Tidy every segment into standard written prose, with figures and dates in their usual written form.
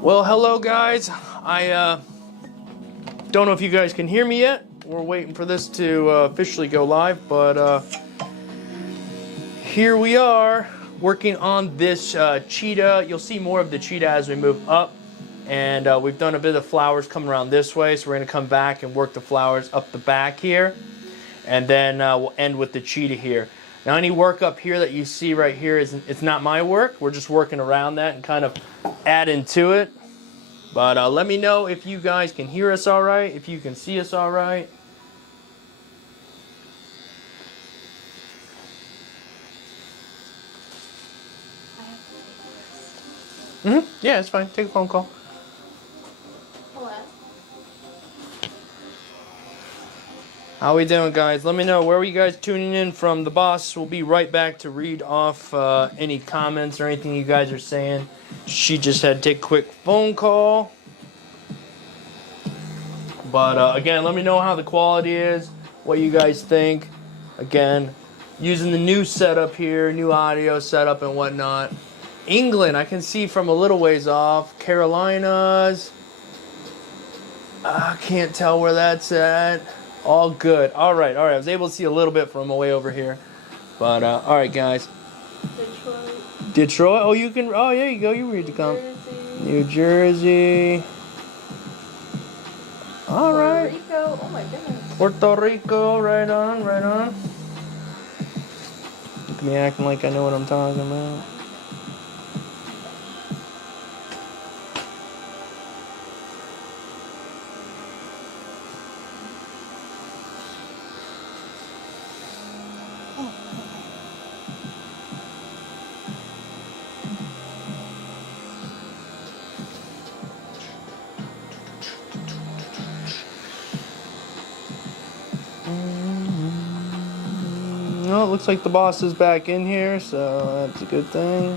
Well, hello guys. I don't know if you guys can hear me yet. We're waiting for this to officially go live, but here we are working on this cheetah. You'll see more of the cheetah as we move up, and we've done a bit of flowers coming around this way, so we're going to come back and work the flowers up the back here, and then we'll end with the cheetah here. Now, any work up here that you see right here it's not my work. We're just working around that and kind of adding to it. But let me know if you guys can hear us all right, if you can see us all right. Yeah, it's fine. Take a phone call. Hello. How we doing, guys? Let me know. Where are you guys tuning in from? The boss will be right back to read off any comments or anything you guys are saying. She just had to take a quick phone call. But again, let me know how the quality is, what you guys think. Again, using the new setup here, new audio setup and whatnot. England, I can see from a little ways off. Carolinas, I can't tell where that's at. All good. All right. I was able to see a little bit from way over here. But, all right, guys. Detroit? Oh, you can, oh, there you go. You read the comment. New Jersey. All right. Puerto Rico. Oh, my goodness. Puerto Rico. Right on, right on. Look at me acting like I know what I'm talking about. No, it looks like the boss is back in here, so that's a good thing.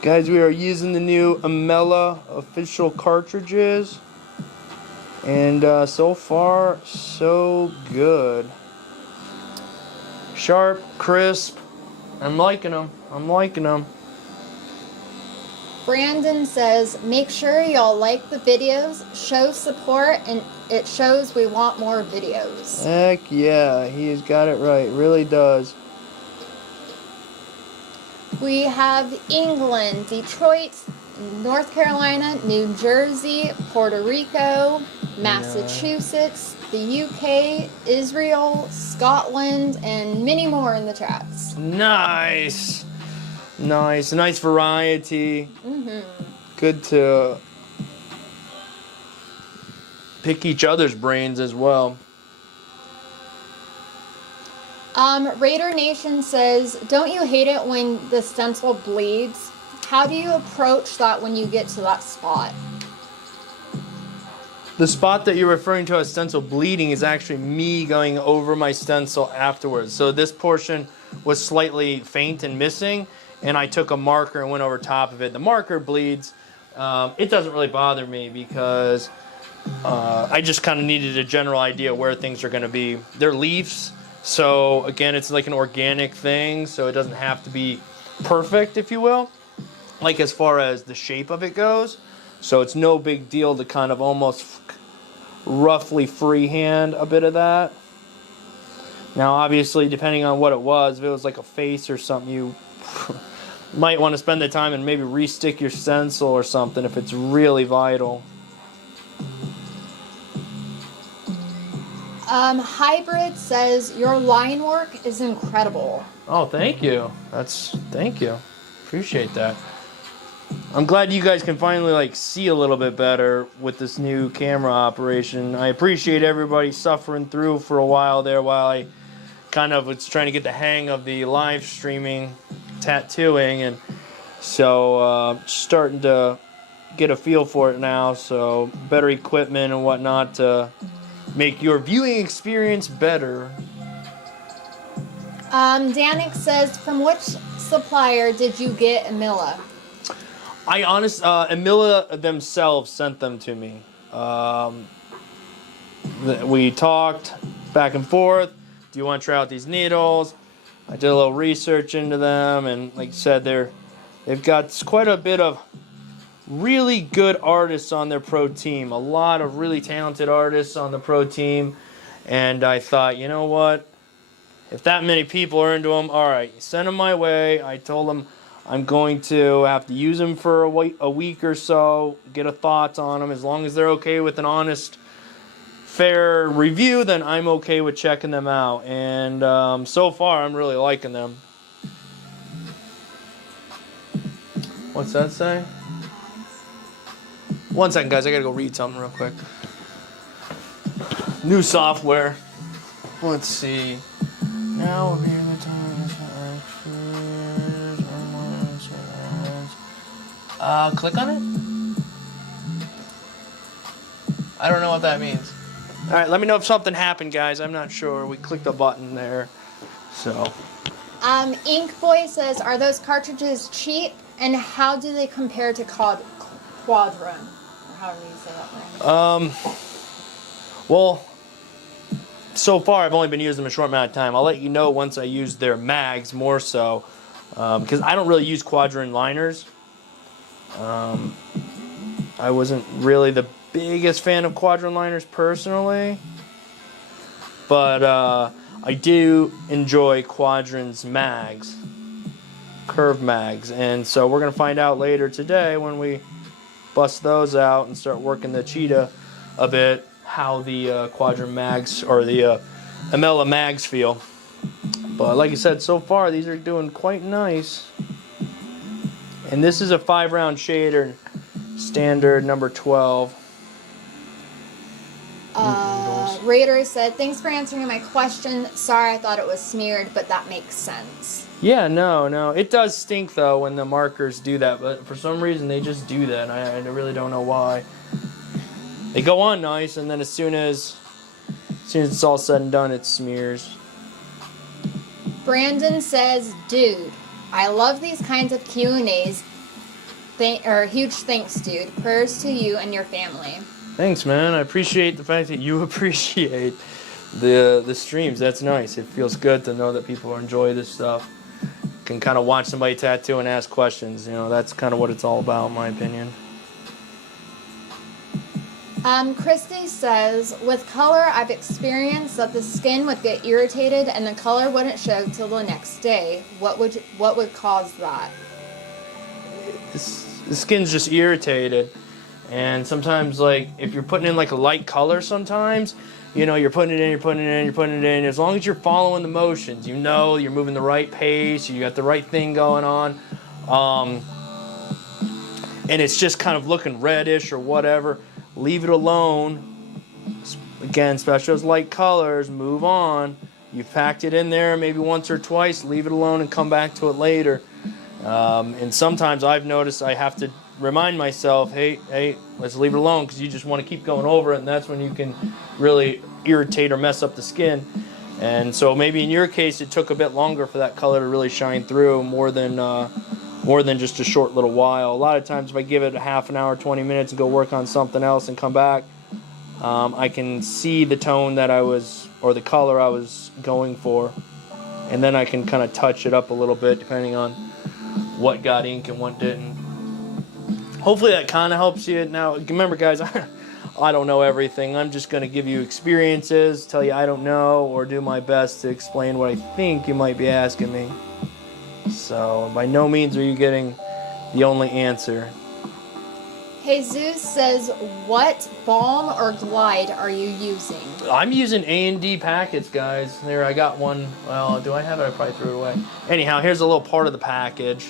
Guys, we are using the new Amela official cartridges. And so far, so good. Sharp, crisp. I'm liking them. I'm liking them. Brandon says, make sure y'all like the videos, show support, and it shows we want more videos. Heck yeah, he's got it right. Really does. We have England, Detroit, North Carolina, New Jersey, Puerto Rico, Massachusetts, the UK, Israel, Scotland, and many more in the chats. Nice. Nice variety. Mm-hmm. Good to pick each other's brains as well. Raider Nation says, don't you hate it when the stencil bleeds? How do you approach that when you get to that spot? The spot that you're referring to as stencil bleeding is actually me going over my stencil afterwards. So this portion was slightly faint and missing, and I took a marker and went over top of it. The marker bleeds. It doesn't really bother me because I just kind of needed a general idea where things are going to be. They're leaves, so again, it's like an organic thing, so it doesn't have to be perfect, if you will, like as far as the shape of it goes. So it's no big deal to kind of almost roughly freehand a bit of that. Now, obviously, depending on what it was, if it was like a face or something, you might want to spend the time and maybe re-stick your stencil or something if it's really vital. Hybrid says, your line work is incredible. Oh, thank you. Thank you. Appreciate that. I'm glad you guys can finally like see a little bit better with this new camera operation. I appreciate everybody suffering through for a while there while I kind of was trying to get the hang of the live streaming tattooing, and so starting to get a feel for it now, so better equipment and whatnot to make your viewing experience better. Danik says, from which supplier did you get Amila? Amila themselves sent them to me. We talked back and forth. Do you want to try out these needles? I did a little research into them, and like I said, they've got quite a bit of really good artists on their pro team. A lot of really talented artists on the pro team. And I thought, you know what? If that many people are into them, all right, send them my way. I told them I'm going to have to use them for a week or so, get a thoughts on them. As long as they're okay with an honest, fair review, then I'm okay with checking them out. And so far, I'm really liking them. What's that say? One second, guys. I gotta go read something real quick. New software. Let's see. Now will be the time. Click on it. I don't know what that means. All right, let me know if something happened, guys. I'm not sure. We clicked a button there, so. Ink Boy says, "Are those cartridges cheap, and how do they compare to Quadron?" Or however you say that word. Well, so far I've only been using them a short amount of time. I'll let you know once I use their mags more so, because I don't really use Quadron liners. I wasn't really the biggest fan of Quadron liners personally, but I do enjoy Quadron's mags, curved mags, and so we're gonna find out later today when we bust those out and start working the cheetah a bit, how the Quadron mags or the Amela mags feel. But like I said, so far these are doing quite nice. And this is a 5-round shader, standard number 12. Raider said, "Thanks for answering my question. Sorry, I thought it was smeared, but that makes sense." Yeah, no. It does stink, though, when the markers do that. But for some reason, they just do that. I really don't know why. They go on nice, and then as soon as it's all said and done, it smears. Brandon says, "Dude, I love these kinds of Q&As. Huge thanks, dude. Prayers to you and your family." Thanks, man. I appreciate the fact that you appreciate the streams. That's nice. It feels good to know that people enjoy this stuff. Can kind of watch somebody tattoo and ask questions. You know, that's kind of what it's all about, in my opinion. Christy says, "With color, I've experienced that the skin would get irritated and the color wouldn't show till the next day. What would cause that?" The skin's just irritated, and sometimes, like, if you're putting in like a light color, sometimes, you know, you're putting it in. As long as you're following the motions, you know, you're moving the right pace, you got the right thing going on, and it's just kind of looking reddish or whatever, leave it alone. Again, especially those light colors, move on. You've packed it in there maybe once or twice, leave it alone and come back to it later. And sometimes I've noticed I have to remind myself, hey, let's leave it alone, because you just want to keep going over it, and that's when you can really irritate or mess up the skin. And so maybe in your case it took a bit longer for that color to really shine through, more than just a short little while. A lot of times if I give it a half an hour, 20 minutes and go work on something else and come back, I can see the tone that I was, or the color I was going for, and then I can kind of touch it up a little bit depending on what got ink and what didn't. Hopefully that kind of helps you. Now, remember, guys, I don't know everything. I'm just going to give you experiences, tell you I don't know, or do my best to explain what I think you might be asking me. So, by no means are you getting the only answer. Jesus says, "What balm or glide are you using?" I'm using A&D packets, guys. There, I got one. Well, do I have it? I probably threw it away. Anyhow, here's a little part of the package.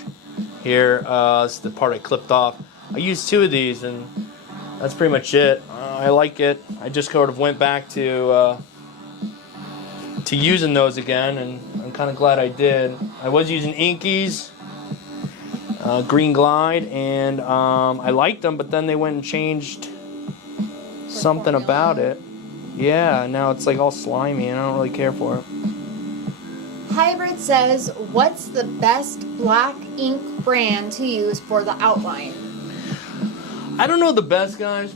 Here, it's the part I clipped off. I used 2 of these, and that's pretty much it. I like it. I just sort of went back to using those again, and I'm kind of glad I did. I was using Inkies, Green Glide, and I liked them, but then they went and changed something about it. Yeah, now it's like all slimy, and I don't really care for it. Hybrid says, "What's the best black ink brand to use for the outline?" I don't know the best, guys,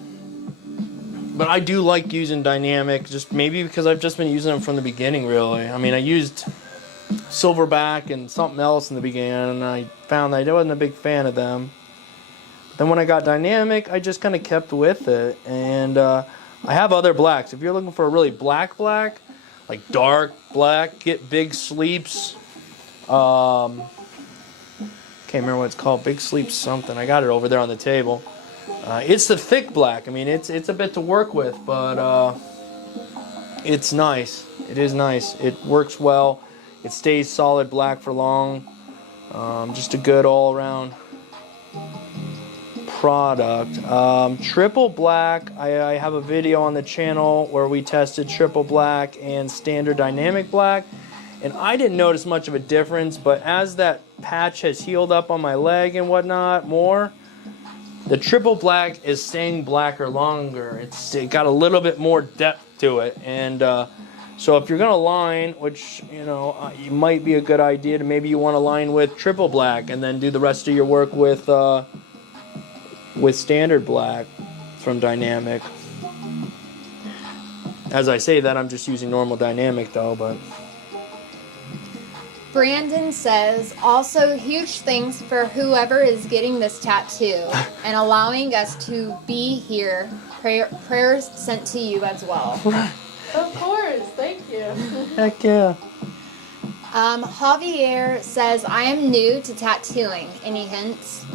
but I do like using Dynamic, just maybe because I've just been using them from the beginning, really. I mean, I used Silverback and something else in the beginning, and I found that I wasn't a big fan of them. Then when I got dynamic, I just kind of kept with it. And I have other blacks. If you're looking for a really black, like dark black, get Big Sleeps. Can't remember what it's called. Big Sleeps something. I got it over there on the table. It's the thick black. I mean, it's a bit to work with, but it's nice. It is nice. It works well. It stays solid black for long. Just a good all-around product. Triple black, I have a video on the channel where we tested triple black and standard dynamic black, and I didn't notice much of a difference, but as that patch has healed up on my leg and whatnot more, the triple black is staying blacker longer. It got a little bit more depth to it, and so if you're gonna line, which it might be a good idea to maybe you want to line with triple black and then do the rest of your work with standard black from dynamic. As I say that, I'm just using normal dynamic though, but Brandon says, also huge thanks for whoever is getting this tattoo and allowing us to be here. Prayers sent to you as well. Of course, thank you. Heck yeah. Javier says, I am new to tattooing. Any hints?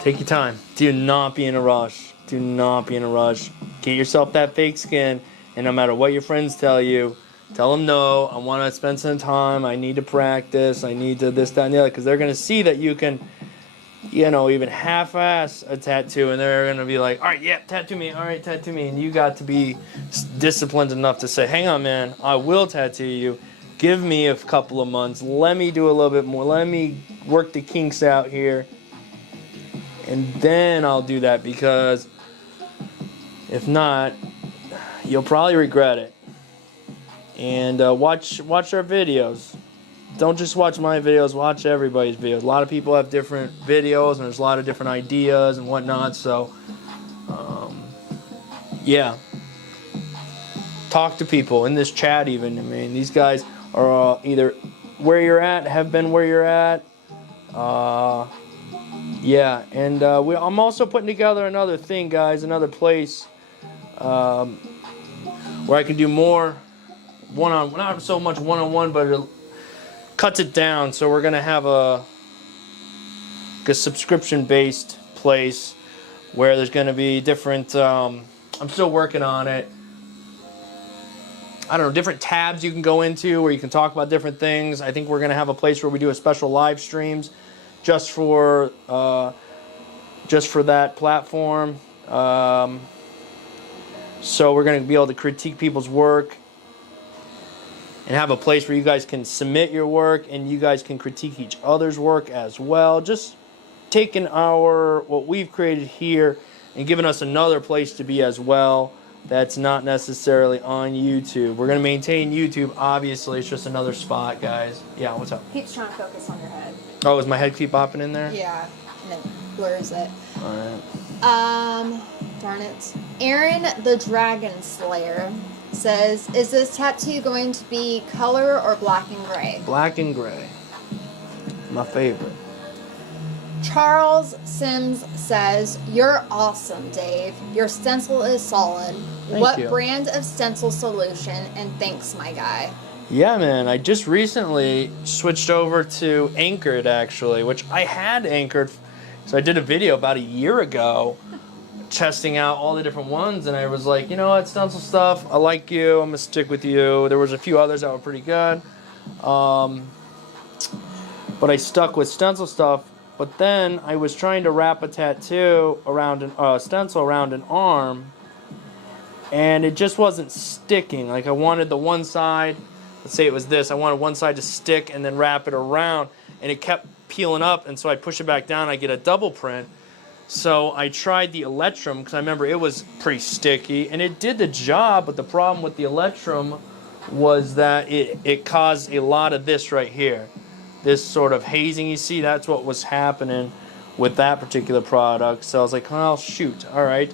Take your time. Do not be in a rush. Do not be in a rush. Get yourself that fake skin, and no matter what your friends tell you, tell them no, I want to spend some time, I need to practice, I need to this, that, and the other, because they're going to see that you can, even half-ass a tattoo, and they're going to be like, all right, yeah, tattoo me, all right, tattoo me, and you got to be disciplined enough to say, hang on, man, I will tattoo you, give me a couple of months, let me do a little bit more, let me work the kinks out here, and then I'll do that, because if not, you'll probably regret it. And watch our videos. Don't just watch my videos, watch everybody's videos. A lot of people have different videos, and there's a lot of different ideas and whatnot, so yeah. Talk to people in this chat even. I mean, these guys are either where you're at, have been where you're at. Yeah, and I'm also putting together another thing, guys, another place where I can do more not so much one-on-one, but it cuts it down. So we're gonna have a subscription-based place where there's gonna be different. I'm still working on it. I don't know, different tabs you can go into where you can talk about different things. I think we're gonna have a place where we do a special live streams just for that platform. So we're gonna be able to critique people's work and have a place where you guys can submit your work and you guys can critique each other's work as well. Just taking what we've created here and giving us another place to be as well that's not necessarily on YouTube. We're going to maintain YouTube, obviously. It's just another spot, guys. Yeah, what's up? Keeps trying to focus on your head. Oh, is my head keep popping in there? Yeah, and then blurs it. Alright. Darn it. Aaron the Dragon Slayer says, is this tattoo going to be color or black and gray? Black and gray. My favorite. Charles Sims says, you're awesome, Dave. Your stencil is solid. What you. brand of stencil solution? And thanks, my guy. Yeah, man. I just recently switched over to Anchored, actually, which I had Anchored. So I did a video about a year ago testing out all the different ones, and I was like, you know what, Stencil stuff, I like you, I'm gonna stick with you. There was a few others that were pretty good, but I stuck with Stencil stuff. But then I was trying to wrap a tattoo around stencil around an arm, and it just wasn't sticking. Like I wanted the one side, let's say it was this, I wanted one side to stick and then wrap it around, and it kept peeling up, and so I push it back down, I get a double print. So I tried the Electrum, because I remember it was pretty sticky, and it did the job, but the problem with the Electrum was that it caused a lot of this right here. This sort of hazing, you see, that's what was happening with that particular product. So I was like, well, shoot, all right.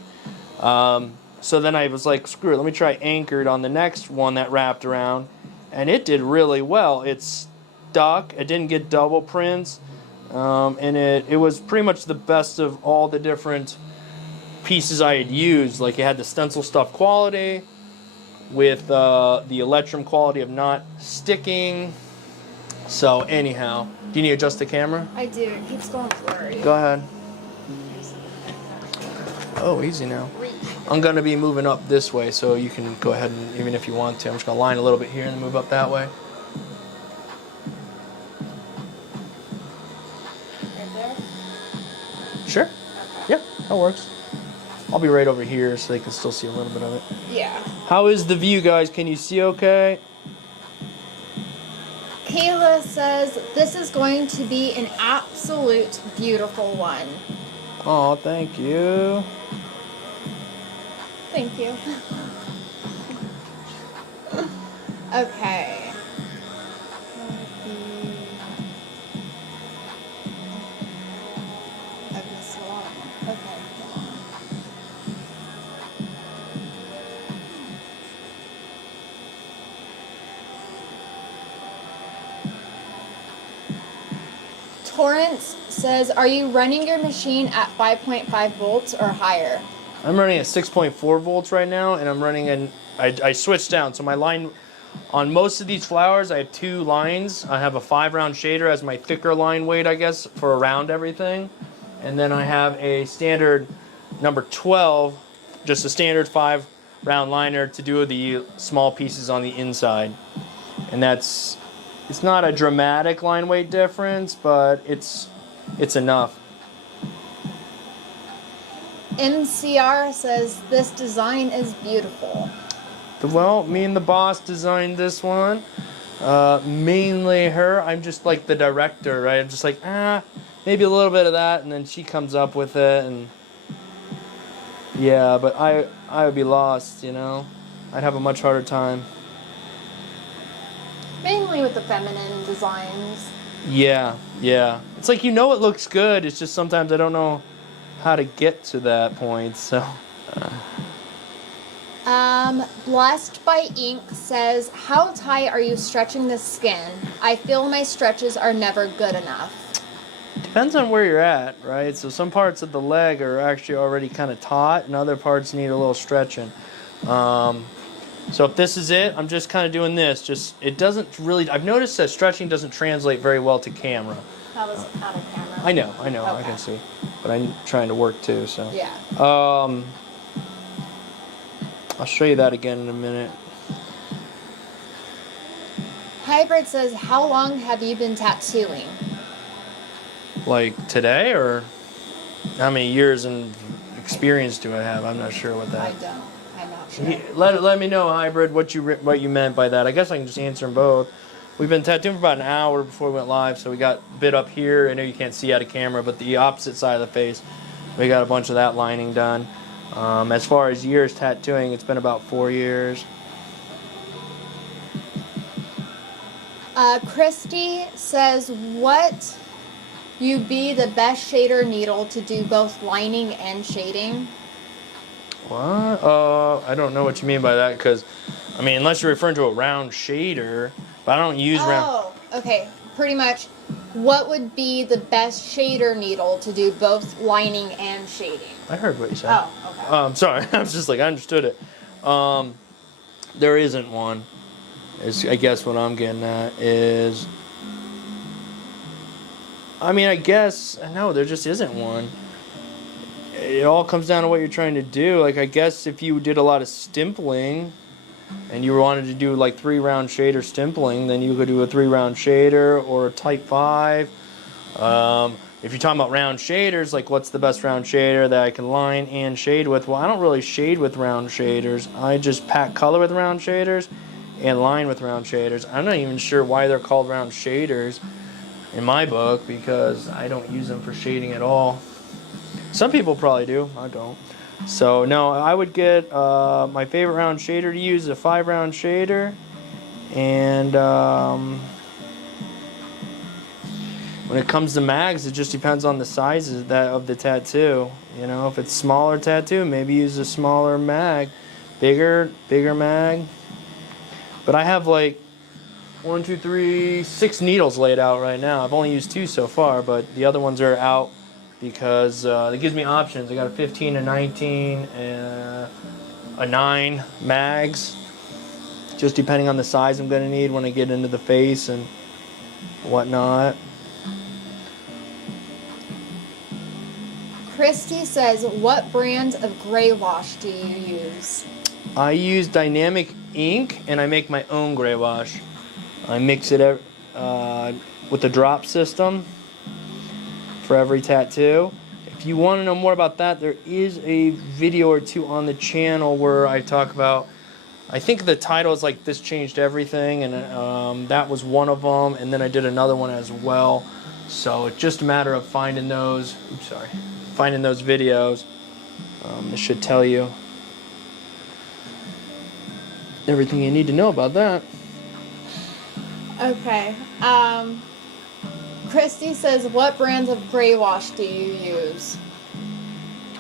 So then I was like, screw it, let me try Anchored on the next one that wrapped around, and it did really well. It's stuck. It didn't get double prints. And it was pretty much the best of all the different pieces I had used. Like, it had the stencil stuff quality with the electrum quality of not sticking. So anyhow, do you need to adjust the camera? I do. It keeps going blurry. Go ahead. Oh, easy now. I'm going to be moving up this way, so you can go ahead and, even if you want to, I'm just going to line a little bit here and then move up that way. Right there? Sure. Okay. Yeah, that works. I'll be right over here so they can still see a little bit of it. Yeah. How is the view, guys? Can you see okay? Kayla says, this is going to be an absolute beautiful one. Oh, thank you. Thank you. Okay. I've missed a lot. Okay, hold on. Torrance says, are you running your machine at 5.5 volts or higher? I'm running at 6.4 volts right now, and I'm running I switched down. So my line, on most of these flowers, I have 2 lines. I have a 5-round shader as my thicker line weight, I guess, for around everything. And then I have a standard number 12, just a standard 5-round liner to do the small pieces on the inside. And it's not a dramatic line weight difference, but it's enough. MCR says, this design is beautiful. Well, me and the boss designed this one. Mainly her. I'm just like the director, right? I'm just like, maybe a little bit of that, and then she comes up with it, and yeah, but I would be lost, you know? I'd have a much harder time. Mainly with the feminine designs. Yeah. It's like, you know, it looks good. It's just sometimes I don't know how to get to that point, so. Blessed by Ink says, how tight are you stretching the skin? I feel my stretches are never good enough. Depends on where you're at, right? So some parts of the leg are actually already kind of taut, and other parts need a little stretching. So if this is it, I'm just kind of doing this. It doesn't really, I've noticed that stretching doesn't translate very well to camera. That was out of camera. I know, Okay. I can see. But I'm trying to work too, so. Yeah. I'll show you that again in a minute. Hybrid says, how long have you been tattooing? Like today, or how many years and experience do I have? I'm not sure what that. I don't. I'm not sure. Let me know, Hybrid, what you meant by that. I guess I can just answer them both. We've been tattooing for about an hour before we went live, so we got a bit up here. I know you can't see out of camera, but the opposite side of the face, we got a bunch of that lining done. As far as years tattooing, it's been about 4 years. Christy says, what you be the best shader needle to do both lining and shading? What? I don't know what you mean by that, because, I mean, unless you're referring to a round shader, but I don't use round. Oh, okay. Pretty much, what would be the best shader needle to do both lining and shading? I heard what you said. Oh, okay. Sorry, I was just like, I understood it. There isn't one. I guess what I'm getting at is, I mean, I guess, no, there just isn't one. It all comes down to what you're trying to do. Like, I guess if you did a lot of stimpling and you wanted to do like 3-round shader stimpling, then you could do a 3-round shader or a type 5. If you're talking about round shaders, like what's the best round shader that I can line and shade with? Well, I don't really shade with round shaders. I just pack color with round shaders and line with round shaders. I'm not even sure why they're called round shaders in my book, because I don't use them for shading at all. Some people probably do. I don't. So no, I would get my favorite round shader to use is a 5-round shader, and when it comes to mags, it just depends on the sizes of the tattoo. You know, if it's smaller tattoo, maybe use a smaller mag, bigger mag. But I have like 1, 2, 3, 6 needles laid out right now. I've only used 2 so far, but the other ones are out because it gives me options. I got a 15, a 19, and a 9 mags, just depending on the size I'm going to need when I get into the face and whatnot. Christy says, what brand of gray wash do you use? I use dynamic ink and I make my own gray wash. I mix it with the drop system for every tattoo. If you want to know more about that, there is a video or 2 on the channel where I talk about, I think the title is like This Changed Everything, and that was one of them, and then I did another one as well. So it's just a matter of finding those, finding those videos. It should tell you everything you need to know about that. Okay. Christy says, what brands of gray wash do you use?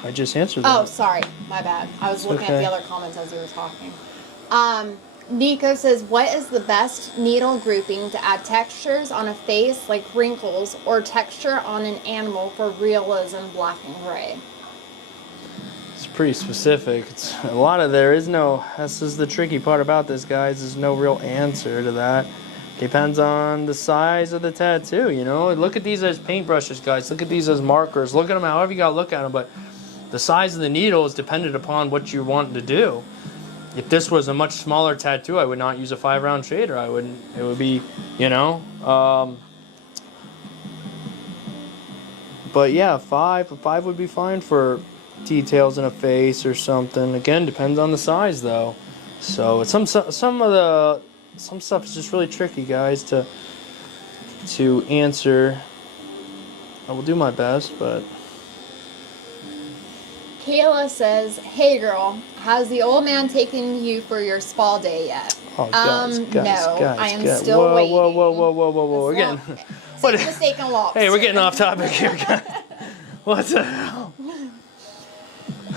I just answered that. Oh, sorry. My bad. I was looking at okay. the other comments as you were talking. Nico says, what is the best needle grouping to add textures on a face like wrinkles or texture on an animal for realism black and gray? It's pretty specific. It's a lot of this is the tricky part about this, guys. There's no real answer to that. Depends on the size of the tattoo, you know. Look at these as paintbrushes, guys. Look at these as markers. Look at them however you gotta look at them, but the size of the needle is dependent upon what you want to do. If this was a much smaller tattoo, I would not use a 5-round shader. It would be, you know. But yeah, 5 would be fine for details in a face or something. Again, depends on the size though. So some stuff is just really tricky, guys, to answer. I will do my best, but Kayla says, hey girl, has the old man taken you for your spa day yet? oh, guys, No, I am still waiting. Whoa. We're getting What? Mistaken lobster. Hey, we're getting off topic here, guys. What the hell?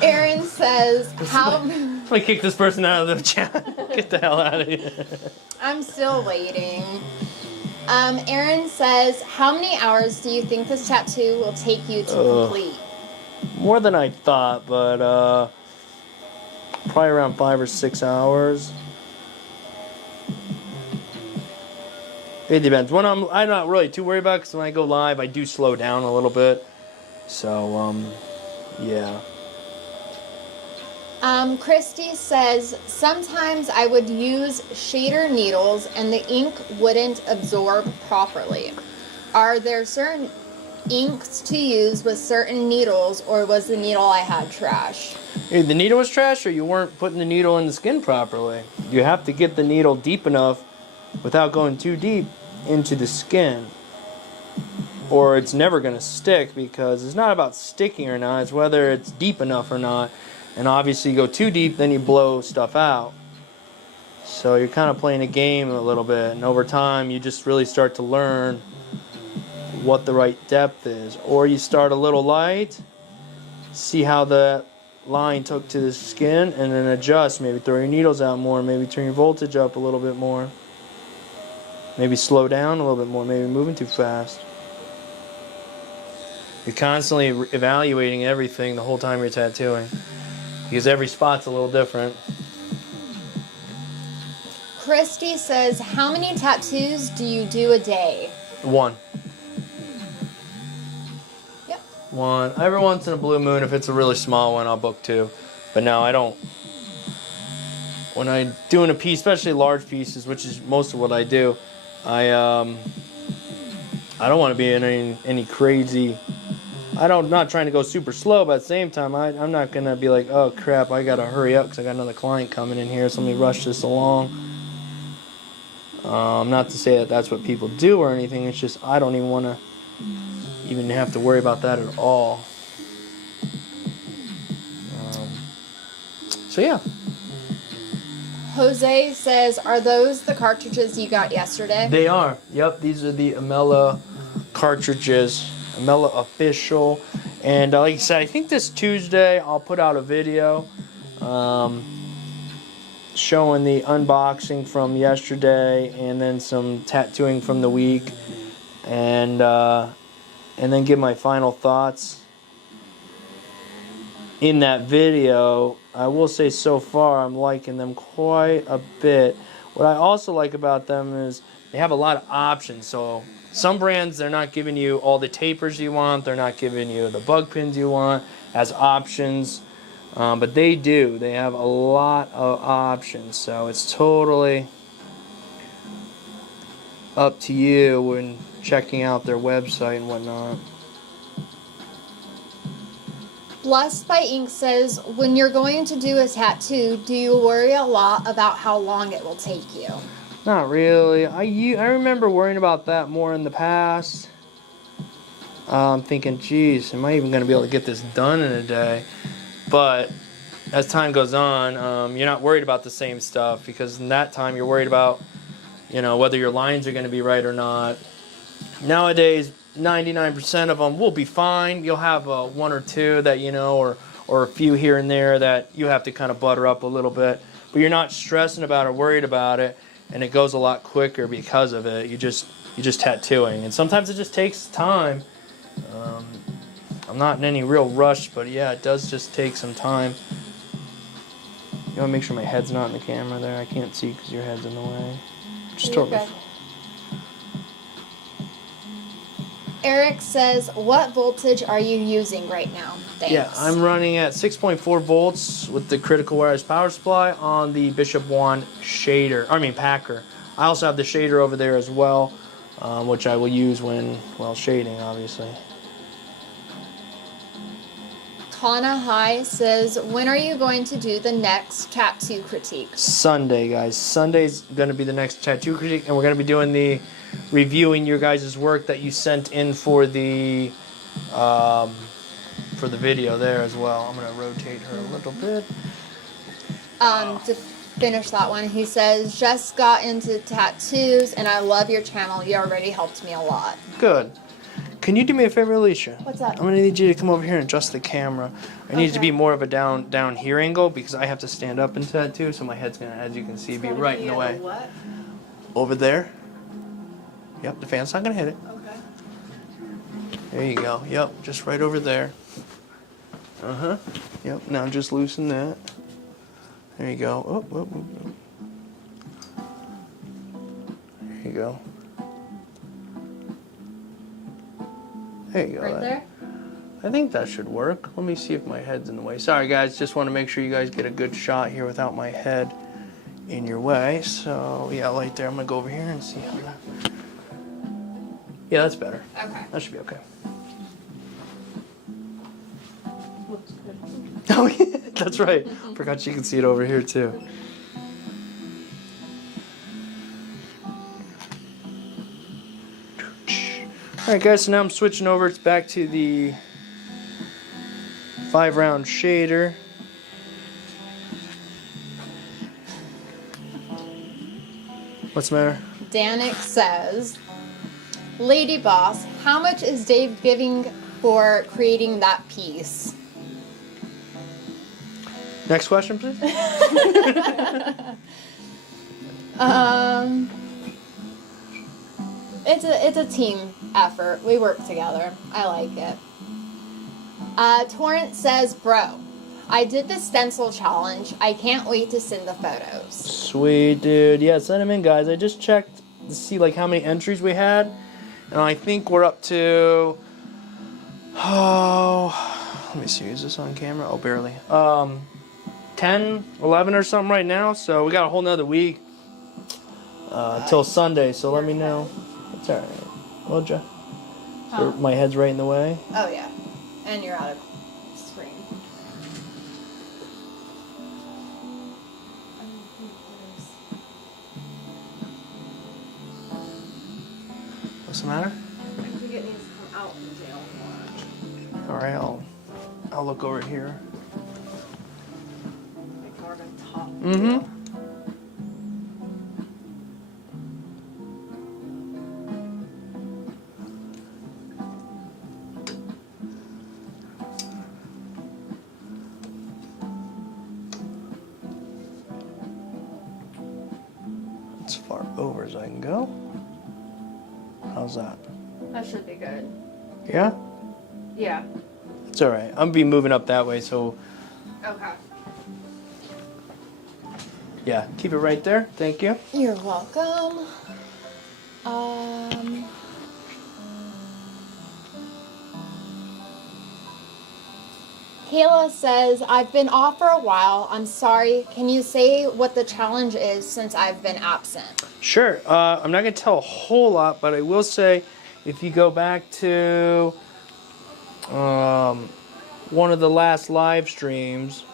Aaron says, how... Let me kick this person out of the chat. Get the hell out of here. I'm still waiting. Aaron says, how many hours do you think this tattoo will take you to complete? More than I thought, but probably around 5 or 6 hours. It depends. When I'm not really too worried about it, because when I go live, I do slow down a little bit. So, yeah. Christy says, sometimes I would use shader needles and the ink wouldn't absorb properly. Are there certain inks to use with certain needles, or was the needle I had trash? Either the needle was trash or you weren't putting the needle in the skin properly. You have to get the needle deep enough without going too deep into the skin, or it's never going to stick, because it's not about sticking or not, it's whether it's deep enough or not. And obviously you go too deep, then you blow stuff out. So you're kind of playing a game a little bit, and over time you just really start to learn what the right depth is. Or you start a little light, see how the line took to the skin, and then adjust. Maybe throw your needles out more, maybe turn your voltage up a little bit more, maybe slow down a little bit more, maybe moving too fast. You're constantly evaluating everything the whole time you're tattooing, because every spot's a little different. Christy says, how many tattoos do you do a day? 1. Yep. 1. Every once in a blue moon, if it's a really small one, I'll book 2. But no, I don't. When I'm doing a piece, especially large pieces, which is most of what I do, I don't want to be in any crazy. Not trying to go super slow, but at the same time, I'm not going to be like, oh crap, I got to hurry up because I got another client coming in here, so let me rush this along. Not to say that that's what people do or anything, it's just I don't even want to even have to worry about that at all. So yeah. Jose says, are those the cartridges you got yesterday? They are. Yep, these are the Amela cartridges. Amela Official. And like I said, I think this Tuesday I'll put out a video showing the unboxing from yesterday and then some tattooing from the week, and then give my final thoughts in that video. I will say so far I'm liking them quite a bit. What I also like about them is they have a lot of options. So some brands, they're not giving you all the tapers you want, they're not giving you the bug pins you want as options, but they do. They have a lot of options, so it's totally up to you when checking out their website and whatnot. Blessed by Ink says, when you're going to do a tattoo, do you worry a lot about how long it will take you? Not really. I remember worrying about that more in the past. I'm thinking, geez, am I even going to be able to get this done in a day? But as time goes on, you're not worried about the same stuff, because in that time you're worried about, whether your lines are going to be right or not. Nowadays, 99% of them will be fine. You'll have one or two that or a few here and there that you have to kind of butter up a little bit. But you're not stressing about or worried about it, and it goes a lot quicker because of it. You're just tattooing, and sometimes it just takes time. I'm not in any real rush, but yeah, it does just take some time. You want to make sure my head's not in the camera there. I can't see because your head's in the way. Just totally. Eric says, what voltage are you using right now? Thanks. Yeah, I'm running at 6.4 volts with the critical wireless power supply on the Bishop Wand Packer. I also have the shader over there as well, which I will use when, shading, obviously. Kana High says, when are you going to do the next tattoo critique? Sunday, guys. Sunday's going to be the next tattoo critique, and we're going to be doing the reviewing your guys' work that you sent in for the video there as well. I'm going to rotate her a little bit. To finish that one, he says, just got into tattoos, and I love your channel. You already helped me a lot. Good. Can you do me a favor, Alicia? What's up? I'm going to need you to come over here and adjust the camera. I need it to be more of a down here angle, because I have to stand up and tattoo, so my head's going to, as you can see, be right in the way. What? Over there. Yep, the fan's not going to hit it. Okay. There you go. Yep, just right over there. Uh-huh. Yep, now just loosen that. There you go. Oh. There you go. There you go. Right there? I think that should work. Let me see if my head's in the way. Sorry, guys. Just want to make sure you guys get a good shot here without my head in your way. So, yeah, right there. I'm going to go over here and see how that... Yeah, that's better. Okay. That should be okay. Looks good. Oh, yeah, that's right. Forgot you can see it over here, too. Alright, guys, so now I'm switching over. It's back to the 5-round shader. What's the matter? Danik says, Lady Boss, how much is Dave giving for creating that piece? Next question, please. It's a team effort. We work together. I like it. Torrent says, bro, I did the stencil challenge. I can't wait to send the photos. Sweet, dude. Yeah, send them in, guys. I just checked to see how many entries we had, and I think we're up to... Oh, let me see. Is this on camera? Oh, barely. 10, 11 or something right now. So we got a whole nother week till Sunday. So let me know. It's all right. Well, so my head's right in the way. Oh, yeah. And you're out of screen. What's the matter? I think it needs to come out in jail more. All right, I'll look over here. Like more of a top. Mm-hmm. far over as I can go. How's that? That should be good. Yeah? Yeah. It's all right. I'm be moving up that way, so Okay. yeah, keep it right there. Thank you. You're welcome. Kayla says, I've been off for a while. I'm sorry. Can you say what the challenge is since I've been absent? Sure. I'm not going to tell a whole lot, but I will say if you go back to one of the last live streams,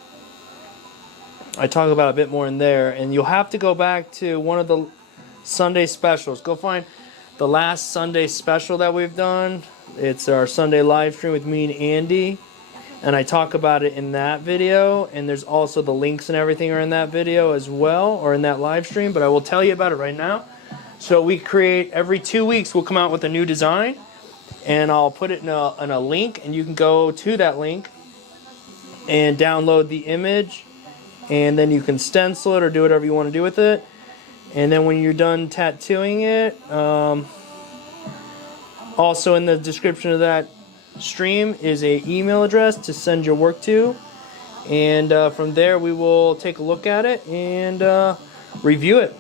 I talk about a bit more in there, and you'll have to go back to one of the Sunday specials. Go find the last Sunday special that we've done. It's our Sunday live stream with me and Andy. And I talk about it in that video, and there's also the links and everything are in that video as well, or in that live stream, but I will tell you about it right now. So we create, every 2 weeks we'll come out with a new design, and I'll put it in a link, and you can go to that link and download the image, and then you can stencil it or do whatever you want to do with it. And then when you're done tattooing it, also in the description of that stream is a email address to send your work to, and from there we will take a look at it and review it.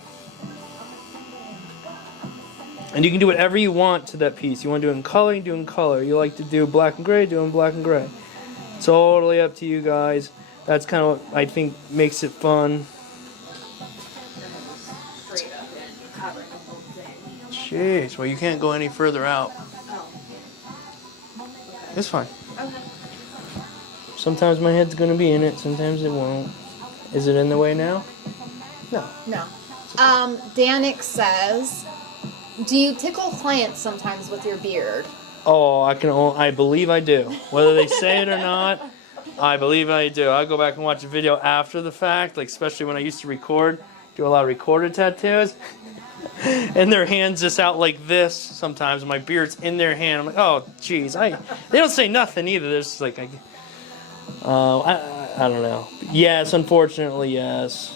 And you can do whatever you want to that piece. You want to do it in color, you do it in color. You like to do black and gray, do it in black and gray. Totally up to you guys. That's kind of what I think makes it fun. Straight up and covering the whole thing. Jeez, well you can't go any further out. Oh. It's fine. Okay. Sometimes my head's gonna be in it, sometimes it won't. Is it in the way now? No. No. Danik says, do you tickle clients sometimes with your beard? Oh, I believe I do. Whether they say it or not, I believe I do. I go back and watch a video after the fact, like especially when I used to do a lot of recorded tattoos. And their hand's just out like this sometimes. My beard's in their hand. I'm like, oh, geez. They don't say nothing either. They're just like, I don't know. Yes, unfortunately, yes.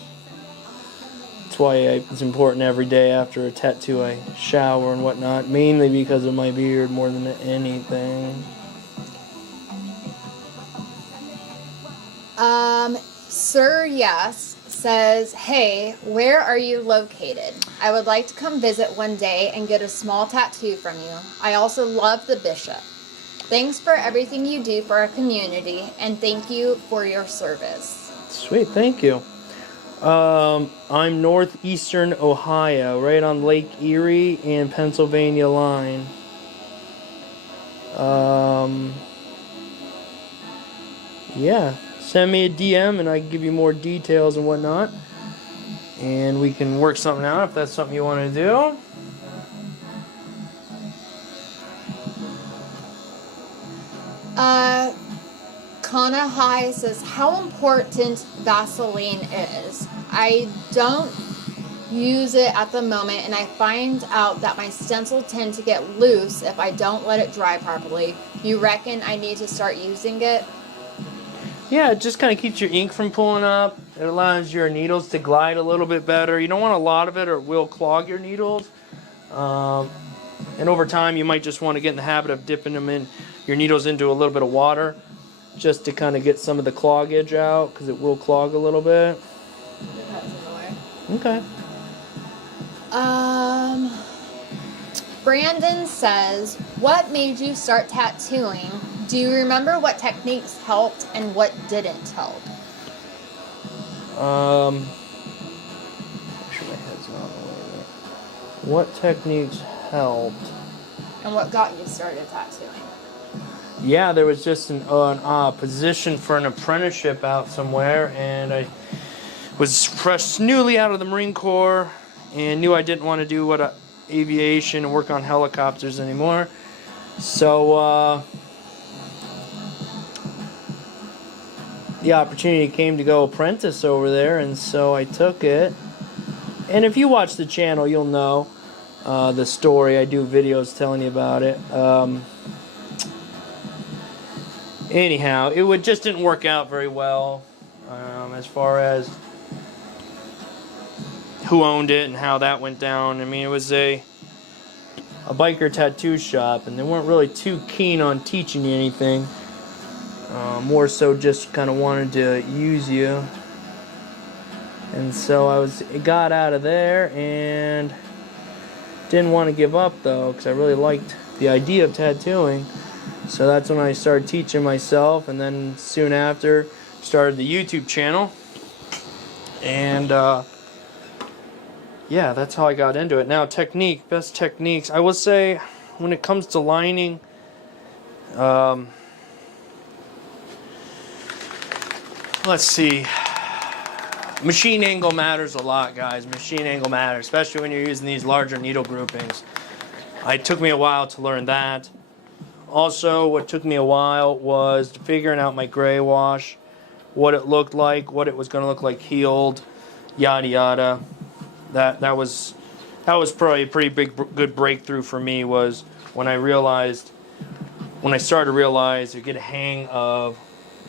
That's why it's important every day after a tattoo I shower and whatnot. Mainly because of my beard more than anything. Sir Yes says, hey, where are you located? I would like to come visit one day and get a small tattoo from you. I also love the bishop. Thanks for everything you do for our community, and thank you for your service. Sweet, thank you. I'm northeastern Ohio, right on Lake Erie and Pennsylvania line. Yeah. Send me a DM and I can give you more details and whatnot. And we can work something out if that's something you want to do. Kana High says, how important Vaseline is. I don't use it at the moment, and I find out that my stencil tend to get loose if I don't let it dry properly. You reckon I need to start using it? Yeah, it just kind of keeps your ink from pulling up. It allows your needles to glide a little bit better. You don't want a lot of it or it will clog your needles. And over time, you might just want to get in the habit of dipping your needles into a little bit of water just to kind of get some of the cloggage out, because it will clog a little bit. Okay. Brandon says, what made you start tattooing? Do you remember what techniques helped and what didn't help? Make sure my head's not on the way there. What techniques helped? And what got you started tattooing? Yeah, there was just an position for an apprenticeship out somewhere, and I was fresh, newly out of the Marine Corps, and knew I didn't want to do aviation and work on helicopters anymore. So the opportunity came to go apprentice over there, and so I took it. And if you watch the channel, you'll know the story. I do videos telling you about it. Anyhow, it just didn't work out very well as far as who owned it and how that went down. I mean, it was a biker tattoo shop, and they weren't really too keen on teaching you anything. More so just kind of wanted to use you. And so I got out of there and didn't want to give up though, because I really liked the idea of tattooing. So that's when I started teaching myself, and then soon after started the YouTube channel. And yeah, that's how I got into it. Now, best techniques. I will say, when it comes to lining, let's see. Machine angle matters a lot, guys. Machine angle matters, especially when you're using these larger needle groupings. It took me a while to learn that. Also, what took me a while was figuring out my gray wash, what it looked like, what it was going to look like healed, yada yada. That was probably a pretty good breakthrough for me, was when I started to realize or get a hang of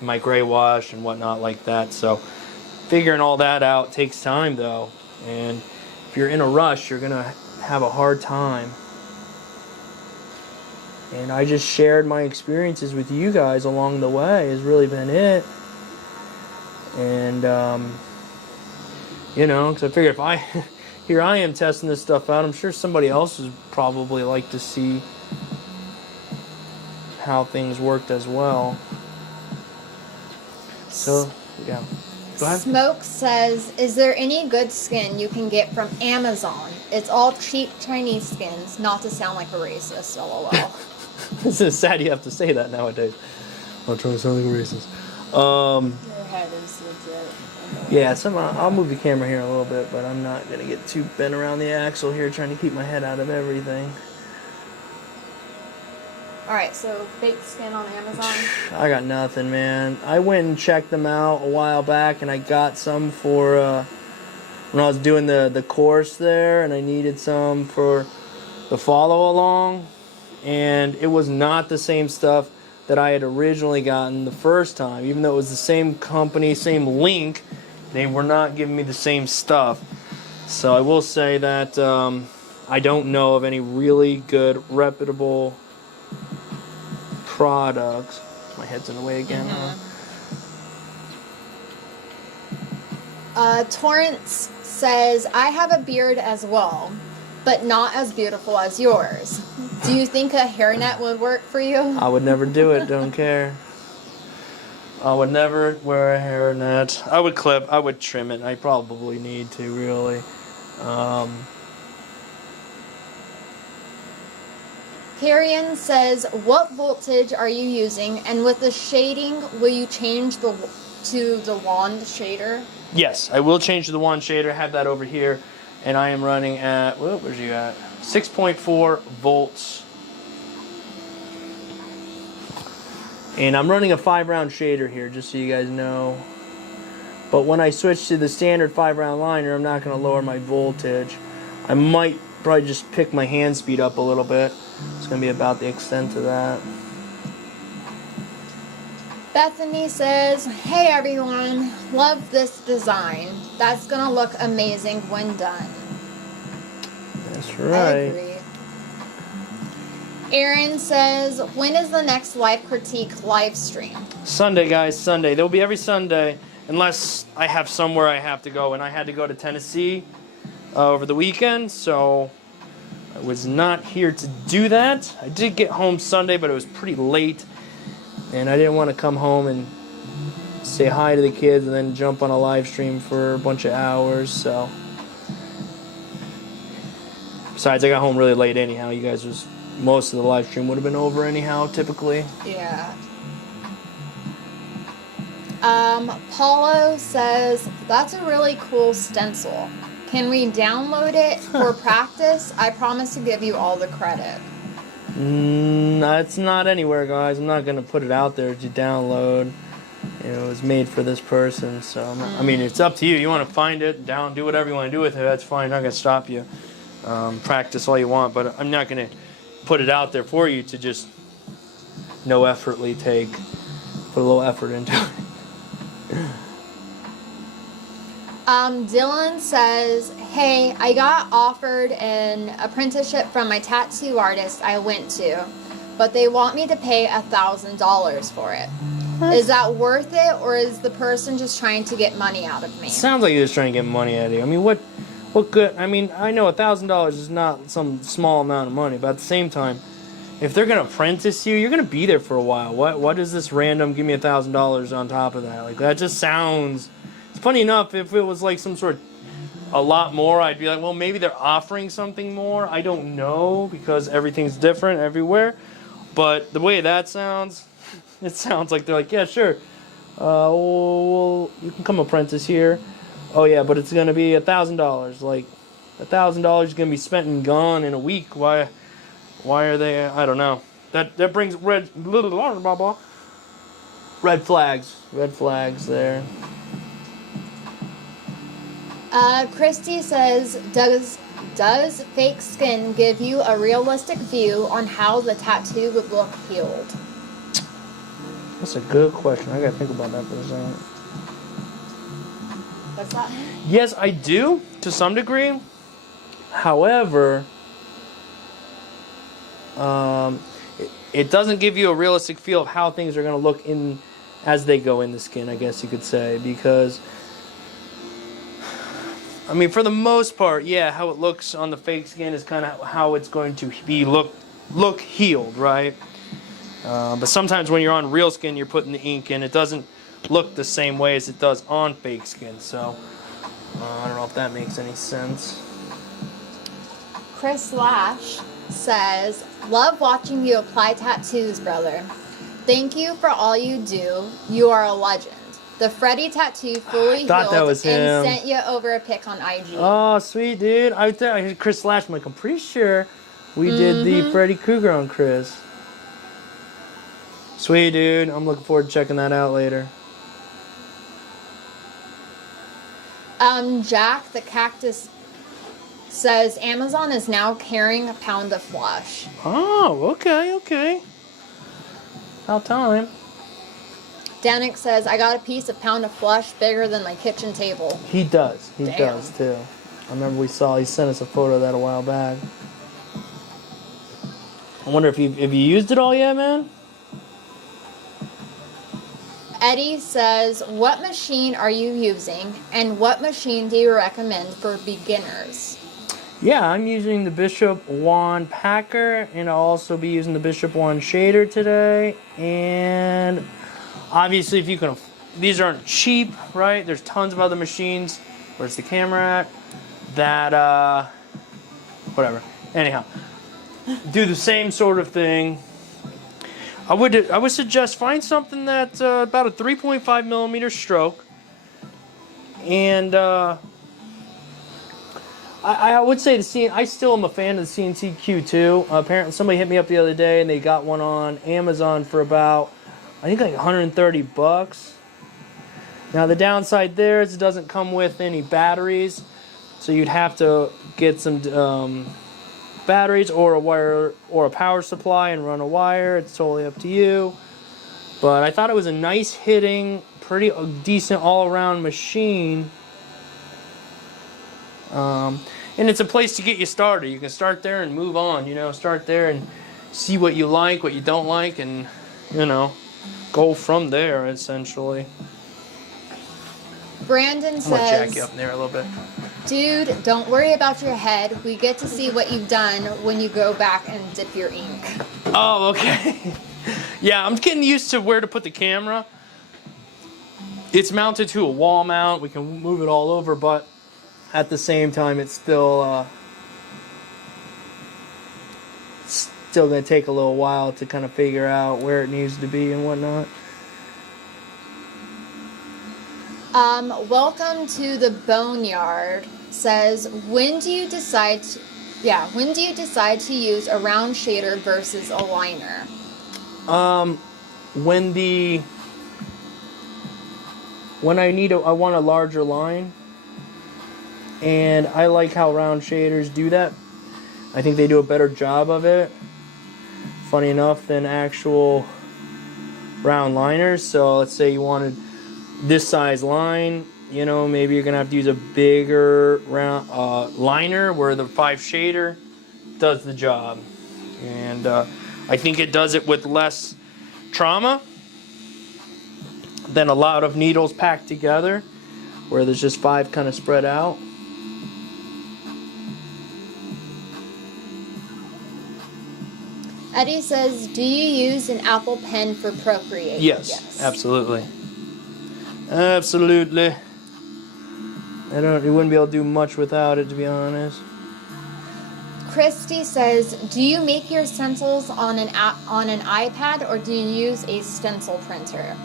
my gray wash and whatnot like that. So figuring all that out takes time though, and if you're in a rush, you're gonna have a hard time. And I just shared my experiences with you guys along the way, has really been it. And you know, because I figured here I am testing this stuff out, I'm sure somebody else would probably like to see how things worked as well. So, yeah. Go ahead. Smoke says, is there any good skin you can get from Amazon? It's all cheap Chinese skins, not to sound like a racist, lol. This is sad you have to say that nowadays. I'm trying to sound like a racist. Your head is legit. Yeah, I'll move the camera here a little bit, but I'm not going to get too bent around the axle here, trying to keep my head out of everything. Alright, so fake skin on Amazon? I got nothing, man. I went and checked them out a while back, and I got some for when I was doing the course there, and I needed some for the follow along, and it was not the same stuff that I had originally gotten the first time. Even though it was the same company, same link, they were not giving me the same stuff. So I will say that I don't know of any really good, reputable products. My head's in the way again. Torrance says, I have a beard as well, but not as beautiful as yours. Do you think a hairnet would work for you? I would never do it, don't care. I would never wear a hairnet. I would trim it. I probably need to, really. Carrion says, what voltage are you using? And with the shading, will you change to the wand shader? Yes, I will change to the wand shader. Have that over here. And I am running at, where's you at? 6.4 volts. And I'm running a 5-round shader here, just so you guys know. But when I switch to the standard 5-round liner, I'm not going to lower my voltage. I might probably just pick my hand speed up a little bit. It's going to be about the extent of that. Bethany says, hey everyone, love this design. That's going to look amazing when done. That's I right. agree. Aaron says, when is the next live critique live stream? Sunday, guys, Sunday. They'll be every Sunday, unless I have somewhere I have to go. And I had to go to Tennessee over the weekend, so I was not here to do that. I did get home Sunday, but it was pretty late, and I didn't want to come home and say hi to the kids and then jump on a live stream for a bunch of hours, so. Besides, I got home really late anyhow. You guys most of the live stream would have been over anyhow, typically. Yeah. Paulo says, that's a really cool stencil. Can we download it for practice? I promise to give you all the credit. It's not anywhere, guys. I'm not going to put it out there to download. You know, it was made for this person, so I mean, it's up to you. You want to find it, do whatever you want to do with it. That's fine. I'm not going to stop you. Practice all you want, but I'm not going to put it out there for you to just put a little effort into it. Dylan says, hey, I got offered an apprenticeship from my tattoo artist I went to, but they want me to pay $1,000 for it. What? Is that worth it, or is the person just trying to get money out of me? Sounds like you're just trying to get money out of you. I mean, what good? I mean, I know $1,000 is not some small amount of money, but at the same time, if they're gonna apprentice you, you're gonna be there for a while. What is this random? Give me $1,000 on top of that? Like that just sounds. It's funny enough. If it was like some sort of a lot more, I'd be like, well, maybe they're offering something more. I don't know because everything's different everywhere. But the way that sounds, it sounds like they're like, yeah, sure. Well, you can come apprentice here. Oh yeah, but it's gonna be $1,000. Like $1,000 is gonna be spent and gone in a week. Why are they? I don't know. That brings red flags. Red flags there. Christy says, does fake skin give you a realistic view on how the tattoo would look healed? That's a good question. I gotta think about that for a second. What's that mean? Yes, I do to some degree. However, it doesn't give you a realistic feel of how things are going to look in as they go in the skin, I guess you could say, because I mean, for the most part, yeah, how it looks on the fake skin is kind of how it's going to be look healed, right? But sometimes when you're on real skin, you're putting the ink in, it doesn't look the same way as it does on fake skin. So I don't know if that makes any sense. Chris Lash says, love watching you apply tattoos, brother. Thank you for all you do. You are a legend. The Freddy tattoo fully healed that was him. and sent you over a pic on IG. Oh, sweet, dude. I heard Chris Lash. I'm like, I'm pretty sure we did the Freddy Krueger on Chris. Sweet, dude. I'm looking forward to checking that out later. Jack the Cactus says Amazon is now carrying a pound of flush. Oh, okay. About time. Danik says, I got a piece of pound of flush bigger than my kitchen table. He does. He Damn. does, too. I remember he sent us a photo of that a while back. I wonder if you used it all yet, man? Eddie says, what machine are you using, and what machine do you recommend for beginners? Yeah, I'm using the Bishop Wand Packer, and I'll also be using the Bishop Wand Shader today. And obviously, if you can, these aren't cheap, right? There's tons of other machines. Where's the camera at? That, whatever. Anyhow, do the same sort of thing. I would suggest find something that's about a 3.5 millimeter stroke, and I would say I still am a fan of the CNC Q2. Apparently, somebody hit me up the other day, and they got one on Amazon for about, I think, like $130. Now the downside there is it doesn't come with any batteries, so you'd have to get some batteries or a wire or a power supply and run a wire. It's totally up to you. But I thought it was a nice hitting, pretty decent all-around machine. And it's a place to get you started. You can start there and move on, start there and see what you like, what you don't like, and, go from there, essentially. Brandon I'm going to jack says, you up there a little bit. dude, don't worry about your head. We get to see what you've done when you go back and dip your ink. Oh, okay. Yeah, I'm getting used to where to put the camera. It's mounted to a wall mount. We can move it all over, but at the same time, it's still going to take a little while to kind of figure out where it needs to be and whatnot. Welcome to the Boneyard says, when do you decide to use a round shader versus a liner? When I want a larger line, and I like how round shaders do that. I think they do a better job of it, funny enough, than actual round liners. So let's say you wanted this size line you know, maybe you're gonna have to use a bigger round liner where the 5 shader does the job. And I think it does it with less trauma than a lot of needles packed together, where there's just 5 kind of spread out. Eddie says, do you use an Apple Pen for Procreate? Yes, absolutely. Absolutely. You wouldn't be able to do much without it, to be honest. Christy says, do you make your stencils on an iPad, or do you use a stencil printer?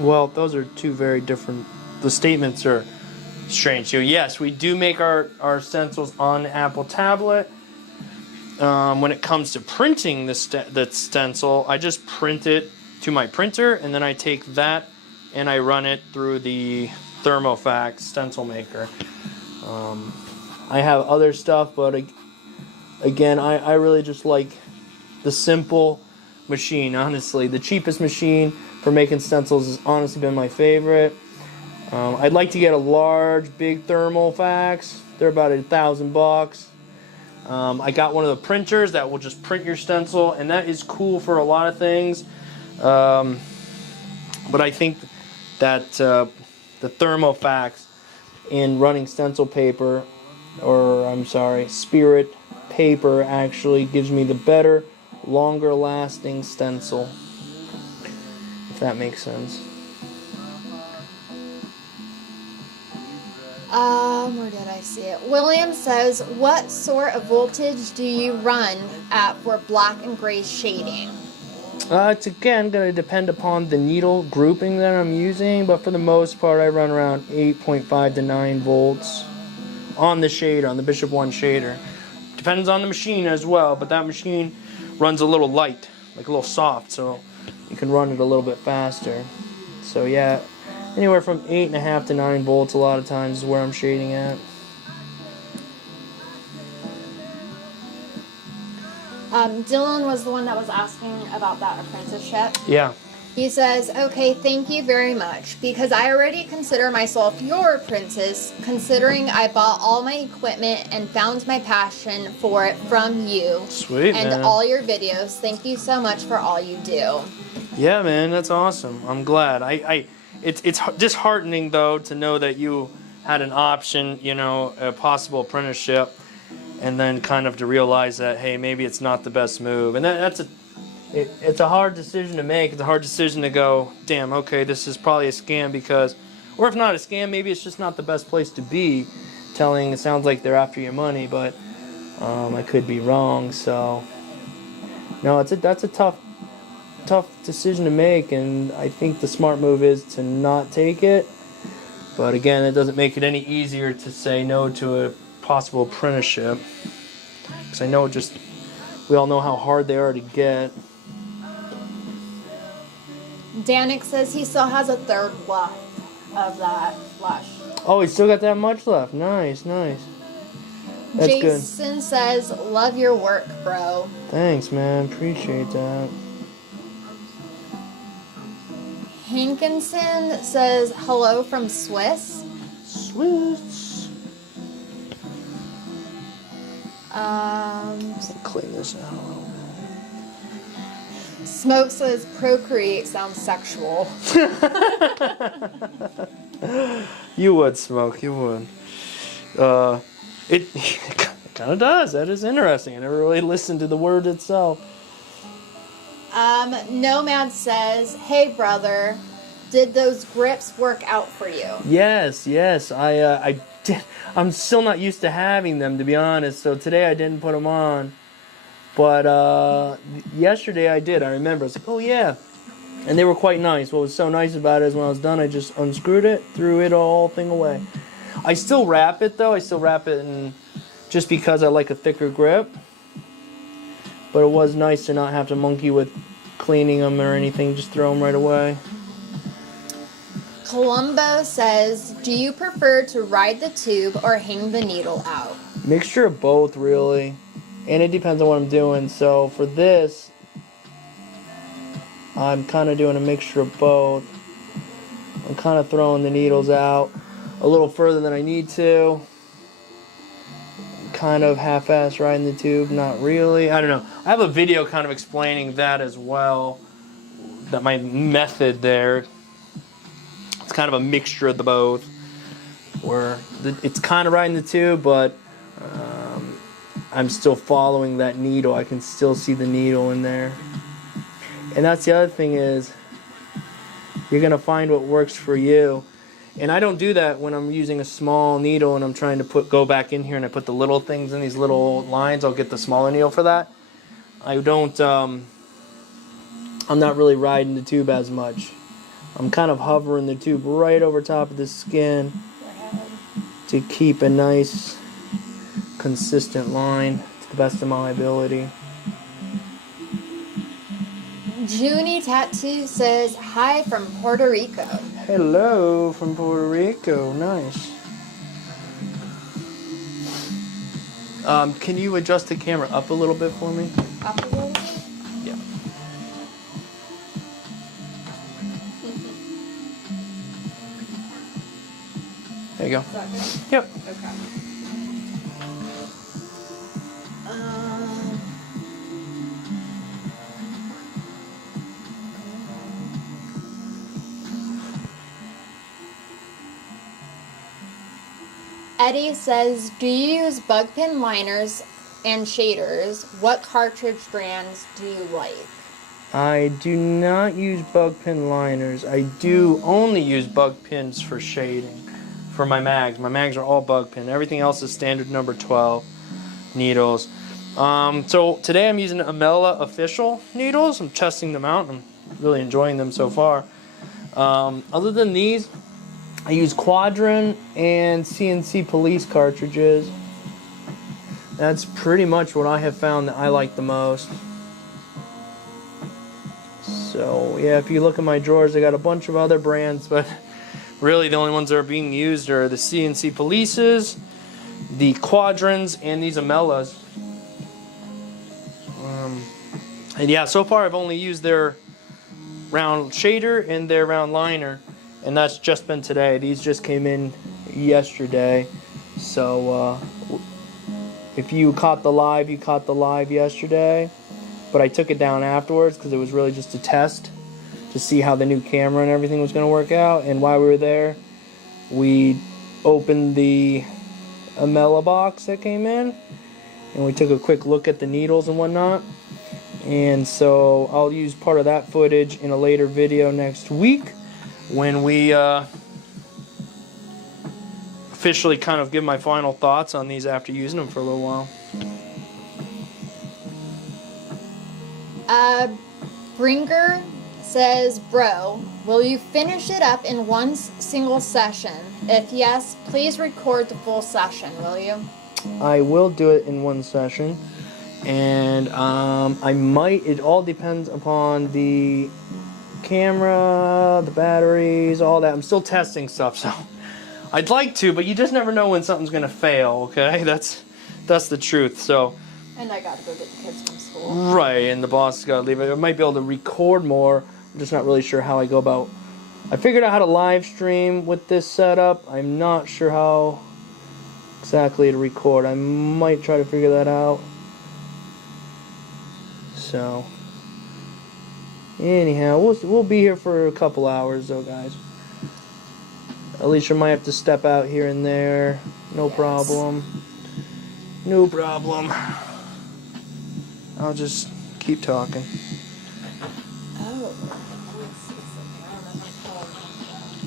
Well, those are two very different. The statements are strange. So yes, we do make our stencils on the Apple tablet. When it comes to printing the stencil, I just print it to my printer, and then I take that and I run it through the Thermofax stencil maker. I have other stuff, but again, I really just like the simple machine, honestly. The cheapest machine for making stencils has honestly been my favorite. I'd like to get a large, big Thermofax. They're about $1,000. I got one of the printers that will just print your stencil, and that is cool for a lot of things. But I think that the Thermofax in running stencil paper, or I'm sorry, Spirit paper, actually gives me the better, longer lasting stencil, if that makes sense. Where did I see it? William says, what sort of voltage do you run at for black and gray shading? It's again going to depend upon the needle grouping that I'm using, but for the most part I run around 8.5 to 9 volts on the shader, on the Bishop 1 shader. Depends on the machine as well, but that machine runs a little light, like a little soft, so you can run it a little bit faster. So yeah, anywhere from 8.5 to 9 volts a lot of times is where I'm shading at. Dylan was the one that was asking about that apprenticeship. Yeah. He says, okay, thank you very much, because I already consider myself your apprentice, considering I bought all my equipment and found my passion for it from you. Sweet, and man. all your videos. Thank you so much for all you do. Yeah, man, that's awesome. I'm glad. It's disheartening, though, to know that you had an option, you know, a possible apprenticeship, and then kind of to realize that, hey, maybe it's not the best move. And it's a hard decision to make. It's a hard decision to go, damn, okay, this is probably a scam because, or if not a scam, maybe it's just not the best place to be. It sounds like they're after your money, but I could be wrong. So, no, that's a tough decision to make, and I think the smart move is to not take it. But again, it doesn't make it any easier to say no to a possible apprenticeship, because I know we all know how hard they are to get. Danik says he still has a third left of that flush. Oh, he's still got that much left. Nice. That's Jason says, love your work, bro. Thanks, man. Appreciate that. Hankinson says, hello from Swiss. Swiss. Clean this out a little bit. Smoke says, procreate sounds sexual. You would, Smoke. You would. It kind of does. That is interesting. I never really listened to the word itself. Nomad says, hey brother, did those grips work out for you? Yes. I did. I'm still not used to having them, to be honest. So today I didn't put them on, but yesterday I did. I remember. I was like, oh yeah, and they were quite nice. What was so nice about it is when I was done, I just unscrewed it, threw it all thing away. I still wrap it though. I still wrap it in, just because I like a thicker grip. But it was nice to not have to monkey with cleaning them or anything. Just throw them right away. Columbo says, do you prefer to ride the tube or hang the needle out? Mixture of both, really. And it depends on what I'm doing. So for this, I'm kind of doing a mixture of both. I'm kind of throwing the needles out a little further than I need to. Kind of half-ass riding the tube, not really. I don't know. I have a video kind of explaining that as well. That my method there. It's kind of a mixture of the both. Where it's kind of riding the tube, but I'm still following that needle. I can still see the needle in there. And that's the other thing is, you're going to find what works for you. And I don't do that when I'm using a small needle and I'm trying to go back in here and I put the little things in these little lines. I'll get the smaller needle for that. I don't, I'm not really riding the tube as much. I'm kind of hovering the tube right over top of the skin to keep a nice, consistent line to the best of my ability. Junie Tattoo says, hi from Puerto Rico. Hello from Puerto Rico. Nice. Can you adjust the camera up a little bit for me? Up a little bit? Yeah. There you go. Is that good? Yep. Okay. Eddie says, do you use bug pin liners and shaders? What cartridge brands do you like? I do not use bug pin liners. I do only use bug pins for shading for my mags. My mags are all bug pin. Everything else is standard number 12 needles. So today I'm using Amela Official needles. I'm testing them out. I'm really enjoying them so far. Other than these, I use Quadrant and CNC Police cartridges. That's pretty much what I have found that I like the most. So yeah, if you look at my drawers, I got a bunch of other brands, but really the only ones that are being used are the CNC Polices, the Quadrants, and these Amelas. And yeah, so far I've only used their round shader and their round liner. And that's just been today. These just came in yesterday. So if you caught the live, you caught the live yesterday. But I took it down afterwards because it was really just a test to see how the new camera and everything was going to work out. And while we were there, we opened the Amela box that came in. And we took a quick look at the needles and whatnot. And so I'll use part of that footage in a later video next week, when we officially kind of give my final thoughts on these after using them for a little while. Bringer says, bro, will you finish it up in one single session? If yes, please record the full session, will you? I will do it in one session. And I might, it all depends upon the camera, the batteries, all that. I'm still testing stuff, so I'd like to, but you just never know when something's gonna fail. Okay, that's the truth. So. And I gotta go get the kids from school. Right, and the boss has gotta leave it. I might be able to record more. I'm just not really sure how I go about. I figured out how to live stream with this setup. I'm not sure how exactly to record. I might try to figure that out. So. Anyhow, we'll be here for a couple hours though, guys. Alicia might have to step out here and there. No problem. No problem. I'll just keep talking. Oh.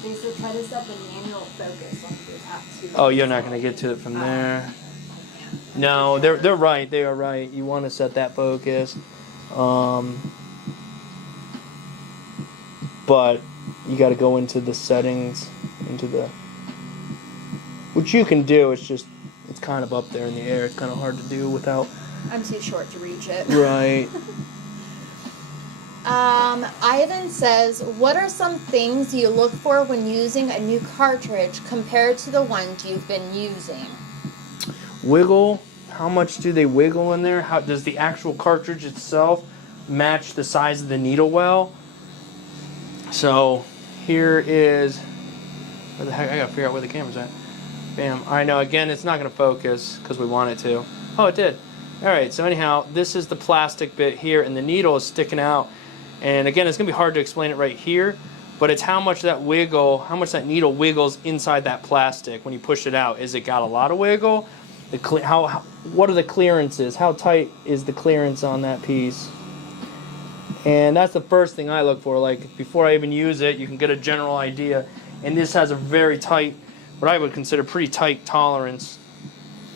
They said try to set the manual focus on your tattoo. Oh, you're not gonna get to it from there. No, they're right. They are right. You want to set that focus. But you got to go into the settings, which you can do. It's just, it's kind of up there in the air. It's kind of hard to do without. I'm too short to reach it. Right. Ivan says, what are some things you look for when using a new cartridge compared to the ones you've been using? Wiggle. How much do they wiggle in there? How does the actual cartridge itself match the size of the needle well? So here is Where the heck? I gotta figure out where the camera's at. Bam. All right, now again, it's not gonna focus because we want it to. Oh, it did. All right, so anyhow, this is the plastic bit here, and the needle is sticking out. And again, it's gonna be hard to explain it right here, but it's how much that needle wiggles inside that plastic when you push it out. Is it got a lot of wiggle? What are the clearances? How tight is the clearance on that piece? And that's the first thing I look for. Like, before I even use it, you can get a general idea. And this has a very tight, what I would consider pretty tight tolerance.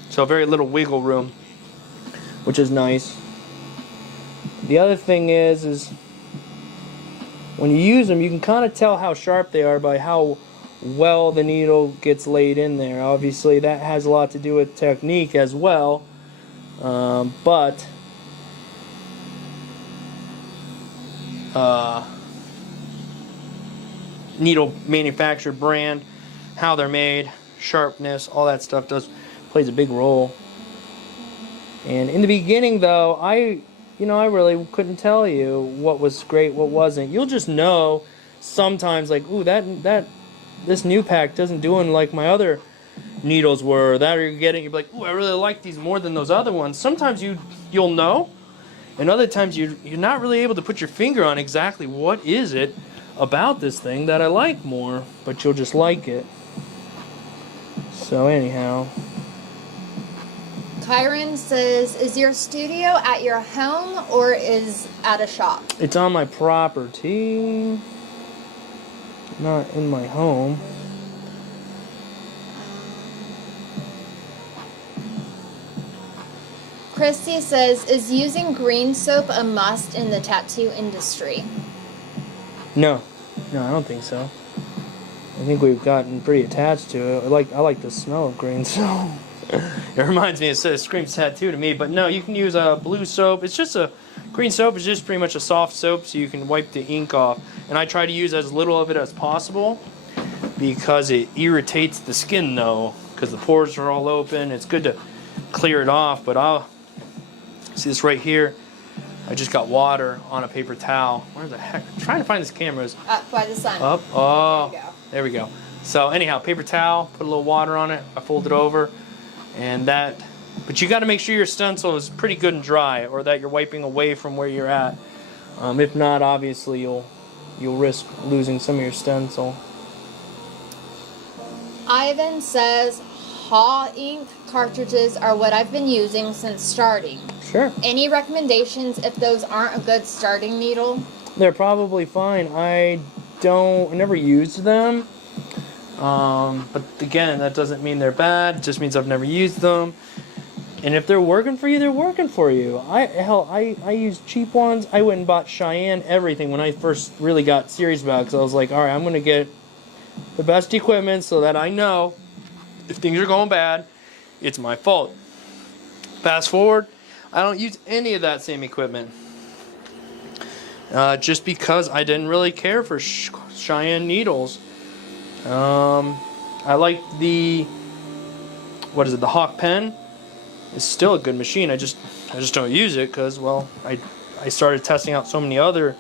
So very little wiggle room, which is nice. The other thing is when you use them, you can kind of tell how sharp they are by how well the needle gets laid in there. Obviously, that has a lot to do with technique as well. But needle manufacturer, brand, how they're made, sharpness, all that stuff plays a big role. And in the beginning, though, I really couldn't tell you what was great, what wasn't. You'll just know sometimes, like, ooh, this new pack doesn't do it like my other needles were. That or you're like, ooh, I really like these more than those other ones. Sometimes you'll know, and other times you're not really able to put your finger on exactly what is it about this thing that I like more, but you'll just like it. So anyhow, Kyron says, is your studio at your home or is at a shop? it's on my property, not in my home. Christy says, is using green soap a must in the tattoo industry? No, I don't think so. I think we've gotten pretty attached to it. I like the smell of green soap. It reminds me, it screams tattoo to me. But no, you can use a blue soap. Green soap is just pretty much a soft soap, so you can wipe the ink off. And I try to use as little of it as possible because it irritates the skin, though, because the pores are all open. It's good to clear it off, but I'll see this right here. I just got water on a paper towel. Where the heck? I'm trying to find this camera. Up by the sun. Up. Oh, there we go. So anyhow, paper towel, put a little water on it. I fold it over, and that. But you got to make sure your stencil is pretty good and dry, or that you're wiping away from where you're at. If not, obviously you'll risk losing some of your stencil. Ivan says, Haw ink cartridges are what I've been using since starting. Sure. Any recommendations if those aren't a good starting needle? They're probably fine. I never used them. But again, that doesn't mean they're bad. It just means I've never used them. And if they're working for you, they're working for you. I use cheap ones. I went and bought Cheyenne everything when I first really got serious about it, because I was like, all right, I'm going to get the best equipment so that I know if things are going bad, it's my fault. Fast forward, I don't use any of that same equipment. Just because I didn't really care for Cheyenne needles. I like the Hawk pen. It's still a good machine. I just don't use it because, well, I started testing out so many other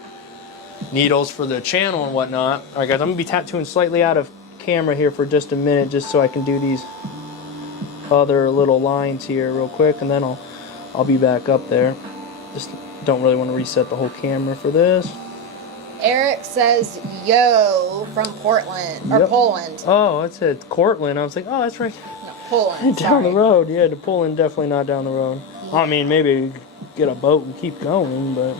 needles for the channel and whatnot. All right, guys, I'm gonna be tattooing slightly out of camera here for just a minute, just so I can do these other little lines here real quick, and then I'll be back up there. Just don't really want to reset the whole camera for this. Eric says, yo, from Portland, or Yep. Poland. Oh, it said Cortland. I was like, oh, that's right. No, Poland, Down the sorry. road. Yeah, to Poland, definitely not down the road. I mean, maybe get a boat and keep going, but...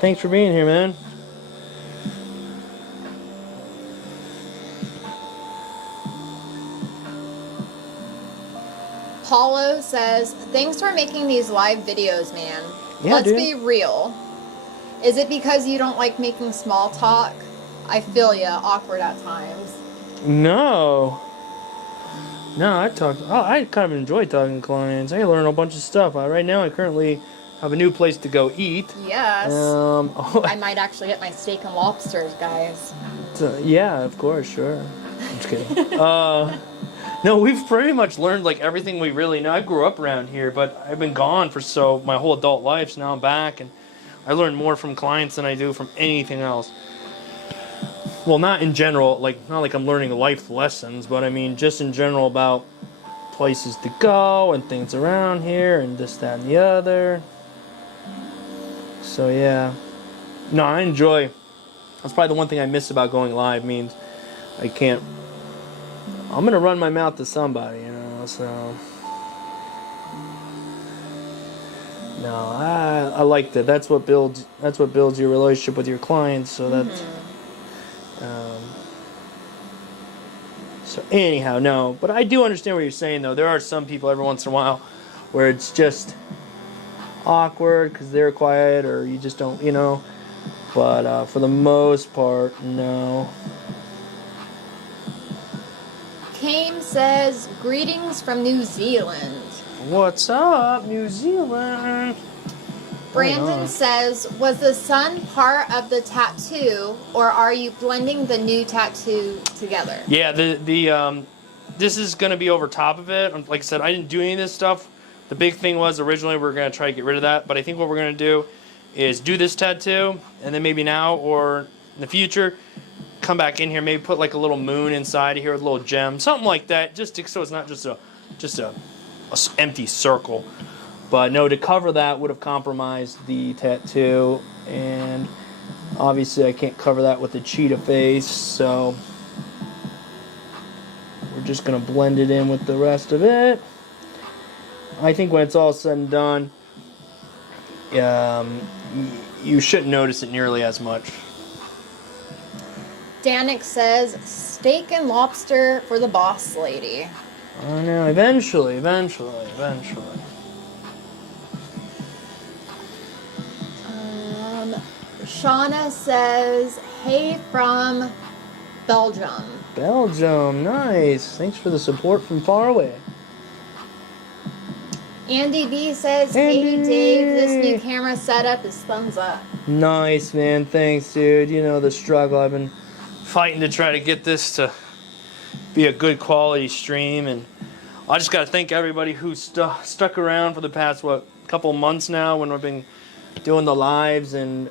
Thanks for being here, man. Paulo says, thanks for making these live videos, man. Yeah, Let's dude. be real. Is it because you don't like making small talk? I feel ya, awkward at times. No, I kind of enjoy talking to clients. I learn a bunch of stuff. Right now, I currently have a new place to go eat. Yes. I might actually get my steak and lobsters, guys. Yeah, of course, sure. I'm just kidding. No, we've pretty much learned like everything we really know. I grew up around here, but I've been gone for my whole adult life, so now I'm back, and I learn more from clients than I do from anything else. well, not in general, like not like I'm learning life lessons, but I mean just in general about places to go and things around here and this, that, and the other. So yeah, no, I enjoy. That's probably the one thing I miss about going live. Means I can't. I'm gonna run my mouth to somebody, you know. So no, I like that. That's what builds your relationship with your clients. So that's. So anyhow, no, but I do understand what you're saying though. There are some people every once in a while where it's just awkward because they're quiet or you just don't, you know. But for the most part, no. Kame says, greetings from New Zealand. What's up, New Zealand? Brandon says, was the sun part of the tattoo, or are you blending the new tattoo together? Yeah, this is going to be over top of it. Like I said, I didn't do any of this stuff. The big thing was originally we were going to try to get rid of that, but I think what we're going to do is do this tattoo, and then maybe now or in the future, come back in here, maybe put like a little moon inside of here with a little gem, something like that, just so it's not just a empty circle. But no, to cover that would have compromised the tattoo, and obviously I can't cover that with a cheetah face, so we're just going to blend it in with the rest of it. I think when it's all said and done, you shouldn't notice it nearly as much. Danik says, steak and lobster for the boss lady. I know, eventually. Shauna says, hey from Belgium. Belgium, nice. Thanks for the support from far away. Andy B says, hey Dave, this new camera setup is thumbs up. Nice, man. Thanks, dude. You know the struggle. I've been fighting to try to get this to be a good quality stream, and I just got to thank everybody who stuck around for the past, couple months now when we've been doing the lives, and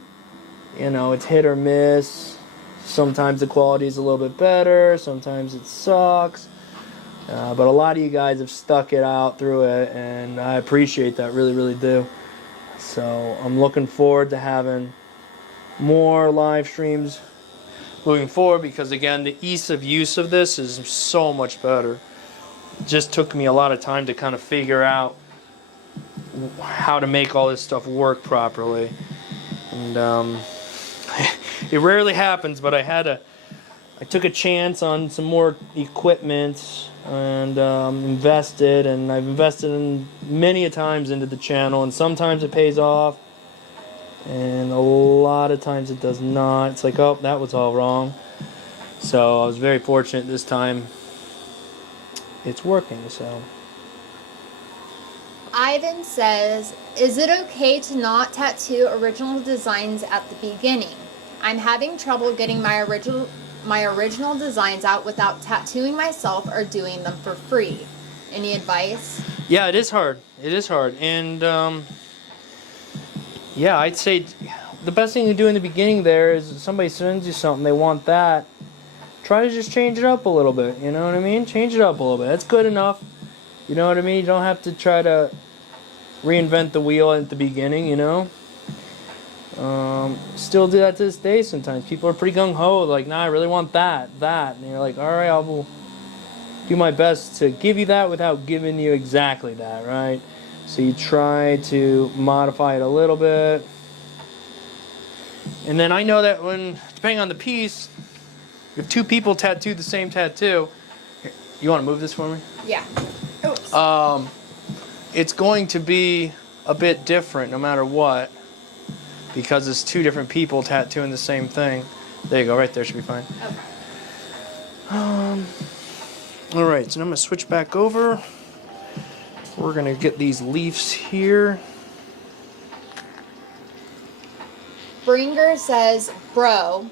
you know, it's hit or miss. Sometimes the quality is a little bit better, sometimes it sucks. But a lot of you guys have stuck it out through it, and I appreciate that, really, really do. So I'm looking forward to having more live streams moving forward because, again, the ease of use of this is so much better. It just took me a lot of time to kind of figure out how to make all this stuff work properly. And it rarely happens, but I took a chance on some more equipment and invested, and I've invested in many a times into the channel, and sometimes it pays off and a lot of times it does not. It's like, oh, that was all wrong. So I was very fortunate this time it's working. So Ivan says, is it okay to not tattoo original designs at the beginning? I'm having trouble getting my original designs out without tattooing myself or doing them for free. Any advice? Yeah, it is hard. It is hard. And yeah, I'd say the best thing to do in the beginning there is if somebody sends you something, they want that, try to just change it up a little bit. You know what I mean? Change it up a little bit. That's good enough. You know what I mean? You don't have to try to reinvent the wheel at the beginning, you know? Still do that to this day sometimes. People are pretty gung-ho, like, nah, I really want that. And you're like, all right, I will do my best to give you that without giving you exactly that, right? So you try to modify it a little bit. And then I know that when, depending on the piece, if two people tattoo the same tattoo, here, you want to move this for me? Yeah. It's going to be a bit different no matter what, because it's two different people tattooing the same thing. There you go, right there should be fine. Okay. All right, so now I'm gonna switch back over. We're gonna get these leaves here. Bringer says, bro,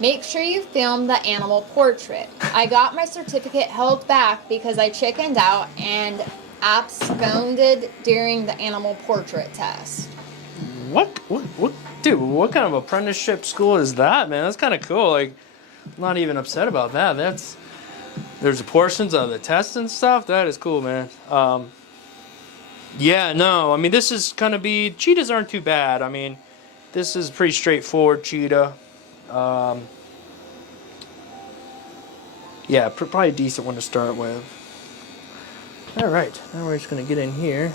make sure you film the animal portrait. I got my certificate held back because I chickened out and absconded during the animal portrait test. What, dude, what kind of apprenticeship school is that, man? That's kind of cool. Like, not even upset about that. There's portions of the test and stuff. That is cool, man. Yeah, no, I mean, this is gonna be, cheetahs aren't too bad. I mean, this is pretty straightforward cheetah. Yeah, probably a decent one to start with. All right, now we're just gonna get in here.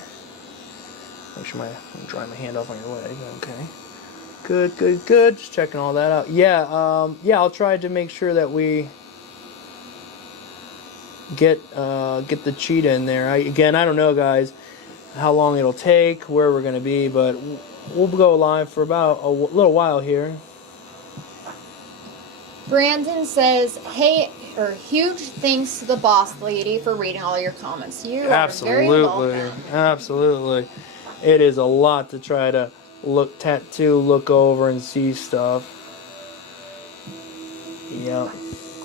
Make sure I'm drying my hand off on your leg. Okay. Good, good, good. Just checking all that out. Yeah, yeah, I'll try to make sure that we get the cheetah in there. Again, I don't know, guys, how long it'll take, where we're gonna be, but we'll go live for about a little while here. Brandon says, "Hey, or huge thanks to the boss lady for reading all your comments. You are very welcome." Absolutely. It is a lot to try to look over and see stuff. Yep.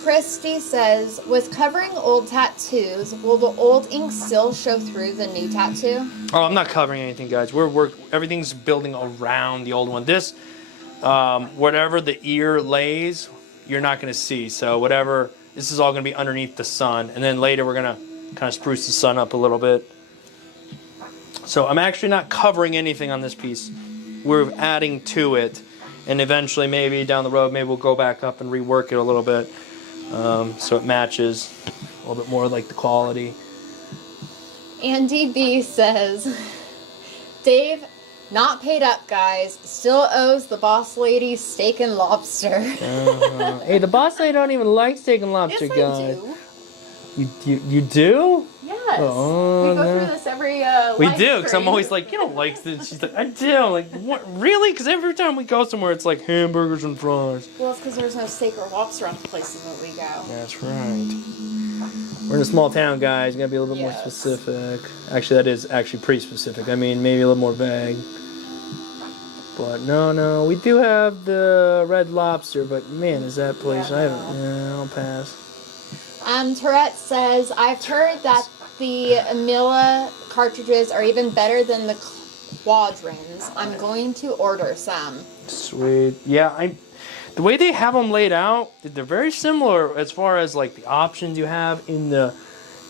Christy says, "With covering old tattoos, will the old ink still show through the new tattoo?" Oh, I'm not covering anything, guys. Everything's building around the old one. This, whatever the ear lays, you're not going to see. So whatever, this is all going to be underneath the sun. And then later we're going to kind of spruce the sun up a little bit. So I'm actually not covering anything on this piece. We're adding to it. And eventually, maybe down the road, maybe we'll go back up and rework it a little bit. So it matches a little bit more like the quality. Andy B says, "Dave, not paid up, guys. Still owes the boss lady steak and lobster." Hey, the boss lady don't even like steak and lobster, Yes, guys. I do. You do? Yes. Oh, we go no. through this every We live do, because I'm stream. always like, you don't like this. She's like, I do. I'm like, what? Really? Because every time we go somewhere, it's like hamburgers and fries. Well, it's because there's no steak or lobster on the places that we go. That's right. We're in a small town, guys. You gotta be a little bit more Yes. specific. Actually, that is actually pretty specific. I mean, maybe a little more vague. But no, we do have the Red Lobster, but man, is that place, Yeah, I haven't, yeah, I'll pass. Tourette says, "I've heard that the Amila cartridges are even better than the quadrants. I'm going to order some." Sweet. Yeah, the way they have them laid out, they're very similar as far as like the options you have in the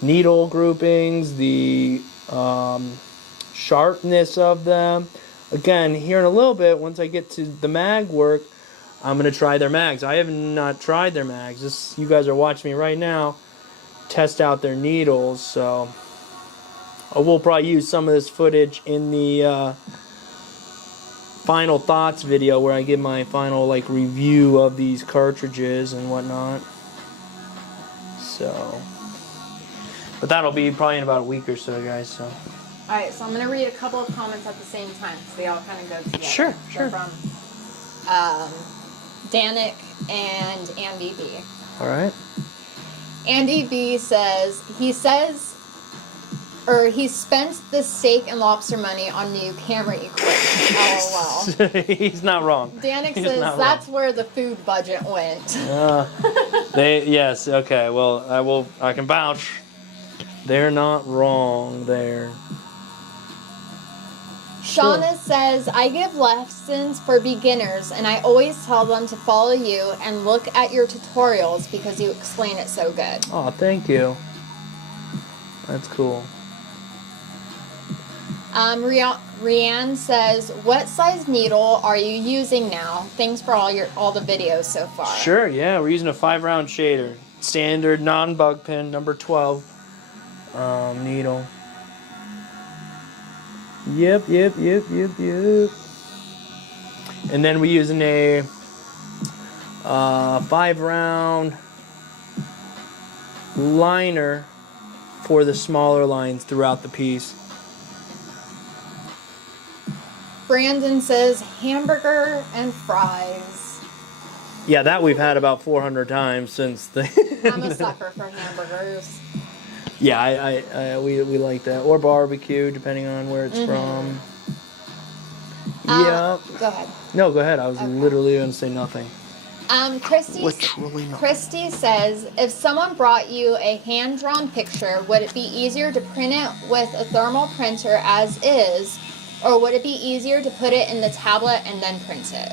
needle groupings, the sharpness of them. Again, here in a little bit, once I get to the mag work, I'm going to try their mags. I have not tried their mags. You guys are watching me right now test out their needles, so I will probably use some of this footage in the final thoughts video where I give my final review of these cartridges and whatnot. So, but that'll be probably in about a week or so, guys. So. Alright, so I'm going to read a couple of comments at the same time because they all kind of go together. Sure. They're from Danik and Andy B. All right. Andy B says, he spent the steak and lobster money on new camera equipment. LOL. He's not wrong. Danik He's says not that's where the food budget went. Yes, okay. Well, I can vouch. They're not wrong there. Shauna says, "I give lessons for beginners and I always tell them to follow you and look at your tutorials because you explain it so good." Oh, thank you. That's cool. Rianne says, "What size needle are you using now? Thanks for all the videos so far." Sure, yeah. We're using a 5-round shader. Standard non-bug pin, number 12 needle. Yep. And then we're using a 5-round liner for the smaller lines throughout the piece. Brandon says, "Hamburger and fries." Yeah, that we've had about 400 times since the... I'm a sucker for hamburgers. Yeah, we like that. Or barbecue, depending on where it's from. Yeah. Go ahead. No, go ahead. I was literally going to say nothing. Christy says, "If someone brought you a hand-drawn picture, would it be easier to print it with a thermal printer as is, or would it be easier to put it in the tablet and then print it?"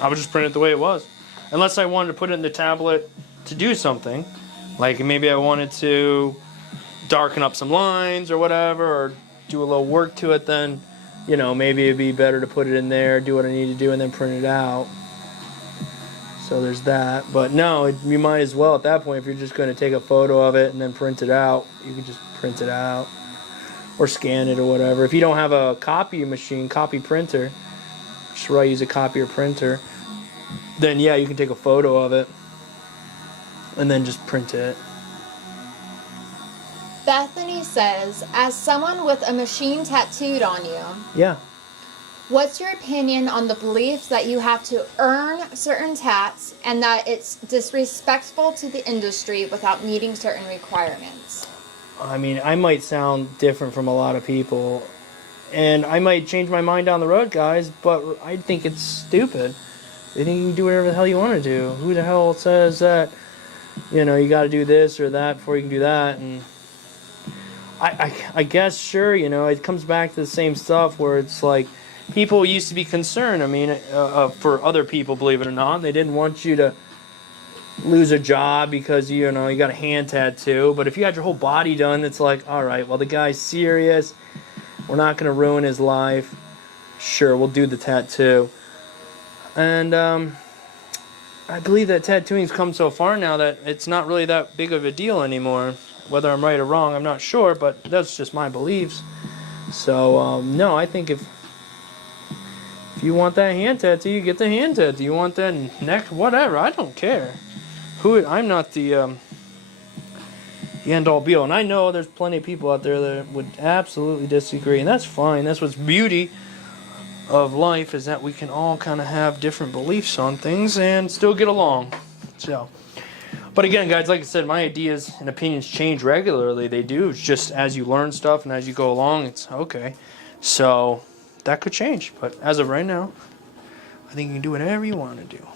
I would just print it the way it was. unless I wanted to put it in the tablet to do something. Like maybe I wanted to darken up some lines or whatever, or do a little work to it, then, you know, maybe it'd be better to put it in there, do what I need to do, and then print it out. So there's that. But no, you might as well at that point, if you're just going to take a photo of it and then print it out, you can just print it out or scan it or whatever. If you don't have a copy machine, copy printer, just where I use a copier printer, then yeah, you can take a photo of it and then just print it. Bethany says, as someone with a machine tattooed on you, Yeah. what's your opinion on the belief that you have to earn certain tats and that it's disrespectful to the industry without meeting certain requirements? I mean, I might sound different from a lot of people, and I might change my mind down the road, guys, but I think it's stupid. I think you can do whatever the hell you want to do. Who the hell says that, you know, you got to do this or that before you can do that? And I guess, sure, you know, it comes back to the same stuff where it's like, people used to be concerned, I mean, for other people, believe it or not. They didn't want you to lose a job because, you know, you got a hand tattoo. But if you had your whole body done, it's like, all right, well, the guy's serious. We're not going to ruin his life. Sure, we'll do the tattoo. And I believe that tattooing's come so far now that it's not really that big of a deal anymore. Whether I'm right or wrong, I'm not sure, but that's just my beliefs. So, no, I think if you want that hand tattoo, you get the hand tattoo. You want that neck, whatever, I don't care. I'm not the end-all be-all. And I know there's plenty of people out there that would absolutely disagree, and that's fine. That's what's beauty of life, is that we can all kind of have different beliefs on things and still get along. So, but again, guys, like I said, my ideas and opinions change regularly. They do. It's just as you learn stuff and as you go along, it's okay. So that could change. But as of right now, I think you can do whatever you want to do.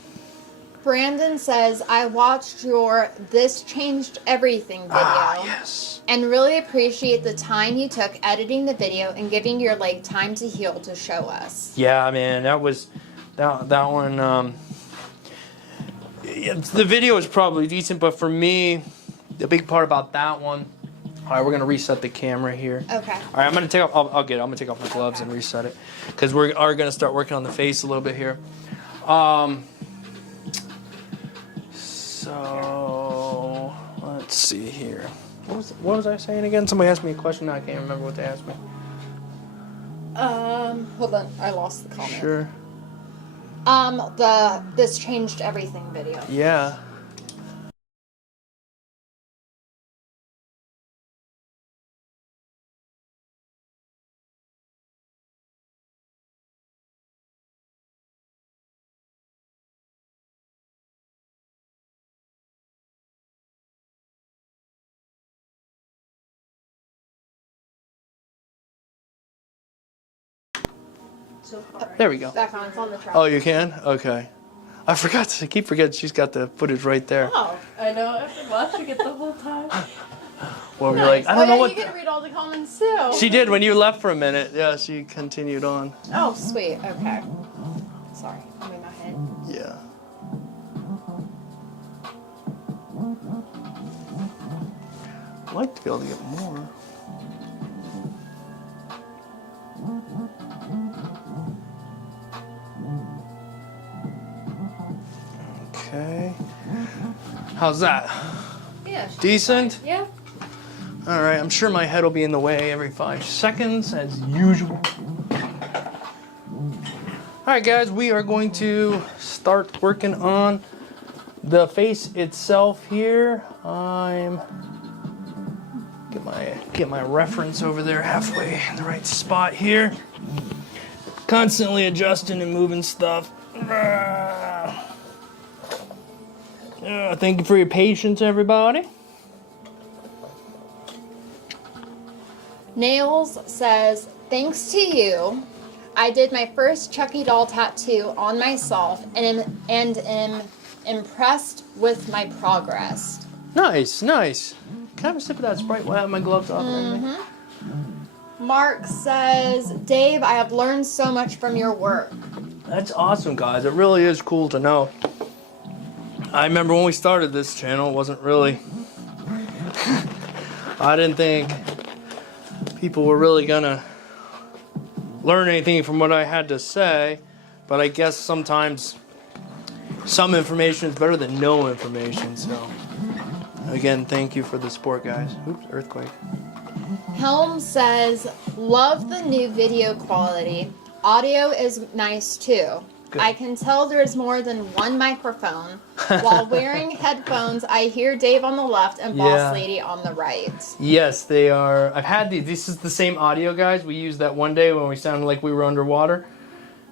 Brandon says, I watched your This Changed Everything video. Yes. And really appreciate the time you took editing the video and giving your leg time to heal to show us. Yeah, man, that was that one. The video is probably decent, but for me, the big part about that one. All right, we're gonna reset the camera here. Okay. All right, I'm gonna take off. I'm gonna take off my gloves and reset it because we are gonna start working on the face a little bit here. So let's see here. What was I saying again? Somebody asked me a question. Now I can't remember what they asked me. Hold on, I lost the comment. Sure. The This Changed Everything video. Yeah. So far. There we go. Back on, it's on the track. Oh, you can? Okay. I keep forgetting she's got the footage right there. Oh, I know. I've been watching it the whole time. Well, we're like, I don't know what. You get to read all the comments too. She did when you left for a minute. Yeah, she continued on. Oh, sweet. Okay. Sorry, I'm in my head. Yeah. I'd like to be able to get more. Okay. How's that? Yeah. Decent? Yeah. All right, I'm sure my head will be in the way every 5 seconds, as usual. All right, guys, we are going to start working on the face itself here. I'm get my reference over there halfway in the right spot here. Constantly adjusting and moving stuff. Thank you for your patience, everybody. Nails says, thanks to you, I did my first Chucky doll tattoo on myself and am impressed with my progress. Nice, nice. Can I have a sip of that Sprite while I have my gloves off? Mark says, Dave, I have learned so much from your work. That's awesome, guys. It really is cool to know I remember when we started this channel, it wasn't really... I didn't think people were really gonna learn anything from what I had to say, but I guess sometimes some information is better than no information, so... Again, thank you for the support, guys. Oops, earthquake. Helm says, love the new video quality. Audio is nice too. Good. I can tell there's more than one microphone. While wearing headphones, I hear Dave on the left and Boss Lady on the right. Yes, they are. I've had these. This is the same audio, guys. We used that one day when we sounded like we were underwater.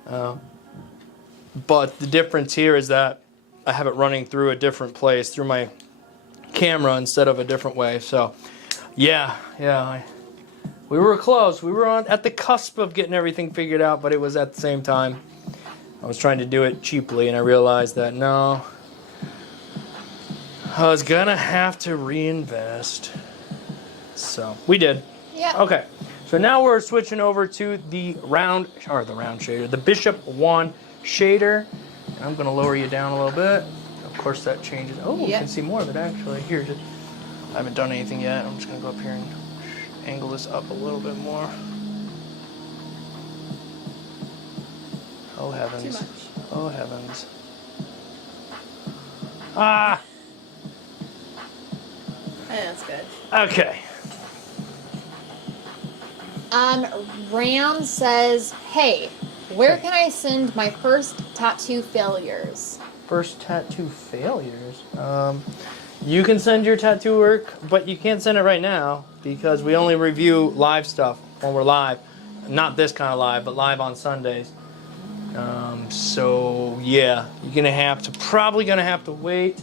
But the difference here is that I have it running through a different place, through my camera instead of a different way. So, yeah. We were close. We were at the cusp of getting everything figured out, but it was at the same time. I was trying to do it cheaply, and I realized that no, I was gonna have to reinvest. So we did. Yeah. Okay. So now we're switching over to the round shader, the Bishop 1 shader. And I'm gonna lower you down a little bit. Of course, that changes. Oh, you can see more of it actually. Here, I haven't done anything yet. I'm just gonna go up here and angle this up a little bit more. Oh heavens. Too much. Oh heavens. Ah! That's good. Okay. Ram says, hey, where can I send my first tattoo failures? First tattoo failures? You can send your tattoo work, but you can't send it right now because we only review live stuff when we're live. Not this kind of live, but live on Sundays. So yeah, you're probably gonna have to wait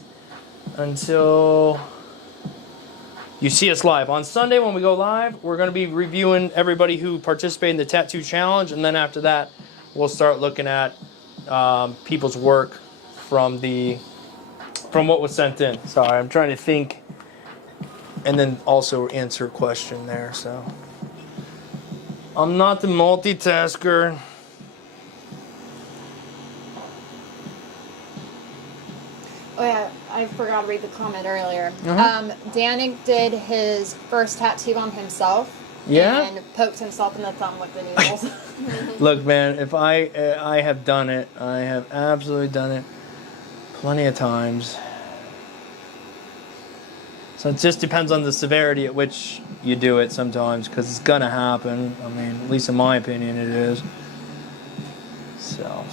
until you see us live. On Sunday when we go live, we're gonna be reviewing everybody who participated in the tattoo challenge, and then after that, we'll start looking at people's work from what was sent in. Sorry, I'm trying to think, and then also answer a question there. So I'm not the multitasker. Oh yeah, I forgot to read the comment earlier. Mm-hmm. Danik did his first tattoo on himself. Yeah? And poked himself in the thumb with the needles. Look, man, if I have done it, I have absolutely done it plenty of times. So it just depends on the severity at which you do it sometimes, because it's gonna happen. I mean, at least in my opinion, it is. So.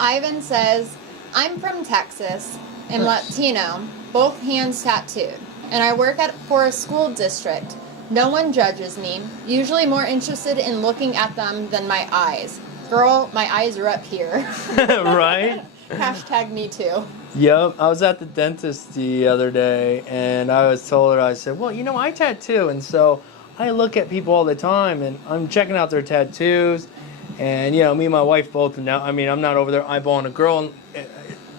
Ivan says, I'm from Texas and Latino, both hands tattooed, and I work for a school district. No one judges me, usually more interested in looking at them than my eyes. Girl, my eyes are up here. Right? Hashtag me too. Yep, I was at the dentist the other day, and I was told her, I said, well, I tattoo, and so I look at people all the time, and I'm checking out their tattoos. And, me and my wife both now, I'm not over there eyeballing a girl, and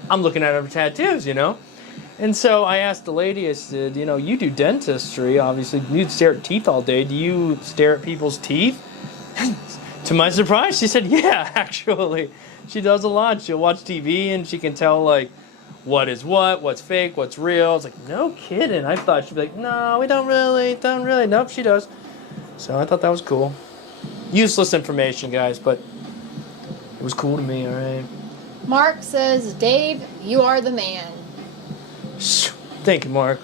I'm looking at her tattoos, And so I asked the lady, I said, you do dentistry, obviously. You stare at teeth all day. Do you stare at people's teeth? To my surprise, she said, yeah, actually. She does a lot. She'll watch TV, and she can tell, what is what's fake, what's real. It's like, no kidding. I thought she'd be like, no, we don't really. Nope, she does. So I thought that was cool. Useless information, guys, but it was cool to me, all right? Mark says, Dave, you are the man. Thank you, Mark.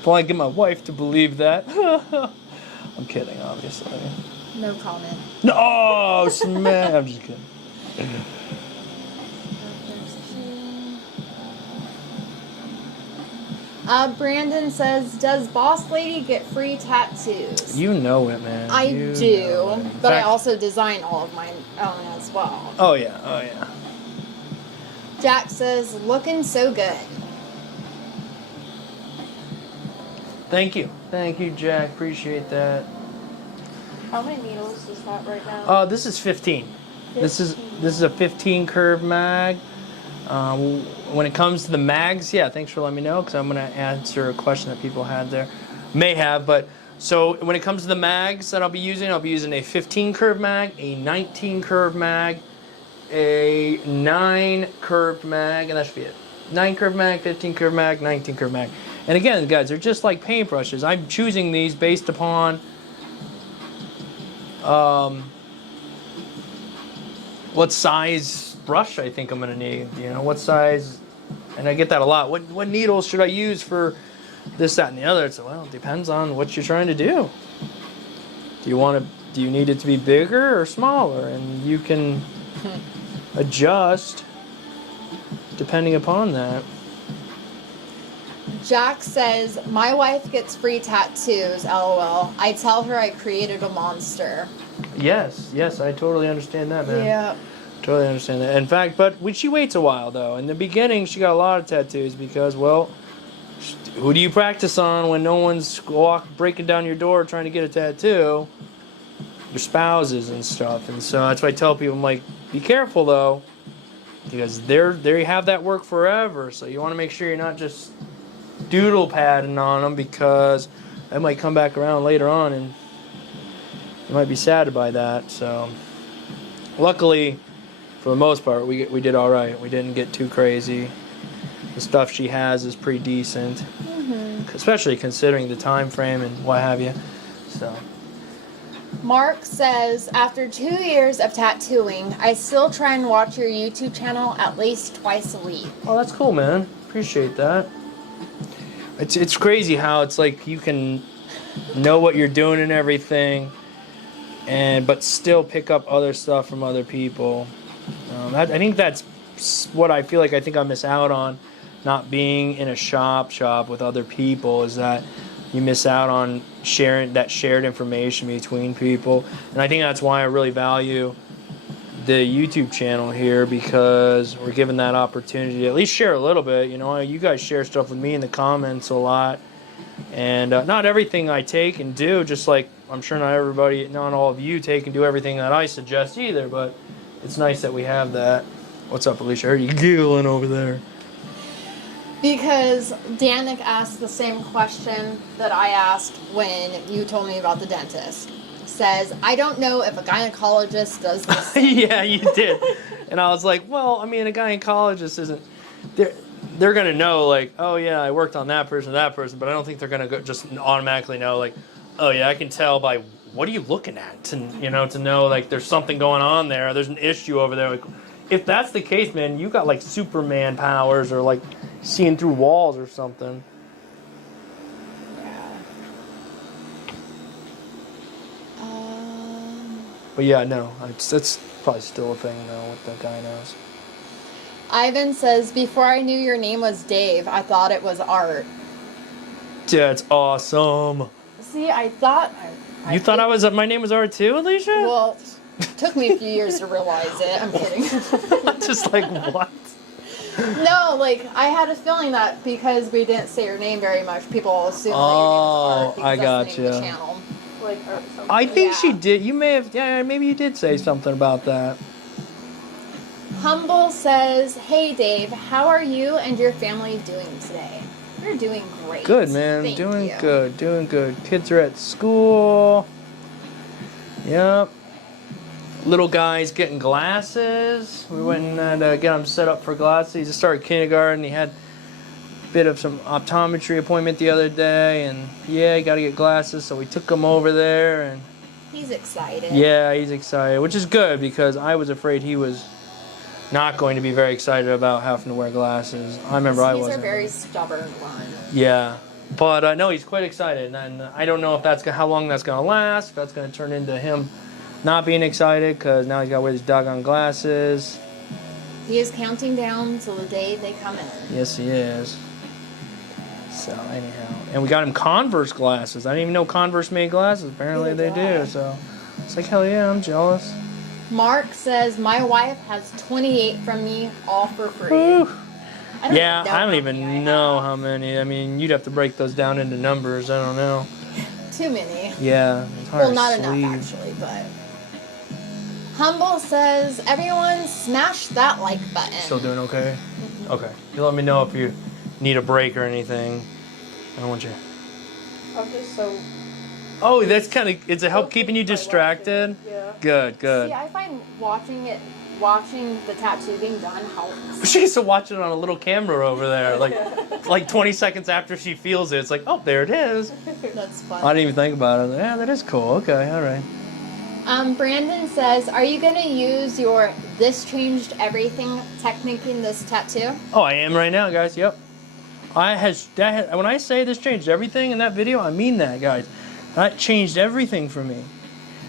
If I get my wife to believe that. I'm kidding, obviously. No comment. No, smash. I'm just kidding. Brandon says, does Boss Lady get free tattoos? You know it, man. I do, but I fact, also design all of mine own as well. Oh, yeah. Jack says, looking so good. Thank you, Jack. Appreciate that. How many needles is that right now? This is 15. This is a 15 curve mag. When it comes to the mags, yeah, thanks for letting me know, because I'm going to answer a question that people had there. May have, but so when it comes to the mags that I'll be using a 15 curve mag, a 19 curve mag, a 9 curved mag, and that should be it. 9 curved mag, 15 curved mag, 19 curved mag. And again, guys, they're just like paintbrushes. I'm choosing these based upon what size brush I think I'm gonna need. You know, what size, and I get that a lot. What needles should I use for this, that, and the other? So, well, it depends on what you're trying to do. Do you need it to be bigger or smaller? And you can adjust depending upon that. Jack says, my wife gets free tattoos, lol. I tell her I created a monster. Yes, I totally understand that, man. Yeah. Totally understand that. In fact, but she waits a while, though. In the beginning, she got a lot of tattoos because, well, who do you practice on when no one's breaking down your door trying to get a tattoo? Your spouses and stuff. And so that's why I tell people, I'm like, be careful, though, because they have that work forever. So you want to make sure you're not just doodle padding on them, because that might come back around later on and you might be saddened by that. So luckily, for the most part, we did all right. We didn't get too crazy. The stuff she has is pretty decent, especially considering the time frame and what have you. So Mark says, after 2 years of tattooing, I still try and watch your YouTube channel at least twice a week. oh, that's cool, man. Appreciate that. It's crazy how it's like you can know what you're doing and everything, but still pick up other stuff from other people. I think that's what I feel like I miss out on, not being in a shop with other people, is that you miss out on sharing that shared information between people. And I think that's why I really value the YouTube channel here, because we're given that opportunity to at least share a little bit. You know, you guys share stuff with me in the comments a lot, and not everything I take and do, just like I'm sure not all of you take and do everything that I suggest either, but it's nice that we have that. What's up, Alicia? I heard you giggling over there. Because Danik asked the same question that I asked when you told me about the dentist. Says, I don't know if a gynecologist does this. Yeah, you did. And I was like, well, I mean, a gynecologist isn't... They're going to know, like, oh, yeah, I worked on that person, but I don't think they're going to just automatically know, like, oh, yeah, I can tell by what are you looking at to know, like, there's something going on there. There's an issue over there. Like, if that's the case, man, you got, like, Superman powers or, like, seeing through walls or something. But yeah, no, that's probably still a thing, though, what the guy knows. Ivan says, before I knew your name was Dave, I thought it was Art. That's awesome. See, I thought... You thought my name was Art too, Alicia? Well, it took me a few years to realize it. I'm kidding. Just like, what? No, like, I had a feeling that because we didn't say your name very much, people assumed that your name was Art. I That's the name of the gotcha. channel. Like art something. I think Yeah. she did. You may have, maybe you did say something about that. Humble says, hey Dave, how are you and your family doing today? We're doing great. Good, man. Thank Doing you. good. Kids are at school. Yep. Little guy's getting glasses. We went and get him set up for glasses. He just started kindergarten. He had a bit of some optometry appointment the other day, and yeah, he got to get glasses, so we took him over there, and He's excited. yeah, he's excited, which is good because I was afraid he was not going to be very excited about having to wear glasses. I remember I He's wasn't. a very stubborn one. Yeah, but no, he's quite excited, and I don't know if how long that's gonna last. If that's gonna turn into him not being excited because now he's got to wear these doggone glasses. He is counting down till the day they come in. Yes, he is. So anyhow, and we got him Converse glasses. I didn't even know Converse made glasses. Apparently they do. So it's like, hell yeah, I'm jealous. Mark says, my wife has 28 from me, all for free. Whew. I don't Yeah, know I don't how even many I know have. how many. I mean, you'd have to break those down into numbers. I don't know. Too many. Yeah, it's hard Well, to not sleep. enough actually, but. Humble says, everyone smash that like button. Still doing okay? Okay. You let me know if you need a break or anything. I don't want you. I'm just so. Oh, that's kind of. Is it help keeping you distracted? Yeah. Good. See, I find watching it watching the tattoo being done helps. She used to watch it on a little camera over there, like 20 seconds after she feels it. It's like, oh, there it is. That's fun. I didn't even think about it. Yeah, that is cool. Okay, all right. Brandon says, are you going to use your "this changed everything" technique in this tattoo? Oh, I am right now, guys. Yep. When I say this changed everything in that video, I mean that, guys. That changed everything for me.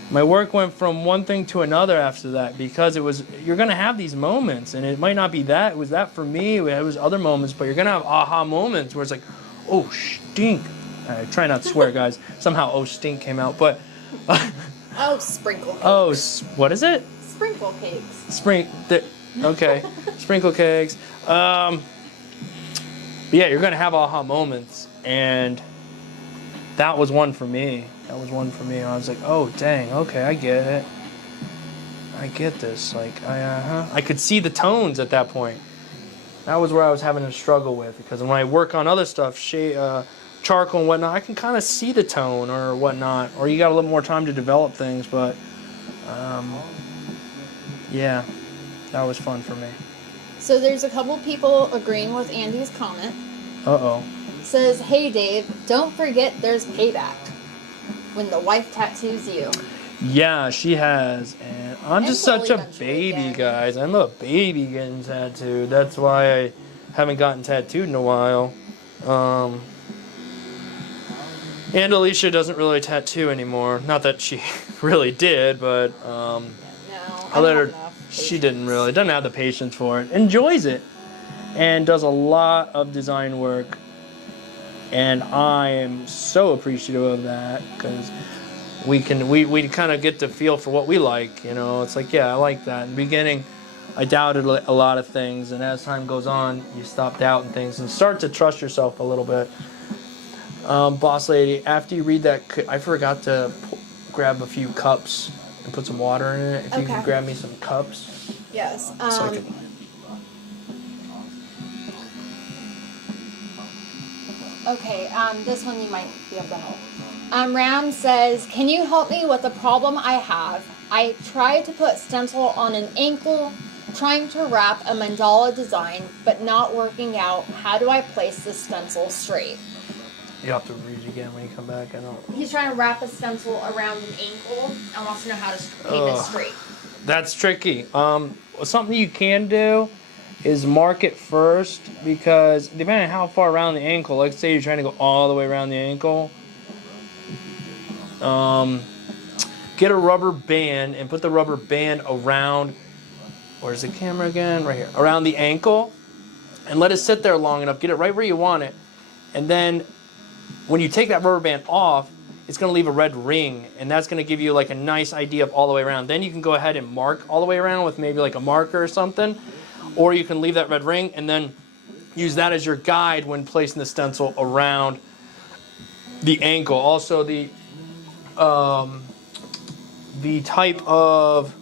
My work went from one thing to another after that because you're going to have these moments, and it might not be that. It was that for me. It was other moments, but you're going to have aha moments where it's like, oh, stink. I try not to swear, guys. Somehow, oh, stink came out, but... Oh, sprinkle cakes. Oh, what is it? Sprinkle cakes. Okay. Sprinkle cakes. But yeah, you're going to have aha moments, and that was one for me. I was like, oh, dang, okay, I get it. I get this. Like, I could see the tones at that point. That was where I was having a struggle with, because when I work on other stuff, charcoal and whatnot, I can kind of see the tone or whatnot, or you got a little more time to develop things, but yeah, that was fun for me. So there's a couple people agreeing with Andy's comment. Uh-oh. Says, hey Dave, don't forget there's payback when the wife tattoos you. Yeah, she has, and I'm just such a baby, guys. I'm a baby getting tattooed. That's why I haven't gotten tattooed in a while. And Alicia doesn't really tattoo anymore. Not that she really did, but No, I let her. She doesn't have the patience for it. Enjoys it, and does a lot of design work. And I am so appreciative of that, because we kind of get to feel for what we like. You know, it's like, yeah, I like that. In the beginning, I doubted a lot of things, and as time goes on, you stop doubting things and start to trust yourself a little bit. Boss lady, after you read that, I forgot to grab a few cups and put some water in it. If you could grab me some cups. Yes. So I could... Okay, this one you might be able to help. Ram says, can you help me with a problem I have? I tried to put stencil on an ankle, trying to wrap a mandala design, but not working out. How do I place the stencil straight? You have to read it again when you come back. I don't... He's trying to wrap a stencil around an ankle and wants to know how to keep it straight. That's tricky. Something you can do is mark it first, because depending on how far around the ankle, let's say you're trying to go all the way around the ankle, get a rubber band and put the rubber band around, where's the camera again? Right here. Around the ankle, and let it sit there long enough. Get it right where you want it. And then when you take that rubber band off, it's going to leave a red ring, and that's going to give you like a nice idea of all the way around. Then you can go ahead and mark all the way around with maybe like a marker or something. Or you can leave that red ring and then use that as your guide when placing the stencil around the ankle. Also, the type of...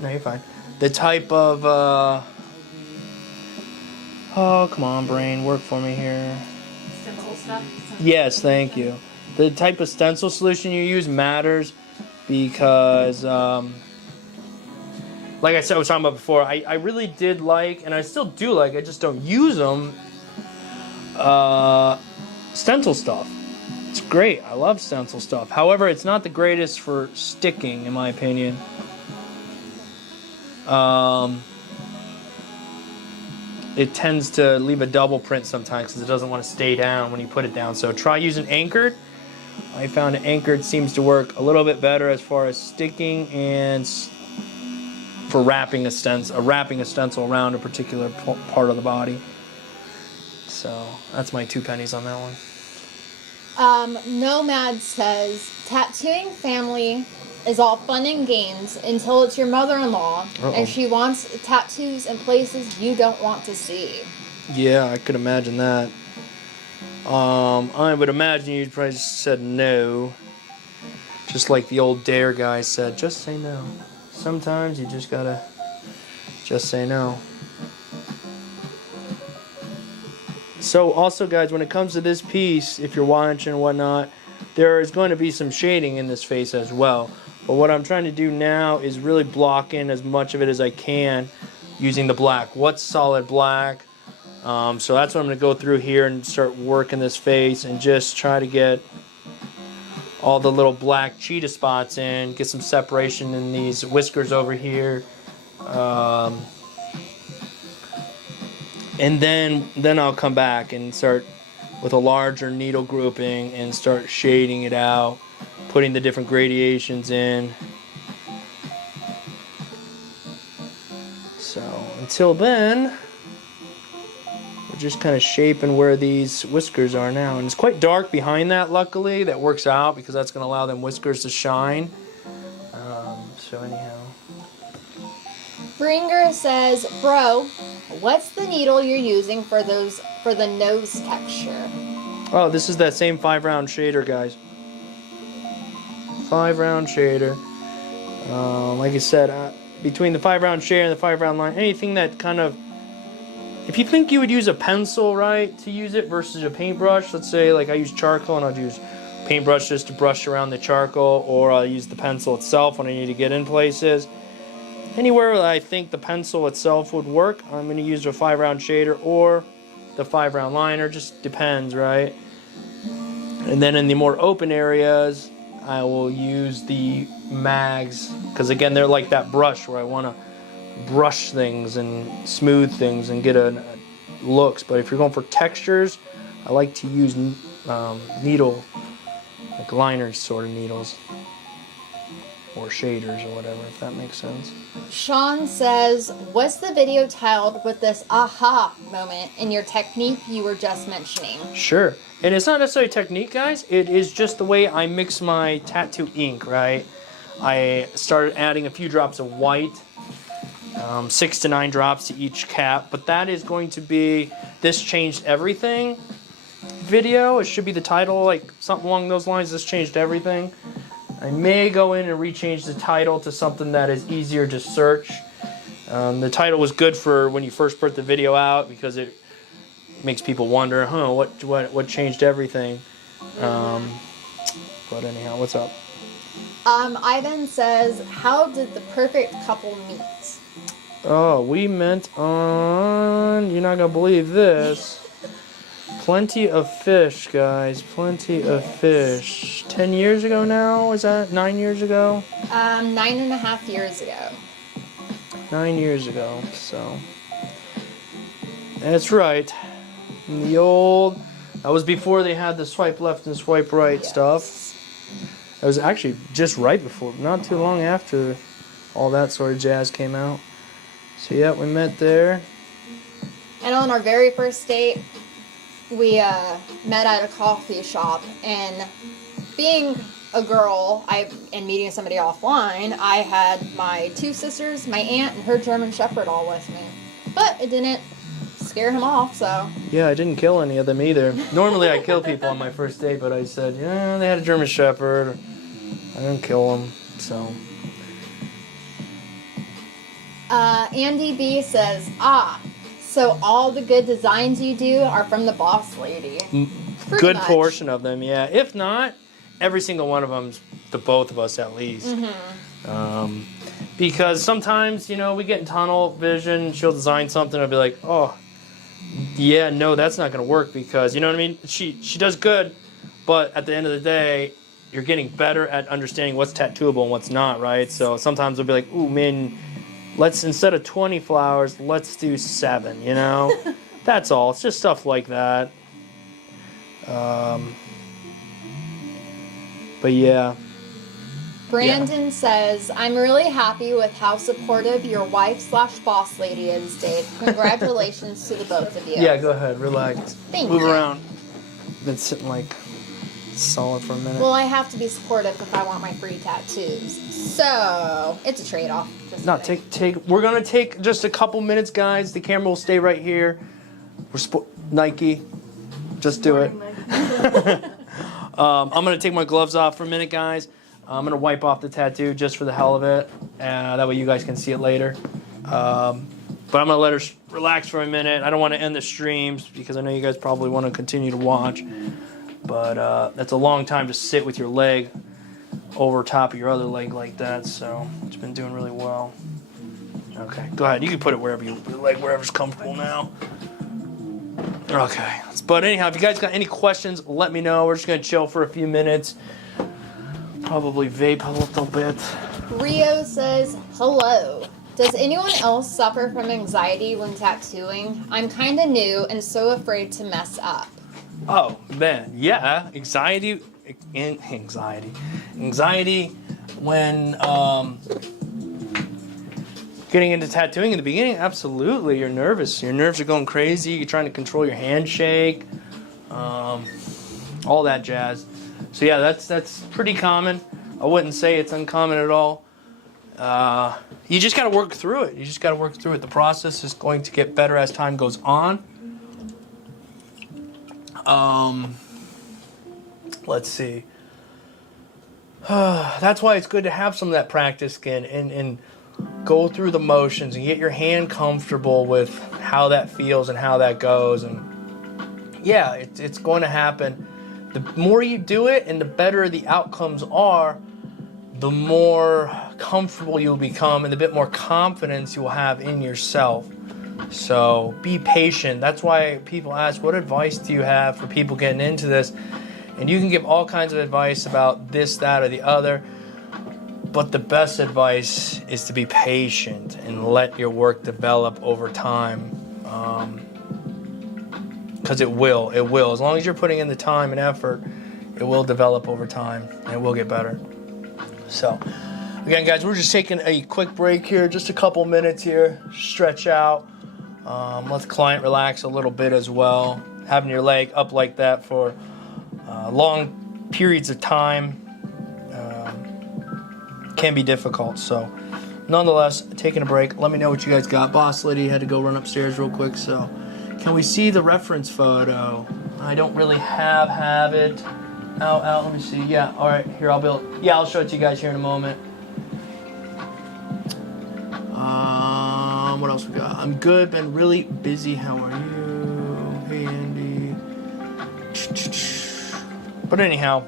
No, you're fine. The type of... Oh, come on, brain. Work for me here. Stencil stuff? Yes, thank you. The type of stencil solution you use matters, because... like I said, I was talking about before, I really did like, and I still do like, I just don't use them, stencil stuff. It's great. I love stencil stuff. However, it's not the greatest for sticking, in my opinion. It tends to leave a double print sometimes because it doesn't want to stay down when you put it down. So try using anchored. I found anchored seems to work a little bit better as far as sticking and for wrapping a stencil around a particular part of the body. So that's my 2 pennies on that one. Nomad says, tattooing family is all fun and games until it's your mother-in-law and she wants tattoos in places you don't want to see. Yeah, I could imagine that. I would imagine you'd probably just said no. Just like the old Dare guy said, just say no. Sometimes you just gotta just say no. So also, guys, when it comes to this piece, if you're watching and whatnot, there is going to be some shading in this face as well. But what I'm trying to do now is really block in as much of it as I can using the black. What's solid black? So that's what I'm going to go through here and start working this face and just try to get all the little black cheetah spots in, get some separation in these whiskers over here. And then I'll come back and start with a larger needle grouping and start shading it out, putting the different gradations in. So until then, we're just kind of shaping where these whiskers are now. And it's quite dark behind that, luckily. That works out because that's going to allow them whiskers to shine. So anyhow. Bringer says, bro, what's the needle you're using for the nose texture? Oh, this is that same 5-round shader, guys. 5-round shader. Like I said, between the 5-round shader and the 5-round line, anything that kind of, if you think you would use a pencil, right, to use it versus a paintbrush, let's say like I use charcoal and I'll use paintbrush just to brush around the charcoal, or I'll use the pencil itself when I need to get in places. Anywhere that I think the pencil itself would work, I'm going to use a 5-round shader or the 5-round liner, just depends, right? And then in the more open areas, I will use the mags, because again, they're like that brush where I want to brush things and smooth things and get a looks. But if you're going for textures, I like to use needle, like liners sort of needles, or shaders or whatever, if that makes sense. Sean says, what's the video titled with this aha moment in your technique you were just mentioning? Sure. And it's not necessarily technique, guys. It is just the way I mix my tattoo ink, right? I started adding a few drops of white, 6 to 9 drops to each cap. But that is going to be This Changed Everything video. It should be the title, like something along those lines. This changed everything. I may go in and rechange the title to something that is easier to search. The title was good for when you first put the video out because it makes people wonder, what changed everything? But anyhow, what's up? Ivan says, how did the perfect couple meet? Oh, we met on, you're not gonna believe this. Plenty of Fish, guys. Plenty of Fish. 10 years ago now? Is that 9 years ago? 9.5 years ago. 9 years ago, so. That's right. The old, that was before they had the swipe left and swipe right stuff. It was actually just right before, not too long after all that sort of jazz came out. So yeah, we met there. And on our very first date, we met at a coffee shop, and being a girl and meeting somebody offline, I had my 2 sisters, my aunt, and her German Shepherd all with me. But it didn't scare him off, so. Yeah, I didn't kill any of them either. Normally I kill people on my first date, but I said, yeah, they had a German Shepherd. I didn't kill them, so. Andy B says, so all the good designs you do are from the boss lady. Pretty Good much. portion of them, yeah. If not, every single one of them's the both of us at least. Mm-hmm. Because sometimes, we get in tunnel vision, she'll design something, I'll be like, oh, yeah, no, that's not going to work because, you know what I mean? She does good, but at the end of the day, you're getting better at understanding what's tattooable and what's not, right? So sometimes I'll be like, ooh, man, let's, instead of 20 flowers, let's do 7, That's all. It's just stuff like that. But yeah. Brandon says, I'm really happy with how supportive your wife/boss lady is, Dave. Congratulations to the both of you. Yeah, go ahead. Relax. Move around. Been sitting like solid for a minute. Well, I have to be supportive if I want my free tattoos. So, it's a trade-off. No, we're going to take just a couple minutes, guys. The camera will stay right here. We're Nike. Just do it. I'm going to take my gloves off for a minute, guys. I'm going to wipe off the tattoo just for the hell of it. That way you guys can see it later. But I'm going to let her relax for a minute. I don't want to end the streams because I know you guys probably want to continue to watch. But that's a long time to sit with your leg over top of your other leg like that, so it's been doing really well. Okay, go ahead. You can put it wherever wherever's comfortable now. Okay, but anyhow, if you guys got any questions, let me know. We're just gonna chill for a few minutes. Probably vape a little bit. Rio says, hello. Does anyone else suffer from anxiety when tattooing? I'm kind of new and so afraid to mess up. Oh, man, yeah, anxiety when getting into tattooing in the beginning, absolutely, you're nervous. Your nerves are going crazy. You're trying to control your handshake, all that jazz. So yeah, that's pretty common. I wouldn't say it's uncommon at all. You just got to work through it. The process is going to get better as time goes on. Let's see. That's why it's good to have some of that practice skin and go through the motions and get your hand comfortable with how that feels and how that goes. And yeah, it's going to happen. The more you do it and the better the outcomes are, the more comfortable you'll become and the bit more confidence you'll have in yourself. So be patient. That's why people ask, what advice do you have for people getting into this? And you can give all kinds of advice about this, that, or the other. But the best advice is to be patient and let your work develop over time. Because it will. As long as you're putting in the time and effort, it will develop over time and it will get better. So, again, guys, we're just taking a quick break here, just a couple minutes here, stretch out. Let the client relax a little bit as well. Having your leg up like that for long periods of time can be difficult. So, nonetheless, taking a break. Let me know what you guys got. Boss lady had to go run upstairs real quick. So, can we see the reference photo? I don't really have it. Out. Let me see. Yeah. All right. Here, I'll show it to you guys here in a moment. What else we got? I'm good. Been really busy. How are you? Hey, Andy. But anyhow,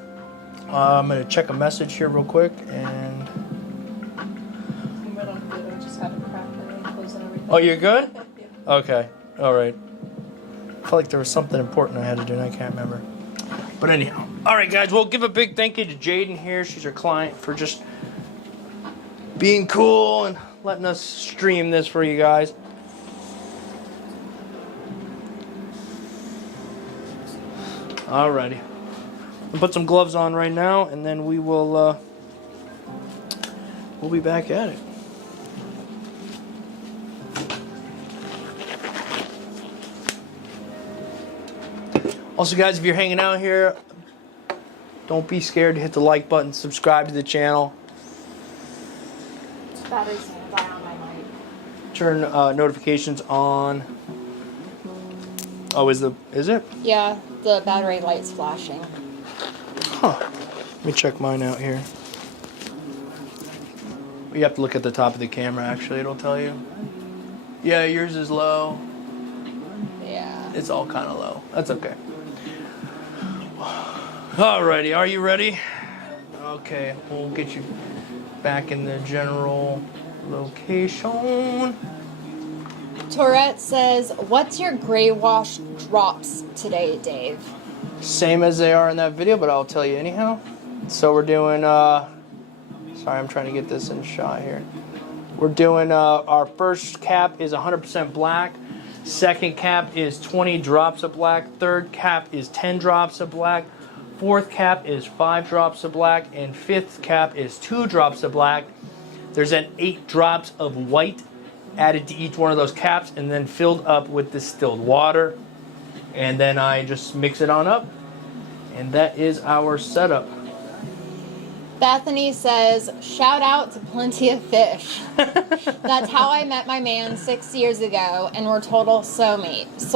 I'm gonna check a message here real quick and. I'm good. I'm good. I just had a crack and close and everything. Oh, you're good? Yeah. Okay. All right. I felt like there was something important I had to do and I can't remember. But anyhow. All right, guys. We'll give a big thank you to Jaden here. She's our client for just being cool and letting us stream this for you guys. Alrighty. I'll put some gloves on right now, and then we'll be back at it. Also, guys, if you're hanging out here, don't be scared to hit the like button, subscribe to the channel. Battery's gonna die on my mic. Turn notifications on. Oh, is it? Yeah, the battery light's flashing. Huh. Let me check mine out here. You have to look at the top of the camera, actually. It'll tell you. Yeah, yours is low. Yeah. It's all kind of low. That's okay. Alrighty, are you ready? Okay, we'll get you back in the general location. Tourette says, what's your gray wash drops today, Dave? Same as they are in that video, but I'll tell you anyhow. So we're doing, sorry, I'm trying to get this in shot here. We're doing, our first cap is 100% black. Second cap is 20 drops of black. Third cap is 10 drops of black. Fourth cap is 5 drops of black. And fifth cap is 2 drops of black. There's then 8 drops of white added to each one of those caps and then filled up with distilled water. And then I just mix it on up. And that is our setup. Bethany says, shout out to Plenty of Fish. That's how I met my man 6 years ago, and we're total soulmates. It's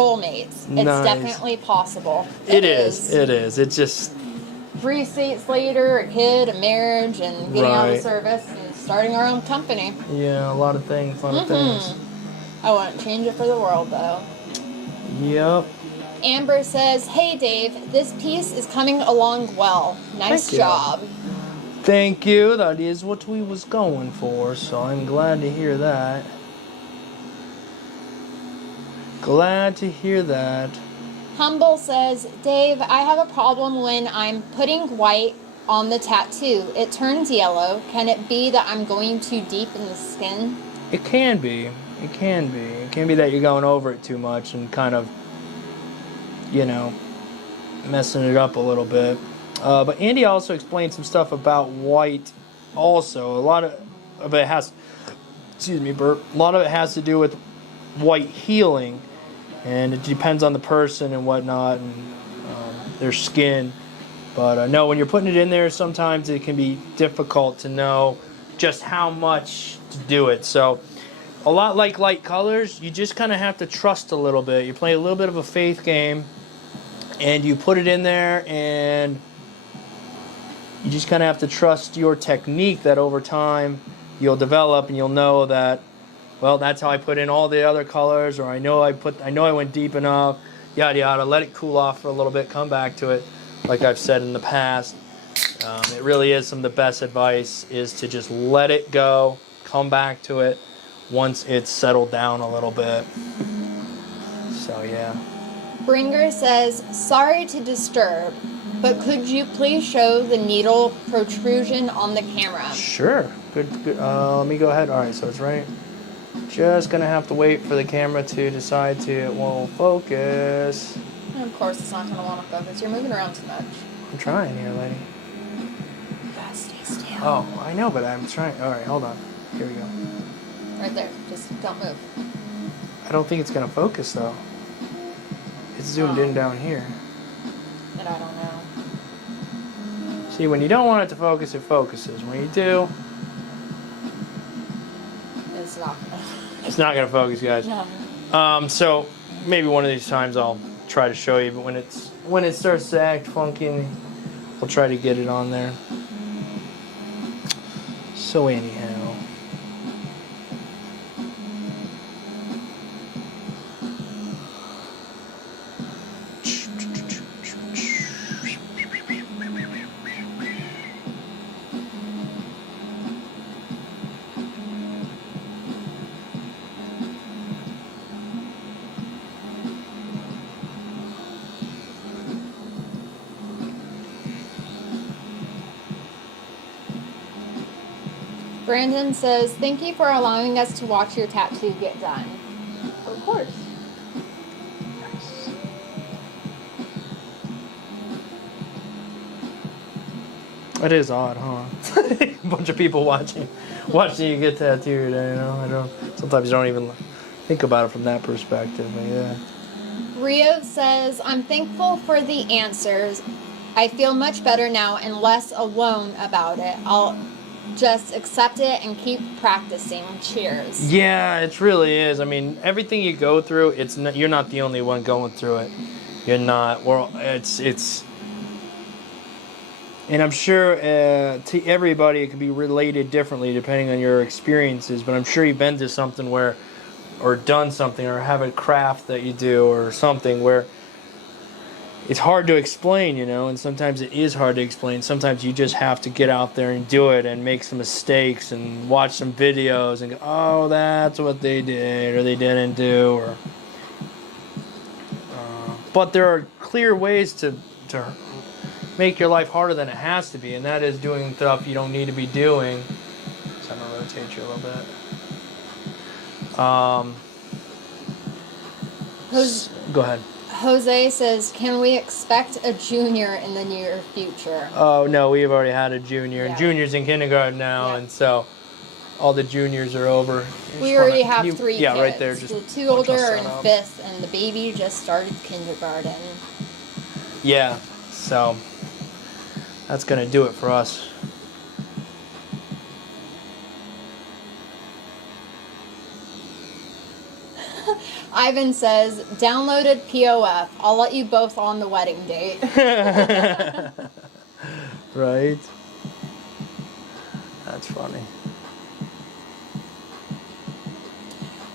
Nice. Definitely possible. It is. It's just 3 states later, a kid, a marriage, and getting out of Right. service and starting our own company. yeah, a lot of things. I wouldn't change it for the world, though. Yep. Amber says, hey Dave, this piece is coming along well. Nice Thank you. job. Thank you. That is what we was going for, so I'm glad to hear that. Glad to hear that. Humble says, Dave, I have a problem when I'm putting white on the tattoo. It turns yellow. Can it be that I'm going too deep in the skin? It can be. It can be. It can be that you're going over it too much and kind of, messing it up a little bit. But Andy also explained some stuff about white also. A lot of it has, a lot of it has to do with white healing. And it depends on the person and whatnot and their skin. But no, when you're putting it in there, sometimes it can be difficult to know just how much to do it. So a lot like light colors, you just kind of have to trust a little bit. You play a little bit of a faith game and you put it in there and you just kind of have to trust your technique that over time you'll develop and you'll know that, well, that's how I put in all the other colors, or I know I went deep enough, yada yada. Let it cool off for a little bit, come back to it. Like I've said in the past, it really is some of the best advice is to just let it go, come back to it once it's settled down a little bit. So yeah. Bringer says, sorry to disturb, but could you please show the needle protrusion on the camera? Sure. Good. Let me go ahead. All right, so it's right. Just gonna have to wait for the camera to decide it won't focus. And of course, it's not gonna want to focus. You're moving around too much. I'm trying here, lady. You gotta stay still. Oh, I know, but I'm trying. All right, hold on. Here we go. Right there. Just don't move. I don't think it's gonna focus though. It's zoomed in down here. And I don't know. See, when you don't want it to focus, it focuses. When you do, It's not gonna. it's not gonna focus, guys. No. So maybe one of these times I'll try to show you, but when it starts to act funky, I'll try to get it on there. So anyhow. Brandon says, thank you for allowing us to watch your tattoo get done. Of course. It is odd, huh? A bunch of people watching you get tattooed. Sometimes you don't even think about it from that perspective. But yeah. Rio says, I'm thankful for the answers. I feel much better now and less alone about it. I'll just accept it and keep practicing. Cheers. Yeah, it really is. I mean, everything you go through, you're not the only one going through it. You're not. Well, it's. And I'm sure to everybody it can be related differently depending on your experiences. But I'm sure you've been to something or done something, or have a craft that you do, or something where it's hard to explain, and sometimes it is hard to explain. Sometimes you just have to get out there and do it and make some mistakes and watch some videos and go, oh, that's what they did or they didn't do. But there are clear ways to make your life harder than it has to be, and that is doing stuff you don't need to be doing. So I'm going to rotate you a little bit. Go ahead. Jose says, can we expect a junior in the near future? Oh, no, we've already had a junior. Yeah. Junior's in kindergarten now, Yeah. And so all the juniors are over. We already have 3 kids. Yeah, right there. Just the 2 older are in up. 5th, and the baby just started kindergarten. Yeah, so that's going to do it for us. Ivan says, downloaded POF. I'll let you both on the wedding date. Right? That's funny.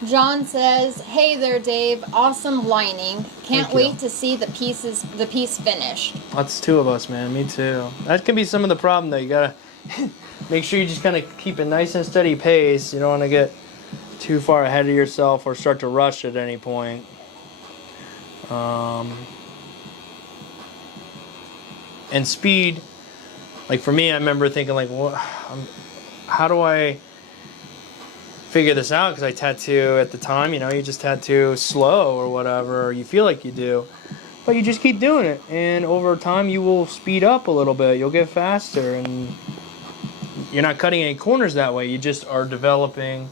John says, hey there, Dave. Awesome lining. Can't Thank you. wait to see the piece finished. That's 2 of us, man. Me too. That can be some of the problem, though. You make sure you just kind of keep a nice and steady pace. You don't want to get too far ahead of yourself or start to rush at any point. And speed, like for me, I remember thinking like, how do I figure this out? Because I tattoo at the time, you just tattoo slow or whatever, or you feel like you do. But you just keep doing it, and over time you will speed up a little bit. You'll get faster, and you're not cutting any corners that way. You just are developing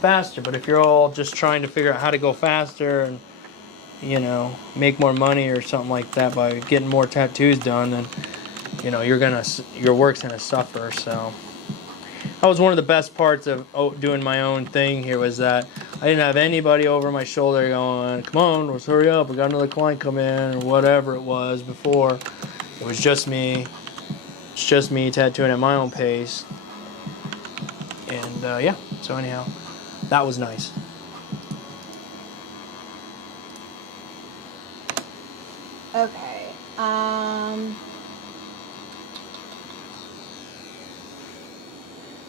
faster. But if you're all just trying to figure out how to go faster and make more money or something like that by getting more tattoos done, then your work's gonna suffer. So that was one of the best parts of doing my own thing here, was that I didn't have anybody over my shoulder going, come on, let's hurry up, we got another client come in, or whatever it was before. It was just me. It's just me tattooing at my own pace. And yeah, so anyhow, that was nice. Okay.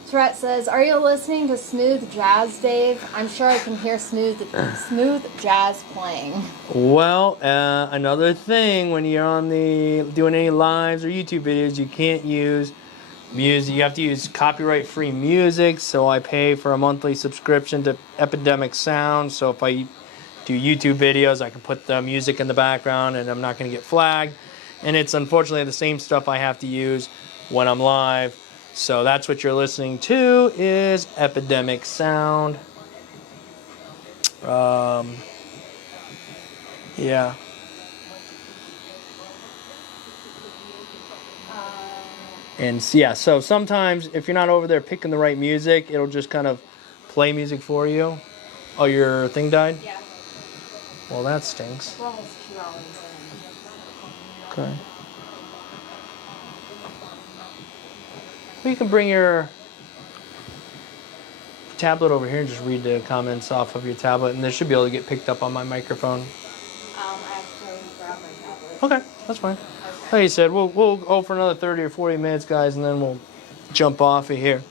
Tourette says, "Are you listening to smooth jazz, Dave? I'm sure I can hear smooth jazz playing." Well, another thing, when you're on doing any lives or YouTube videos, you can't use music. You have to use copyright-free music. So I pay for a monthly subscription to Epidemic Sound. So if I do YouTube videos, I can put the music in the background, and I'm not going to get flagged. And it's unfortunately the same stuff I have to use when I'm live. So that's what you're listening to, is Epidemic Sound. Yeah. And yeah, so sometimes if you're not over there picking the right music, it'll just kind of play music for you. Oh, your thing died? Yeah. Well, that stinks. We're almost 2 hours in. Okay. Well, you can bring your tablet over here and just read the comments off of your tablet, and they should be able to get picked up on my microphone. I actually grabbed my tablet. Okay, that's fine. Like you said, we'll go for another 30 or 40 minutes, guys, and then we'll jump off of here.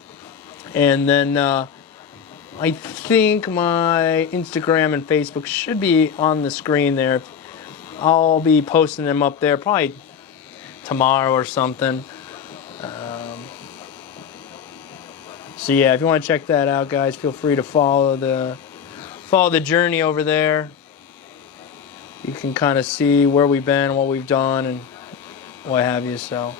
And then I think my Instagram and Facebook should be on the screen there. I'll be posting them up there probably tomorrow or something. So yeah, if you want to check that out, guys, feel free to follow the journey over there. You can kind of see where we've been, what we've done, and what have you. So.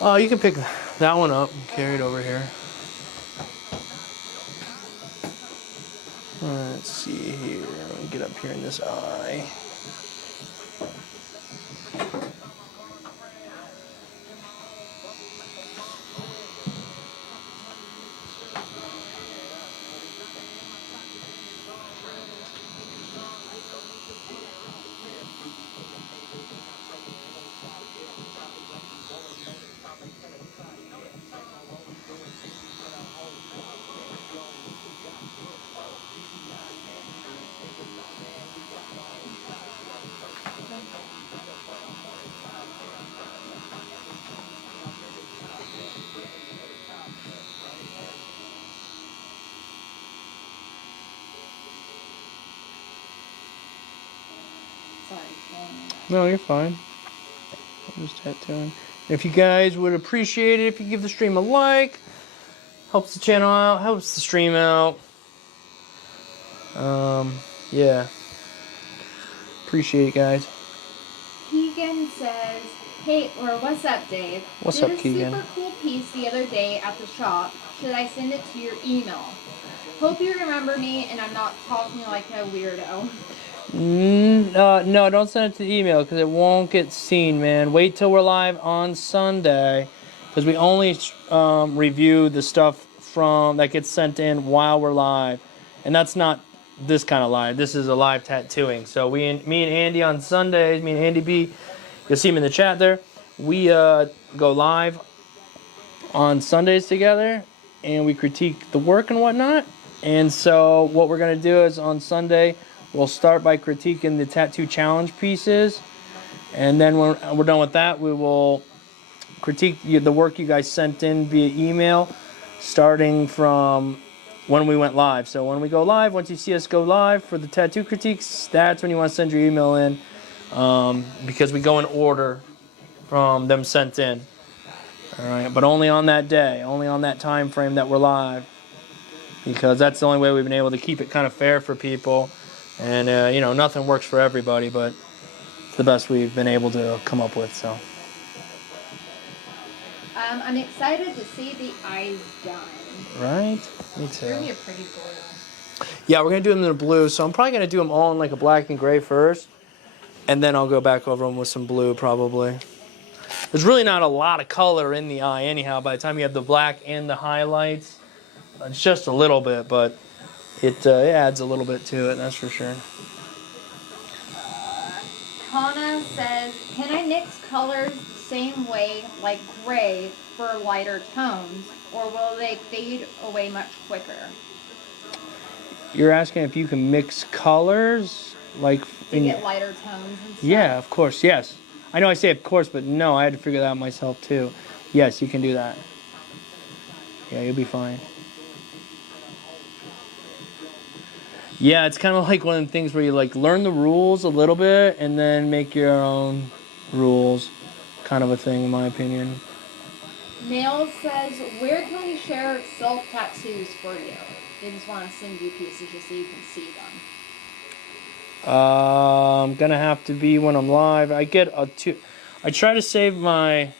Oh, you can pick that one up and carry it over here. Let's see here. Let me get up here in this eye. No, you're fine. I'm just tattooing. If you guys would appreciate it if you give the stream a like. Helps the channel out, helps the stream out. Yeah. Appreciate it, guys. Keegan says, "Hey, or what's up, Dave? What's up, Keegan? Did a super cool piece the other day at the shop. Should I send it to your email? Hope you remember me and I'm not talking like a weirdo." No, don't send it to the email because it won't get seen, man. Wait till we're live on Sunday, because we only review the stuff that gets sent in while we're live, and that's not this kind of live. This is a live tattooing. So me and Andy on Sundays, me and Andy B, you'll see him in the chat there. We go live on Sundays together, and we critique the work and whatnot. And so what we're gonna do is on Sunday, We'll start by critiquing the tattoo challenge pieces, and then when we're done with that, we will critique the work you guys sent in via email, starting from when we went live. So when we go live, once you see us go live for the tattoo critiques, that's when you want to send your email in, because we go in order from them sent in. All right, but only on that day, only on that time frame that we're live, because that's the only way we've been able to keep it kind of fair for people. And you know, nothing works for everybody, but it's the best we've been able to come up with. So I'm excited to see the eyes done. right, me too. It's really a pretty blue. Yeah, we're gonna do them in the blue, so I'm probably gonna do them all in like a black and gray first, and then I'll go back over them with some blue probably. There's really not a lot of color in the eye anyhow. By the time you have the black and the highlights, it's just a little bit, but it adds a little bit to it, that's for sure. Hannah says, can I mix colors the same way like gray for lighter tones, or will they fade away much quicker? You're asking if you can mix colors, like To get lighter tones and stuff? Yeah, of course, yes. I know I say of course, but no, I had to figure that out myself too. Yes, you can do that. Yeah, you'll be fine. Yeah, it's kind of like one of the things where you like learn the rules a little bit and then make your own rules, kind of a thing in my opinion. Nails says, where can we share self tattoos for you? They just want to send you pieces just so you can see them. I'm gonna have to be when I'm live. I try to save my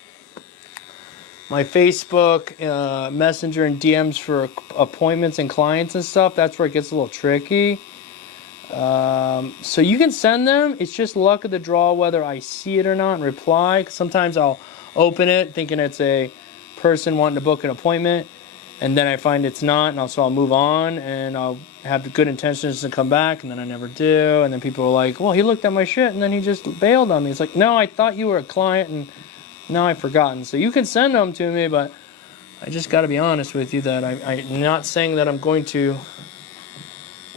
Facebook Messenger and DMs for appointments and clients and stuff. That's where it gets a little tricky. So you can send them. It's just luck of the draw whether I see it or not and reply. Sometimes I'll open it thinking it's a person wanting to book an appointment, and then I find it's not, and so I'll move on, and I'll have the good intentions to come back, and then I never do. And then people are like, well, he looked at my shit and then he just bailed on me. It's like, no, I thought you were a client and now I've forgotten. So you can send them to me, but I just got to be honest with you that I'm not saying that I'm going to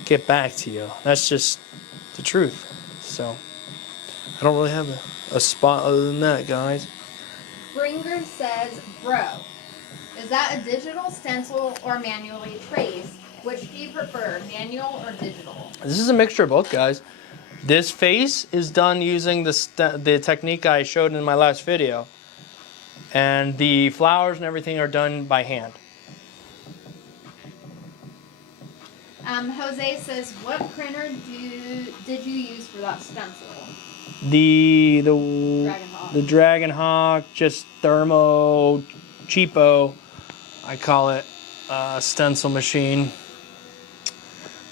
get back to you. That's just the truth. So I don't really have a spot other than that, guys. Bringer says, bro, is that a digital stencil or manually traced? Which do you prefer, manual or digital? This is a mixture of both, guys. This face is done using the technique I showed in my last video. And the flowers and everything are done by hand. Jose says, what printer did you use for that stencil? The Dragon Hawk, just thermo, cheapo, I call it, stencil machine.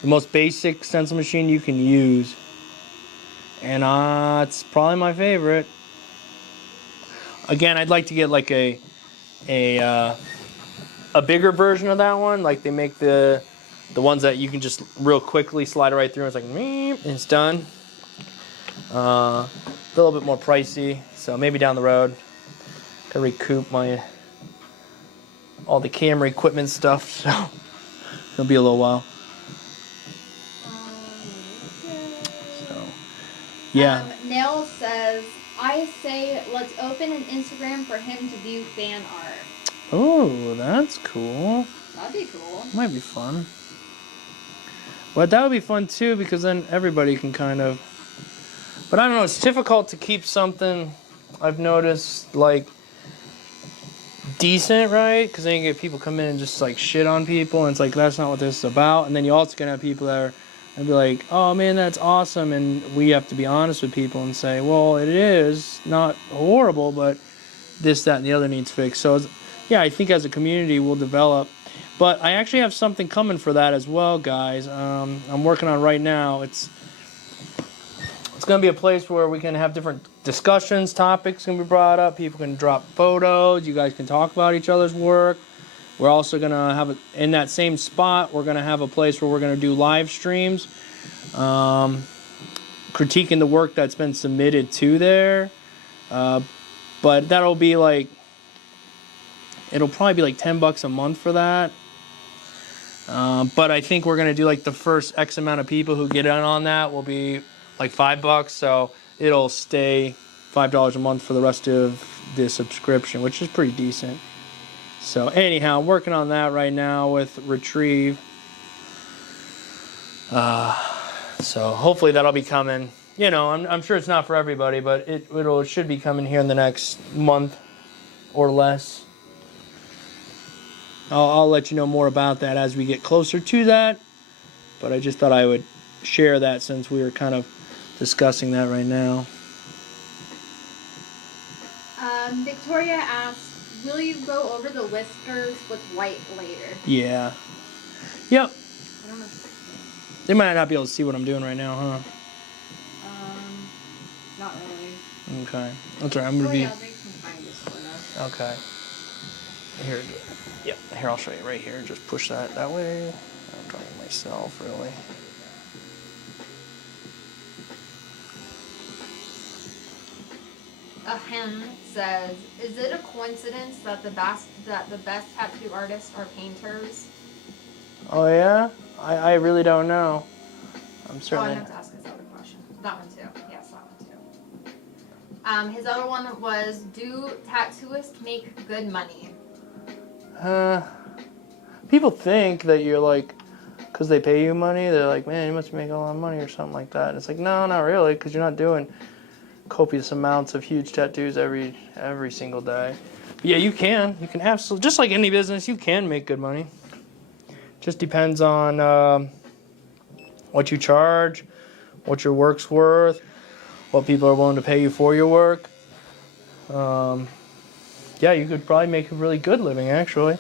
The most basic stencil machine you can use. And it's probably my favorite. Again, I'd like to get like a bigger version of that one. Like they make the ones that you can just real quickly slide it right through. It's like, and it's done. A little bit more pricey, so maybe down the road. To recoup all the camera equipment stuff. So it'll be a little while. Yeah. Nell says, I say let's open an Instagram for him to view fan art. Oh, that's cool. That'd be cool. Might be fun. But that would be fun too, because then everybody can kind of... But I don't know, it's difficult to keep something, I've noticed, like, decent, right? Because then you get people come in and just, like, shit on people, and it's like, that's not what this is about. And then you also gonna have people that are and be like, oh man, that's awesome, and we have to be honest with people and say, well, it is not horrible, but this, that, and the other needs fixed. So yeah, I think as a community we'll develop. But I actually have something coming for that as well, guys. I'm working on right now. It's going to be a place where we can have different discussions, topics can be brought up, people can drop photos, you guys can talk about each other's work. We're also going to have, in that same spot, we're going to have a place where we're going to do live streams, critiquing the work that's been submitted to there. But that'll be like, it'll probably be like $10 a month for that. But I think we're gonna do like the first X amount of people who get in on that will be like $5, so it'll stay $5 a month for the rest of the subscription, which is pretty decent. So anyhow, I'm working on that right now with Retrieve. So hopefully that'll be coming. You know, I'm sure it's not for everybody, but it should be coming here in the next month or less. I'll let you know more about that as we get closer to that. But I just thought I would share that since we were kind of discussing that right now. Victoria asked, will you go over the whiskers with white later? Yeah. Yep. I don't know. They might not be able to see what I'm doing right now, huh? Not really. Okay. That's all right. I'm going to be... Yeah, they can kind of sort of. Okay. Here. Yep. Here, I'll show you right here. Just push that way. I'm trying myself, really. Ahem says, is it a coincidence that the best tattoo artists are painters? Oh, yeah? I really don't know. I'm Oh, I certainly... have to ask his other question. That one too. Yes, that one too. His other one was, do tattooists make good money? People think that you're like, because they pay you money, they're like, man, you must make a lot of money or something like that. And it's like, no, not really, because you're not doing copious amounts of huge tattoos every single day. But yeah, you can absolutely, just like any business, you can make good money. Just depends on what you charge, what your work's worth, what people are willing to pay you for your work. Yeah, you could probably make a really good living, actually.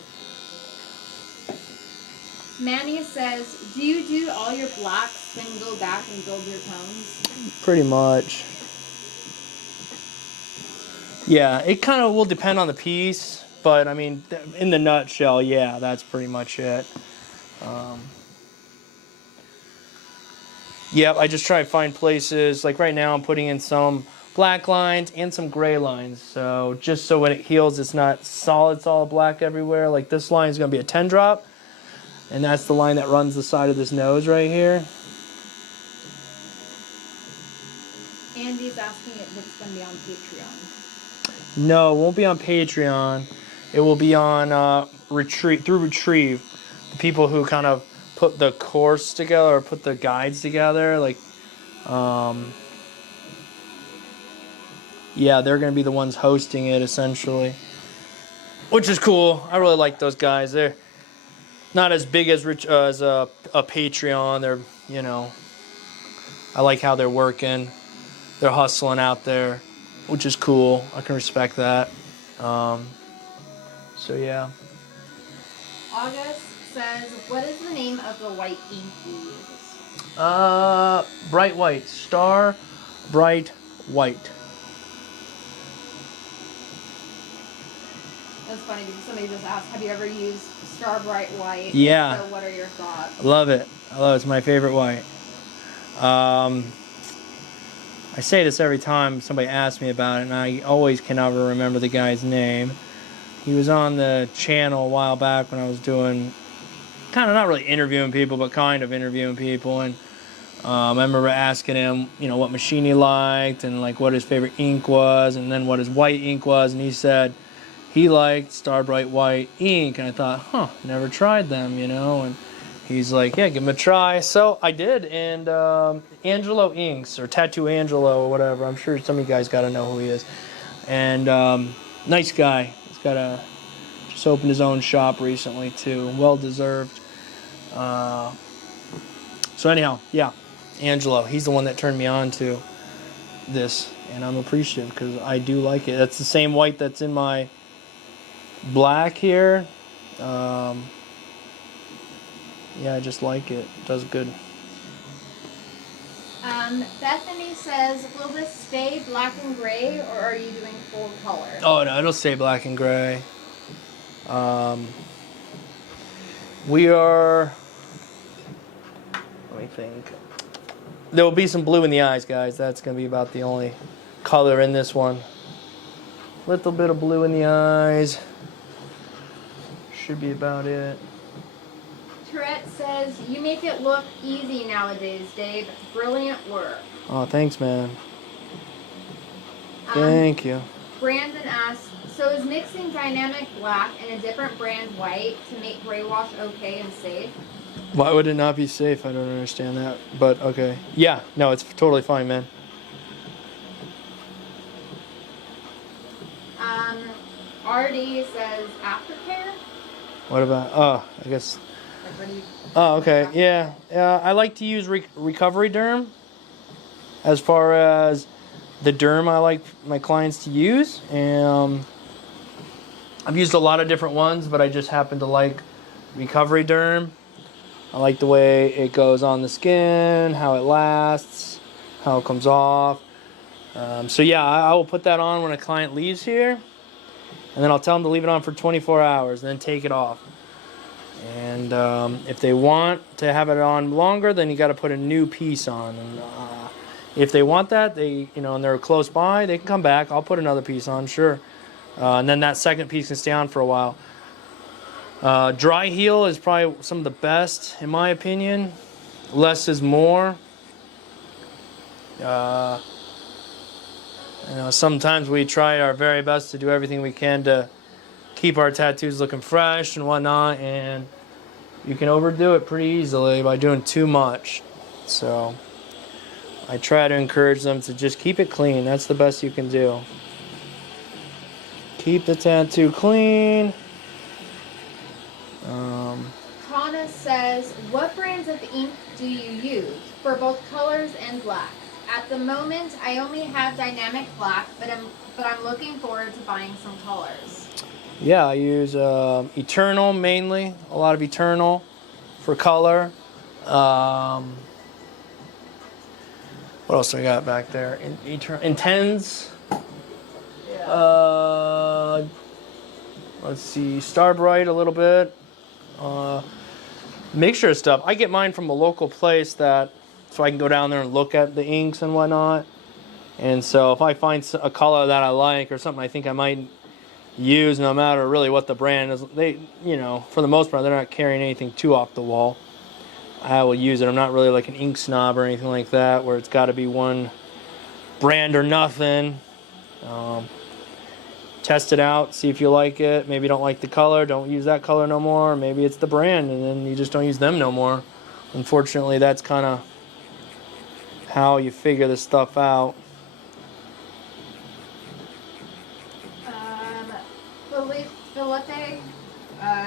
Manny says, do you do all your blacks, then go back and build your tones? Pretty much. Yeah, it kind of will depend on the piece, but I mean, in the nutshell, yeah, that's pretty much it. Yeah, I just try to find places, like right now I'm putting in some black lines and some gray lines, so just so when it heals it's not solid black everywhere. Like this line is going to be a 10 drop, and that's the line that runs the side of this nose right here. Andy's asking if it's going to be on Patreon. No, it won't be on Patreon. It will be on Retrieve. The people who kind of put the course together or put the guides together, like, yeah, they're going to be the ones hosting it essentially, which is cool. I really like those guys. They're not as big as a Patreon. They're, you know, I like how they're working. They're hustling out there, which is cool. I can respect that. So yeah. August says, what is the name of the white ink you use? Bright white. Star Bright White. That's funny because somebody just asked, have you ever used Star Bright White? Yeah. So what are your thoughts? Love it. It's my favorite white. I say this every time somebody asks me about it, and I always can never remember the guy's name. He was on the channel a while back when I was doing, kind of not really interviewing people, but kind of interviewing people. And I remember asking him, you know, what machine he liked and like what his favorite ink was, and then what his white ink was. And he said he liked Star Bright White ink. And I thought, never tried them, you know. And he's like, yeah, give him a try. So I did. And Angelo Inks, or Tattoo Angelo or whatever. I'm sure some of you guys got to know who he is. And nice guy. He's got just opened his own shop recently too. Well deserved. So anyhow, yeah, Angelo. He's the one that turned me on to this, and I'm appreciative because I do like it. That's the same white that's in my black here. Yeah, I just like it. It does good. Bethany says, will this stay black and gray, or are you doing full color? Oh no, it'll stay black and gray. We are, let me think. There will be some blue in the eyes, guys. That's going to be about the only color in this one. Little bit of blue in the eyes. Should be about it. Tourette says, you make it look easy nowadays, Dave. Brilliant work. Oh, thanks, man. Thank you. Brandon asks, so is mixing dynamic black and a different brand white to make gray wash okay and safe? Why would it not be safe? I don't understand that. But okay. Yeah, no, it's totally fine, man. RD says aftercare. What about, oh, I guess. Like, what do you? Oh, okay. Yeah. I like to use recovery derm as far as the derm I like my clients to use. And I've used a lot of different ones, but I just happen to like recovery derm. I like the way it goes on the skin, how it lasts, how it comes off. So yeah, I will put that on when a client leaves here, and then I'll tell them to leave it on for 24 hours and then take it off. And if they want to have it on longer, then you got to put a new piece on. And if they want that, and they're close by, they can come back. I'll put another piece on, sure. And then that second piece can stay on for a while. Dry heal is probably some of the best, in my opinion. Less is more. Sometimes we try our very best to do everything we can to keep our tattoos looking fresh and whatnot, and you can overdo it pretty easily by doing too much. So I try to encourage them to just keep it clean. That's the best you can do. Keep the tattoo clean. Tana says, what brands of ink do you use for both colors and black? At the moment, I only have dynamic black, but I'm looking forward to buying some colors. Yeah, I use Eternal mainly. A lot of Eternal for color. What else do I got back there? Intens. Yeah. Let's see, Starbright a little bit. Mixture of stuff. I get mine from a local place so I can go down there and look at the inks and whatnot. And so if I find a color that I like or something I think I might use, no matter really what the brand is, for the most part, they're not carrying anything too off the wall. I will use it. I'm not really like an ink snob or anything like that, where it's got to be one brand or nothing. Test it out, see if you like it. Maybe you don't like the color, don't use that color no more. Maybe it's the brand, and then you just don't use them no more. Unfortunately, that's kind of how you figure this stuff out. Felipe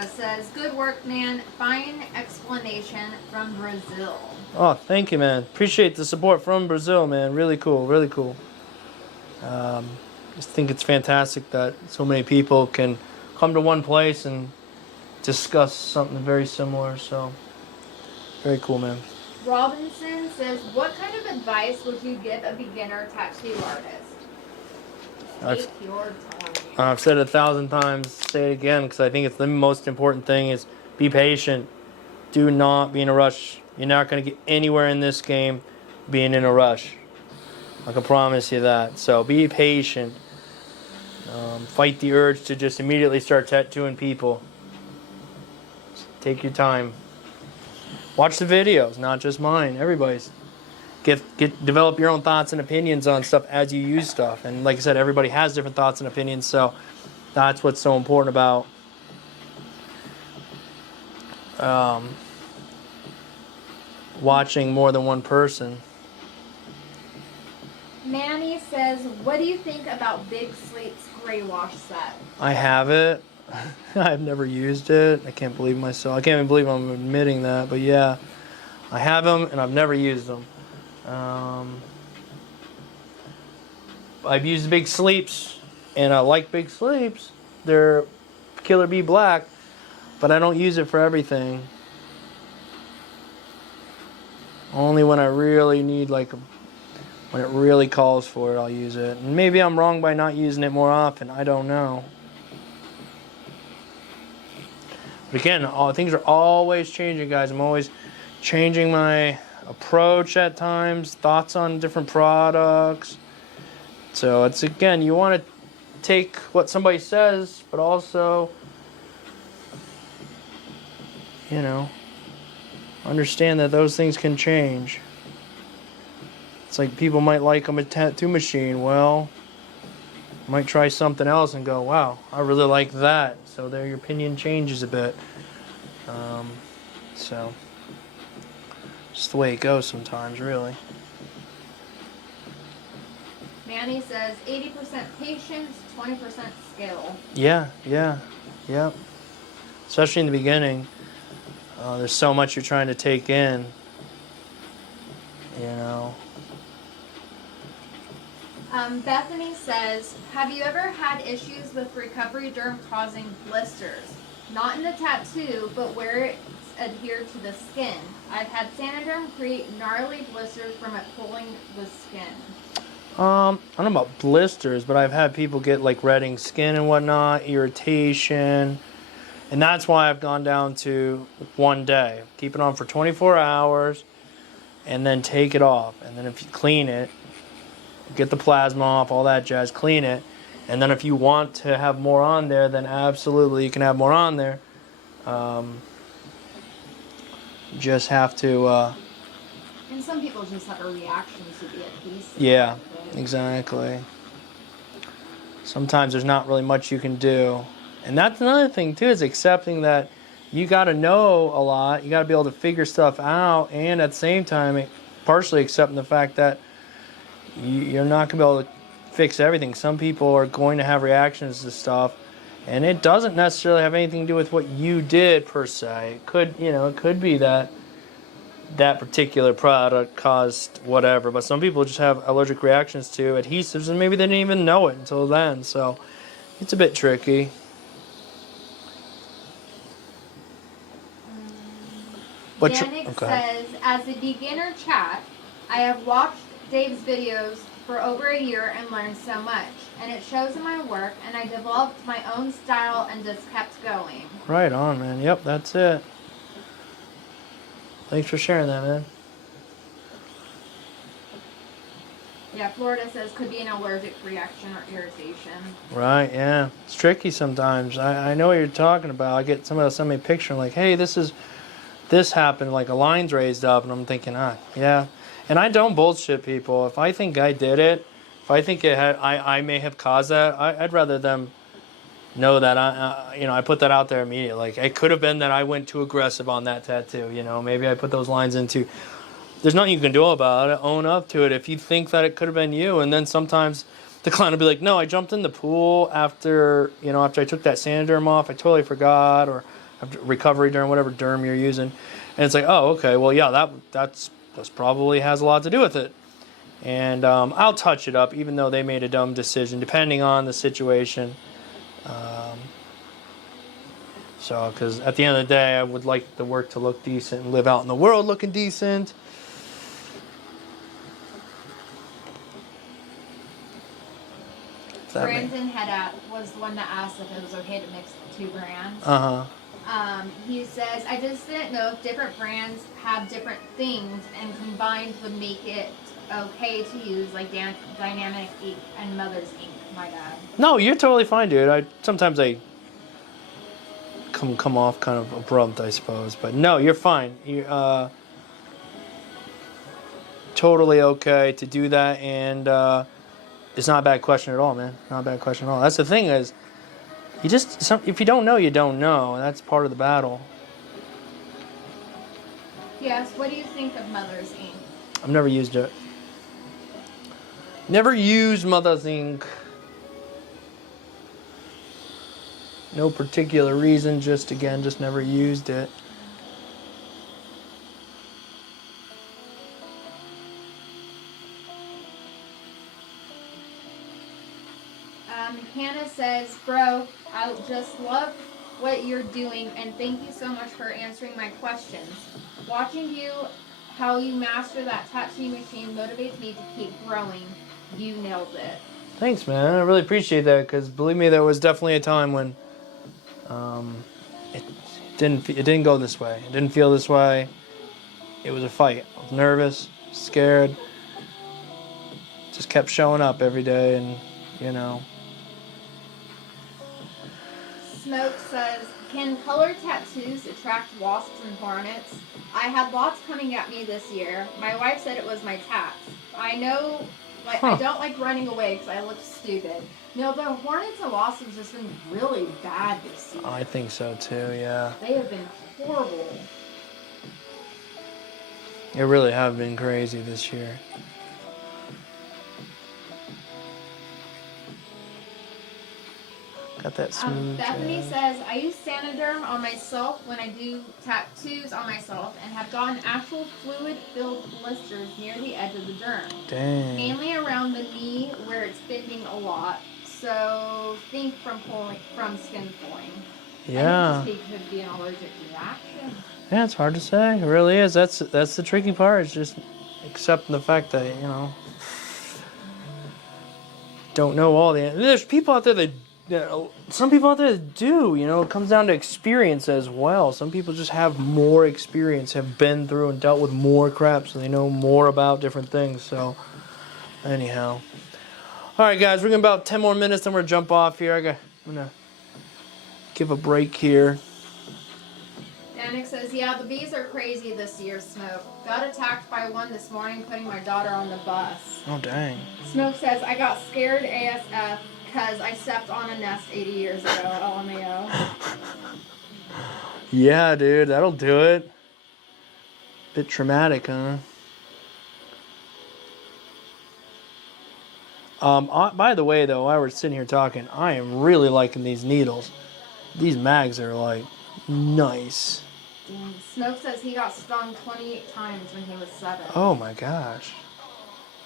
says, good work, man. Fine explanation from Brazil. Oh, thank you, man. Appreciate the support from Brazil, man. Really cool, really cool. Just think it's fantastic that so many people can come to one place and discuss something very similar. So, very cool, man. Robinson says, what kind of advice would you give a beginner tattoo artist? Take your time. I've said it 1,000 times. Say it again, because I think it's the most important thing is be patient. Do not be in a rush. You're not going to get anywhere in this game being in a rush. I can promise you that. So be patient. Fight the urge to just immediately start tattooing people. Just take your time. Watch the videos, not just mine. Everybody's. Develop your own thoughts and opinions on stuff as you use stuff. And like I said, everybody has different thoughts and opinions, so that's what's so important about watching more than one person. Manny says, what do you think about Big Slate's gray wash set? I have it. I've never used it. I can't believe myself. I can't even believe I'm admitting that, but yeah, I have them and I've never used them. I've used Big Sleeps, and I like Big Sleeps. They're Killer Bee Black, but I don't use it for everything. Only when I really need, when it really calls for it, I'll use it. And maybe I'm wrong by not using it more often. I don't know. But again, things are always changing, guys. I'm always changing my approach at times, thoughts on different products. So it's, again, you want to take what somebody says, but also, understand that those things can change. It's like people might like a tattoo machine. Well, might try something else and go, wow, I really like that. So there, your opinion changes a bit. So, just the way it goes sometimes, really. Manny says 80% patience, 20% skill. Yeah. Especially in the beginning, there's so much you're trying to take in. You know. Bethany says, have you ever had issues with recovery derm causing blisters? Not in the tattoo, but where it's adhered to the skin. I've had Sanoderm create gnarly blisters from it pulling the skin. I don't know about blisters, but I've had people get like redding skin and whatnot, irritation. And that's why I've gone down to 1 day. Keep it on for 24 hours and then take it off. And then if you clean it, get the plasma off, all that jazz, clean it. And then if you want to have more on there, then absolutely you can have more on there. Just have to... and some people just have a reaction to the adhesive. Yeah, exactly. Sometimes there's not really much you can do. And that's another thing too, is accepting that you got to know a lot. You got to be able to figure stuff out, and at the same time, partially accepting the fact that you're not going to be able to fix everything. Some people are going to have reactions to stuff, and it doesn't necessarily have anything to do with what you did per se. It could, it could be that that particular product caused whatever, but some people just have allergic reactions to adhesives, and maybe they didn't even know it until then. So it's a bit tricky. Janik says, as a beginner chat, I have watched Dave's videos for over a year and learned so much, and it shows in my work, and I developed my own style and just kept going. Right on, man. Yep, that's it. Thanks for sharing that, man. Yeah, Florida says could be an allergic reaction or irritation. Right, yeah. It's tricky sometimes. I know what you're talking about. I get somebody send me a picture and like, hey, this happened, like a line's raised up, and I'm thinking, yeah. And I don't bullshit people. If I think I did it, if I think I may have caused that, I'd rather them know that I put that out there immediately. Like, it could have been that I went too aggressive on that tattoo. Maybe I put those lines into. There's nothing you can do about it. Own up to it. If you think that it could have been you, and then sometimes the client will be like, no, I jumped in the pool after I took that Sanoderm off. I totally forgot, or after recovery derm, whatever derm you're using, and it's like, oh, okay, well, yeah, that's probably has a lot to do with it. And I'll touch it up, even though they made a dumb decision, depending on the situation. Because at the end of the day, I would like the work to look decent and live out in the world looking decent. Brandon was the one that asked if it was okay to mix the two brands. He says, I just didn't know if different brands have different things and combined would make it okay to use, like Dynamic Ink and Mother's Ink. My bad. No, you're totally fine, dude. Sometimes I come off kind of abrupt, I suppose. But no, you're fine. You're totally okay to do that, and it's not a bad question at all, man. Not a bad question at all. That's the thing is, if you don't know, you don't know. That's part of the battle. Yes, what do you think of Mother's Ink? I've never used it. Never used Mother's Ink. No particular reason, just never used it. Hannah says, bro, I just love what you're doing, and thank you so much for answering my questions. Watching you, how you master that tattoo machine motivates me to keep growing. You nailed it. Thanks, man. I really appreciate that, because believe me, there was definitely a time when it didn't go this way. It didn't feel this way. It was a fight. I was nervous, scared. Just kept showing up every day, and Smoke says, Can colored tattoos attract wasps and hornets? I had lots coming at me this year. My wife said it was my tats. I know, like, I don't like running away because I look stupid. No, the hornets and wasps have just been really bad this year. I think so too, yeah. They have been horrible. It really have been crazy this year. Got that smooth Bethany jazz. says, I use Sanoderm on myself when I do tattoos on myself and have gotten actual fluid-filled blisters near the edge of the derm. Dang. Mainly around the knee where it's bending a lot. So think from skin pulling. Yeah. I think it could be an allergic reaction. Yeah, it's hard to say. It really is. That's the tricky part. It's just accepting the fact that, you know, don't know all the. There's people out there that. Some people out there that do, you know, it comes down to experience as well. Some people just have more experience, have been through and dealt with more crap, so they know more about different things. So, anyhow. All right, guys, we're going to about 10 more minutes, then we're going to jump off here. I'm going to give a break here. Danik says, yeah, the bees are crazy this year, Smoke. Got attacked by one this morning putting my daughter on the bus. Oh, dang. Smoke says, I got scared ASF because I stepped on a nest 80 years ago, LMAO. Yeah, dude, that'll do it. Bit traumatic, huh? By the way, though, while we're sitting here talking, I am really liking these needles. These mags are, like, nice. Smoke says he got stung 28 times when he was 7. Oh, my gosh.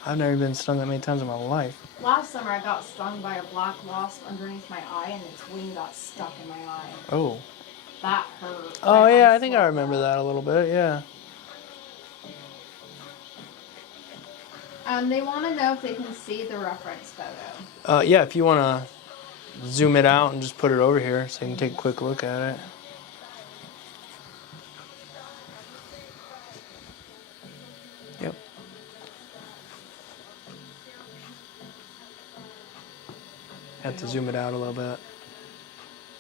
I've never been stung that many times in my life. Last summer, I got stung by a black wasp underneath my eye, and its wing got stuck in my eye. Oh. That hurt. Oh, yeah, I think I remember that a little bit, yeah. They want to know if they can see the reference photo. Yeah, if you want to zoom it out and just put it over here so you can take a quick look at it. Yep. Have to zoom it out a little bit.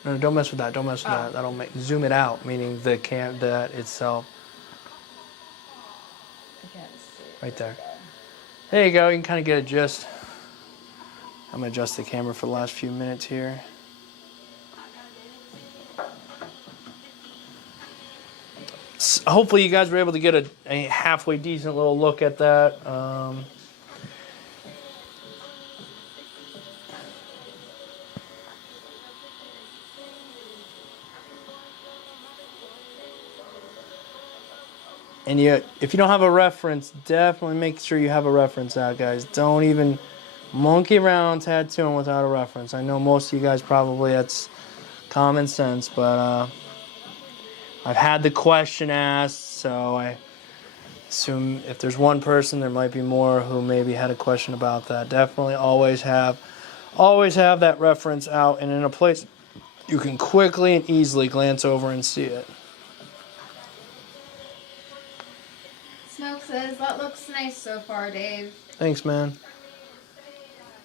No, don't mess with that. Don't mess with that. That'll make zoom it out, meaning the that itself. Right there. There you go. You can kind of get a gist. I'm gonna adjust the camera for the last few minutes here. Hopefully you guys were able to get a halfway decent little look at that. And yet, if you don't have a reference, definitely make sure you have a reference out, guys. Don't even monkey around tattooing without a reference. I know most of you guys probably, that's common sense, but I've had the question asked, so I assume if there's one person, there might be more who maybe had a question about that. Definitely always have that reference out and in a place you can quickly and easily glance over and see it. Smoke says, that looks nice so far, Dave. Thanks, man.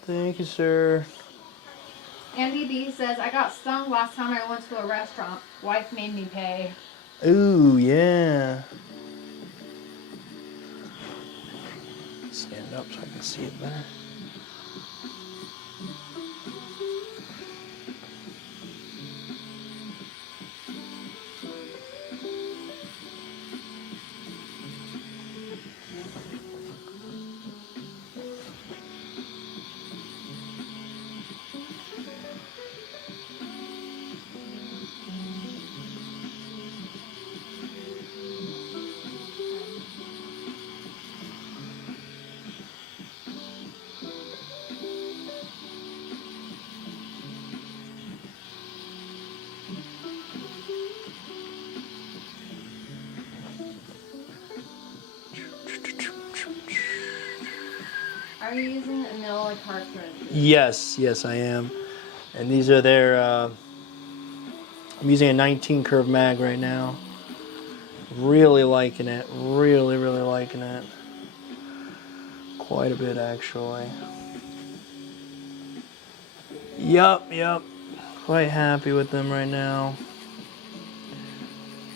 Thank you, sir. Andy B says, I got stung last time I went to a restaurant. Wife made me pay. Ooh, yeah. Stand up so I can see it better. Are you using a Manila cartridge? Yes, I am. And these are their, I'm using a 19 curve mag right now. Really liking it. Really liking it. Quite a bit, actually. Yup. Quite happy with them right now.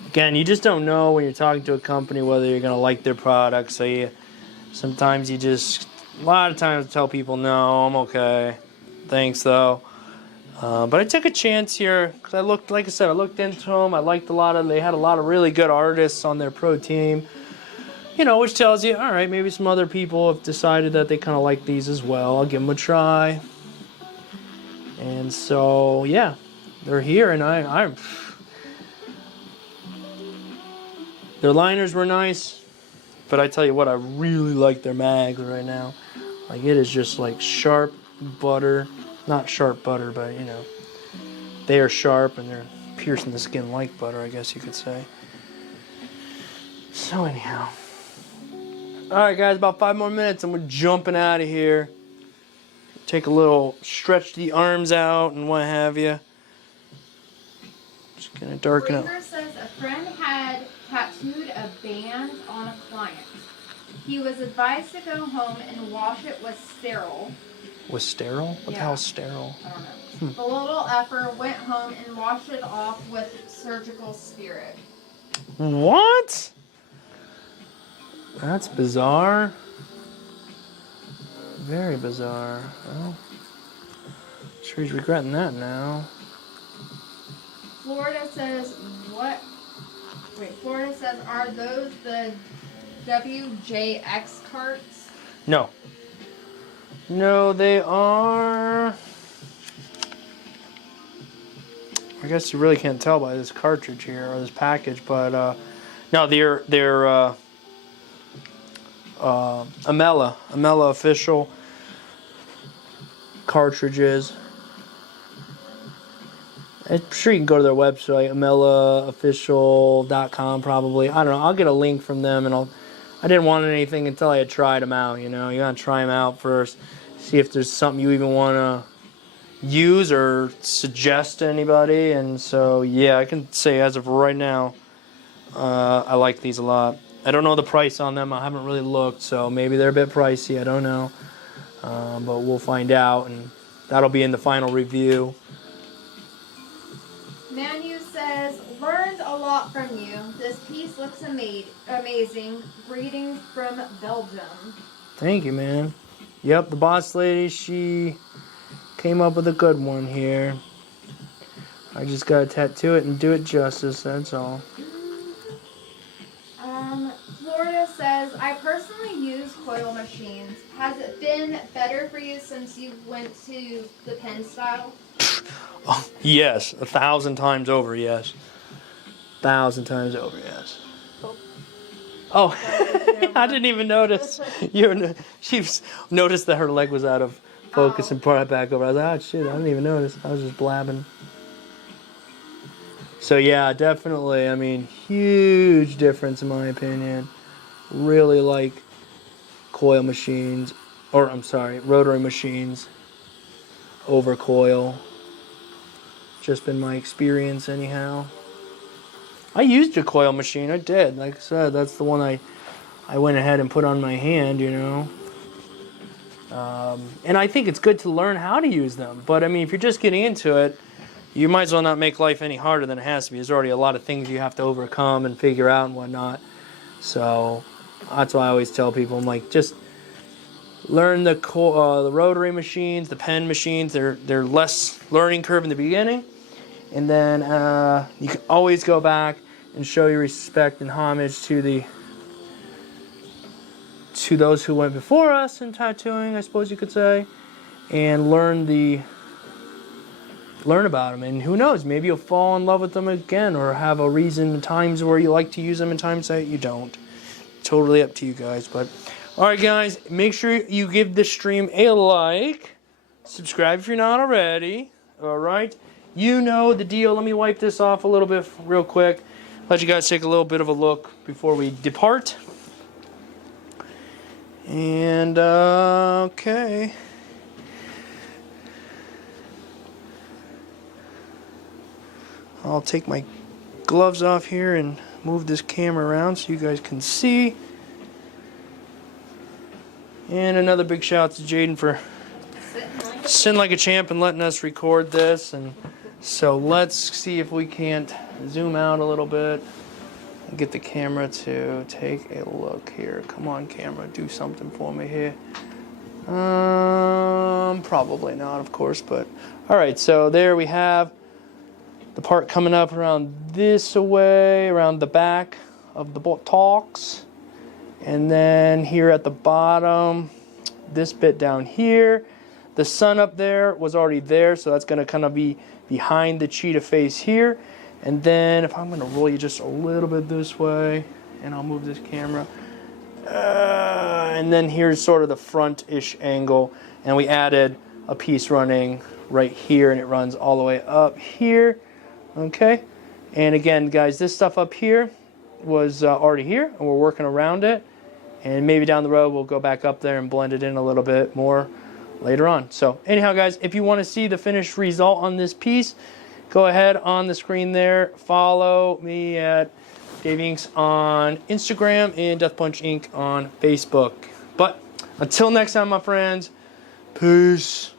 Again, you just don't know when you're talking to a company whether you're going to like their product. So sometimes you just, a lot of times tell people, no, I'm okay. Thanks, though. But I took a chance here because I looked, like I said, I looked into them. I liked they had a lot of really good artists on their pro team. You know, which tells you, all right, maybe some other people have decided that they kind of like these as well. I'll give them a try. And so, yeah, they're here, and their liners were nice, but I tell you what, I really like their mags right now. Like, it is just like sharp butter. Not sharp butter, but, you know, they are sharp, and they're piercing the skin like butter, I guess you could say. So, anyhow. Alright, guys, about 5 more minutes, and we're jumping out of here. Take a little, stretch the arms out and what have you. Just gonna darken up. Ringer says a friend had tattooed a band on a client. He was advised to go home and wash it with sterile. Was sterile? What the hell is sterile? I don't know. The little effer went home and washed it off with surgical spirit. What? That's bizarre. Very bizarre. Well, sure he's regretting that now. Florida says, what? Wait, Florida says, are those the WJX carts? No. No, they are... I guess you really can't tell by this cartridge here, or this package, but, no, they're Amela official cartridges. I'm sure you can go to their website, amelaofficial.com probably. I don't know. I'll get a link from them, and I didn't want anything until I had tried them out, you know. You gotta try them out first. See if there's something you even want to use or suggest to anybody. And so, yeah, I can say as of right now, I like these a lot. I don't know the price on them. I haven't really looked, so maybe they're a bit pricey. I don't know. But we'll find out, and that'll be in the final review. Manu says, learned a lot from you. This piece looks amazing. Greetings from Belgium. Thank you, man. Yep, the boss lady, she came up with a good one here. I just gotta tattoo it and do it justice, that's all. Florida says, I personally use coil machines. Has it been better for you since you went to the pen style? Oh, yes, 1,000 times over, yes. 1,000 times over, yes. Oh, I didn't even notice. She noticed that her leg was out of focus and brought it back over. I was like, oh shit, I didn't even notice. I was just blabbing. So yeah, definitely. I mean, huge difference in my opinion. Really like coil machines, or I'm sorry, rotary machines over coil. Just been my experience anyhow. I used a coil machine, I did. Like I said, that's the one I went ahead and put on my hand, you know. And I think it's good to learn how to use them. But I mean, if you're just getting into it, you might as well not make life any harder than it has to be. There's already a lot of things you have to overcome and figure out and whatnot. So that's why I always tell people, I'm like, just learn the rotary machines, the pen machines. They're less learning curve in the beginning. And then you can always go back and show your respect and homage to those who went before us in tattooing, I suppose you could say, and learn about them. And who knows, maybe you'll fall in love with them again, or have a reason, times where you like to use them and times that you don't. Totally up to you guys. But all right, guys, make sure you give this stream a like, subscribe if you're not already. All right, you know the deal. Let me wipe this off a little bit real quick, let you guys take a little bit of a look before we depart. And okay, I'll take my gloves off here and move this camera around so you guys can see. And another big shout out to Jaden for sitting like a champ and letting us record this. And so let's see if we can't zoom out a little bit. Get the camera to take a look here. Come on, camera, do something for me here. Probably not, of course, but all right. So there we have the part coming up around this way, around the back of the buttocks, and then here at the bottom, this bit down here. The sun up there was already there, so that's going to kind of be behind the cheetah face here. And then if I'm going to roll you just a little bit this way, and I'll move this camera. And then here's sort of the front-ish angle. And we added a piece running right here, and it runs all the way up here. Okay. And again, guys, this stuff up here was already here, and we're working around it. And maybe down the road, we'll go back up there and blend it in a little bit more later on. So anyhow, guys, if you want to see the finished result on this piece, go ahead on the screen there. Follow me at Dave Inks on Instagram and Death Punch Inc. on Facebook. But until next time, my friends, peace.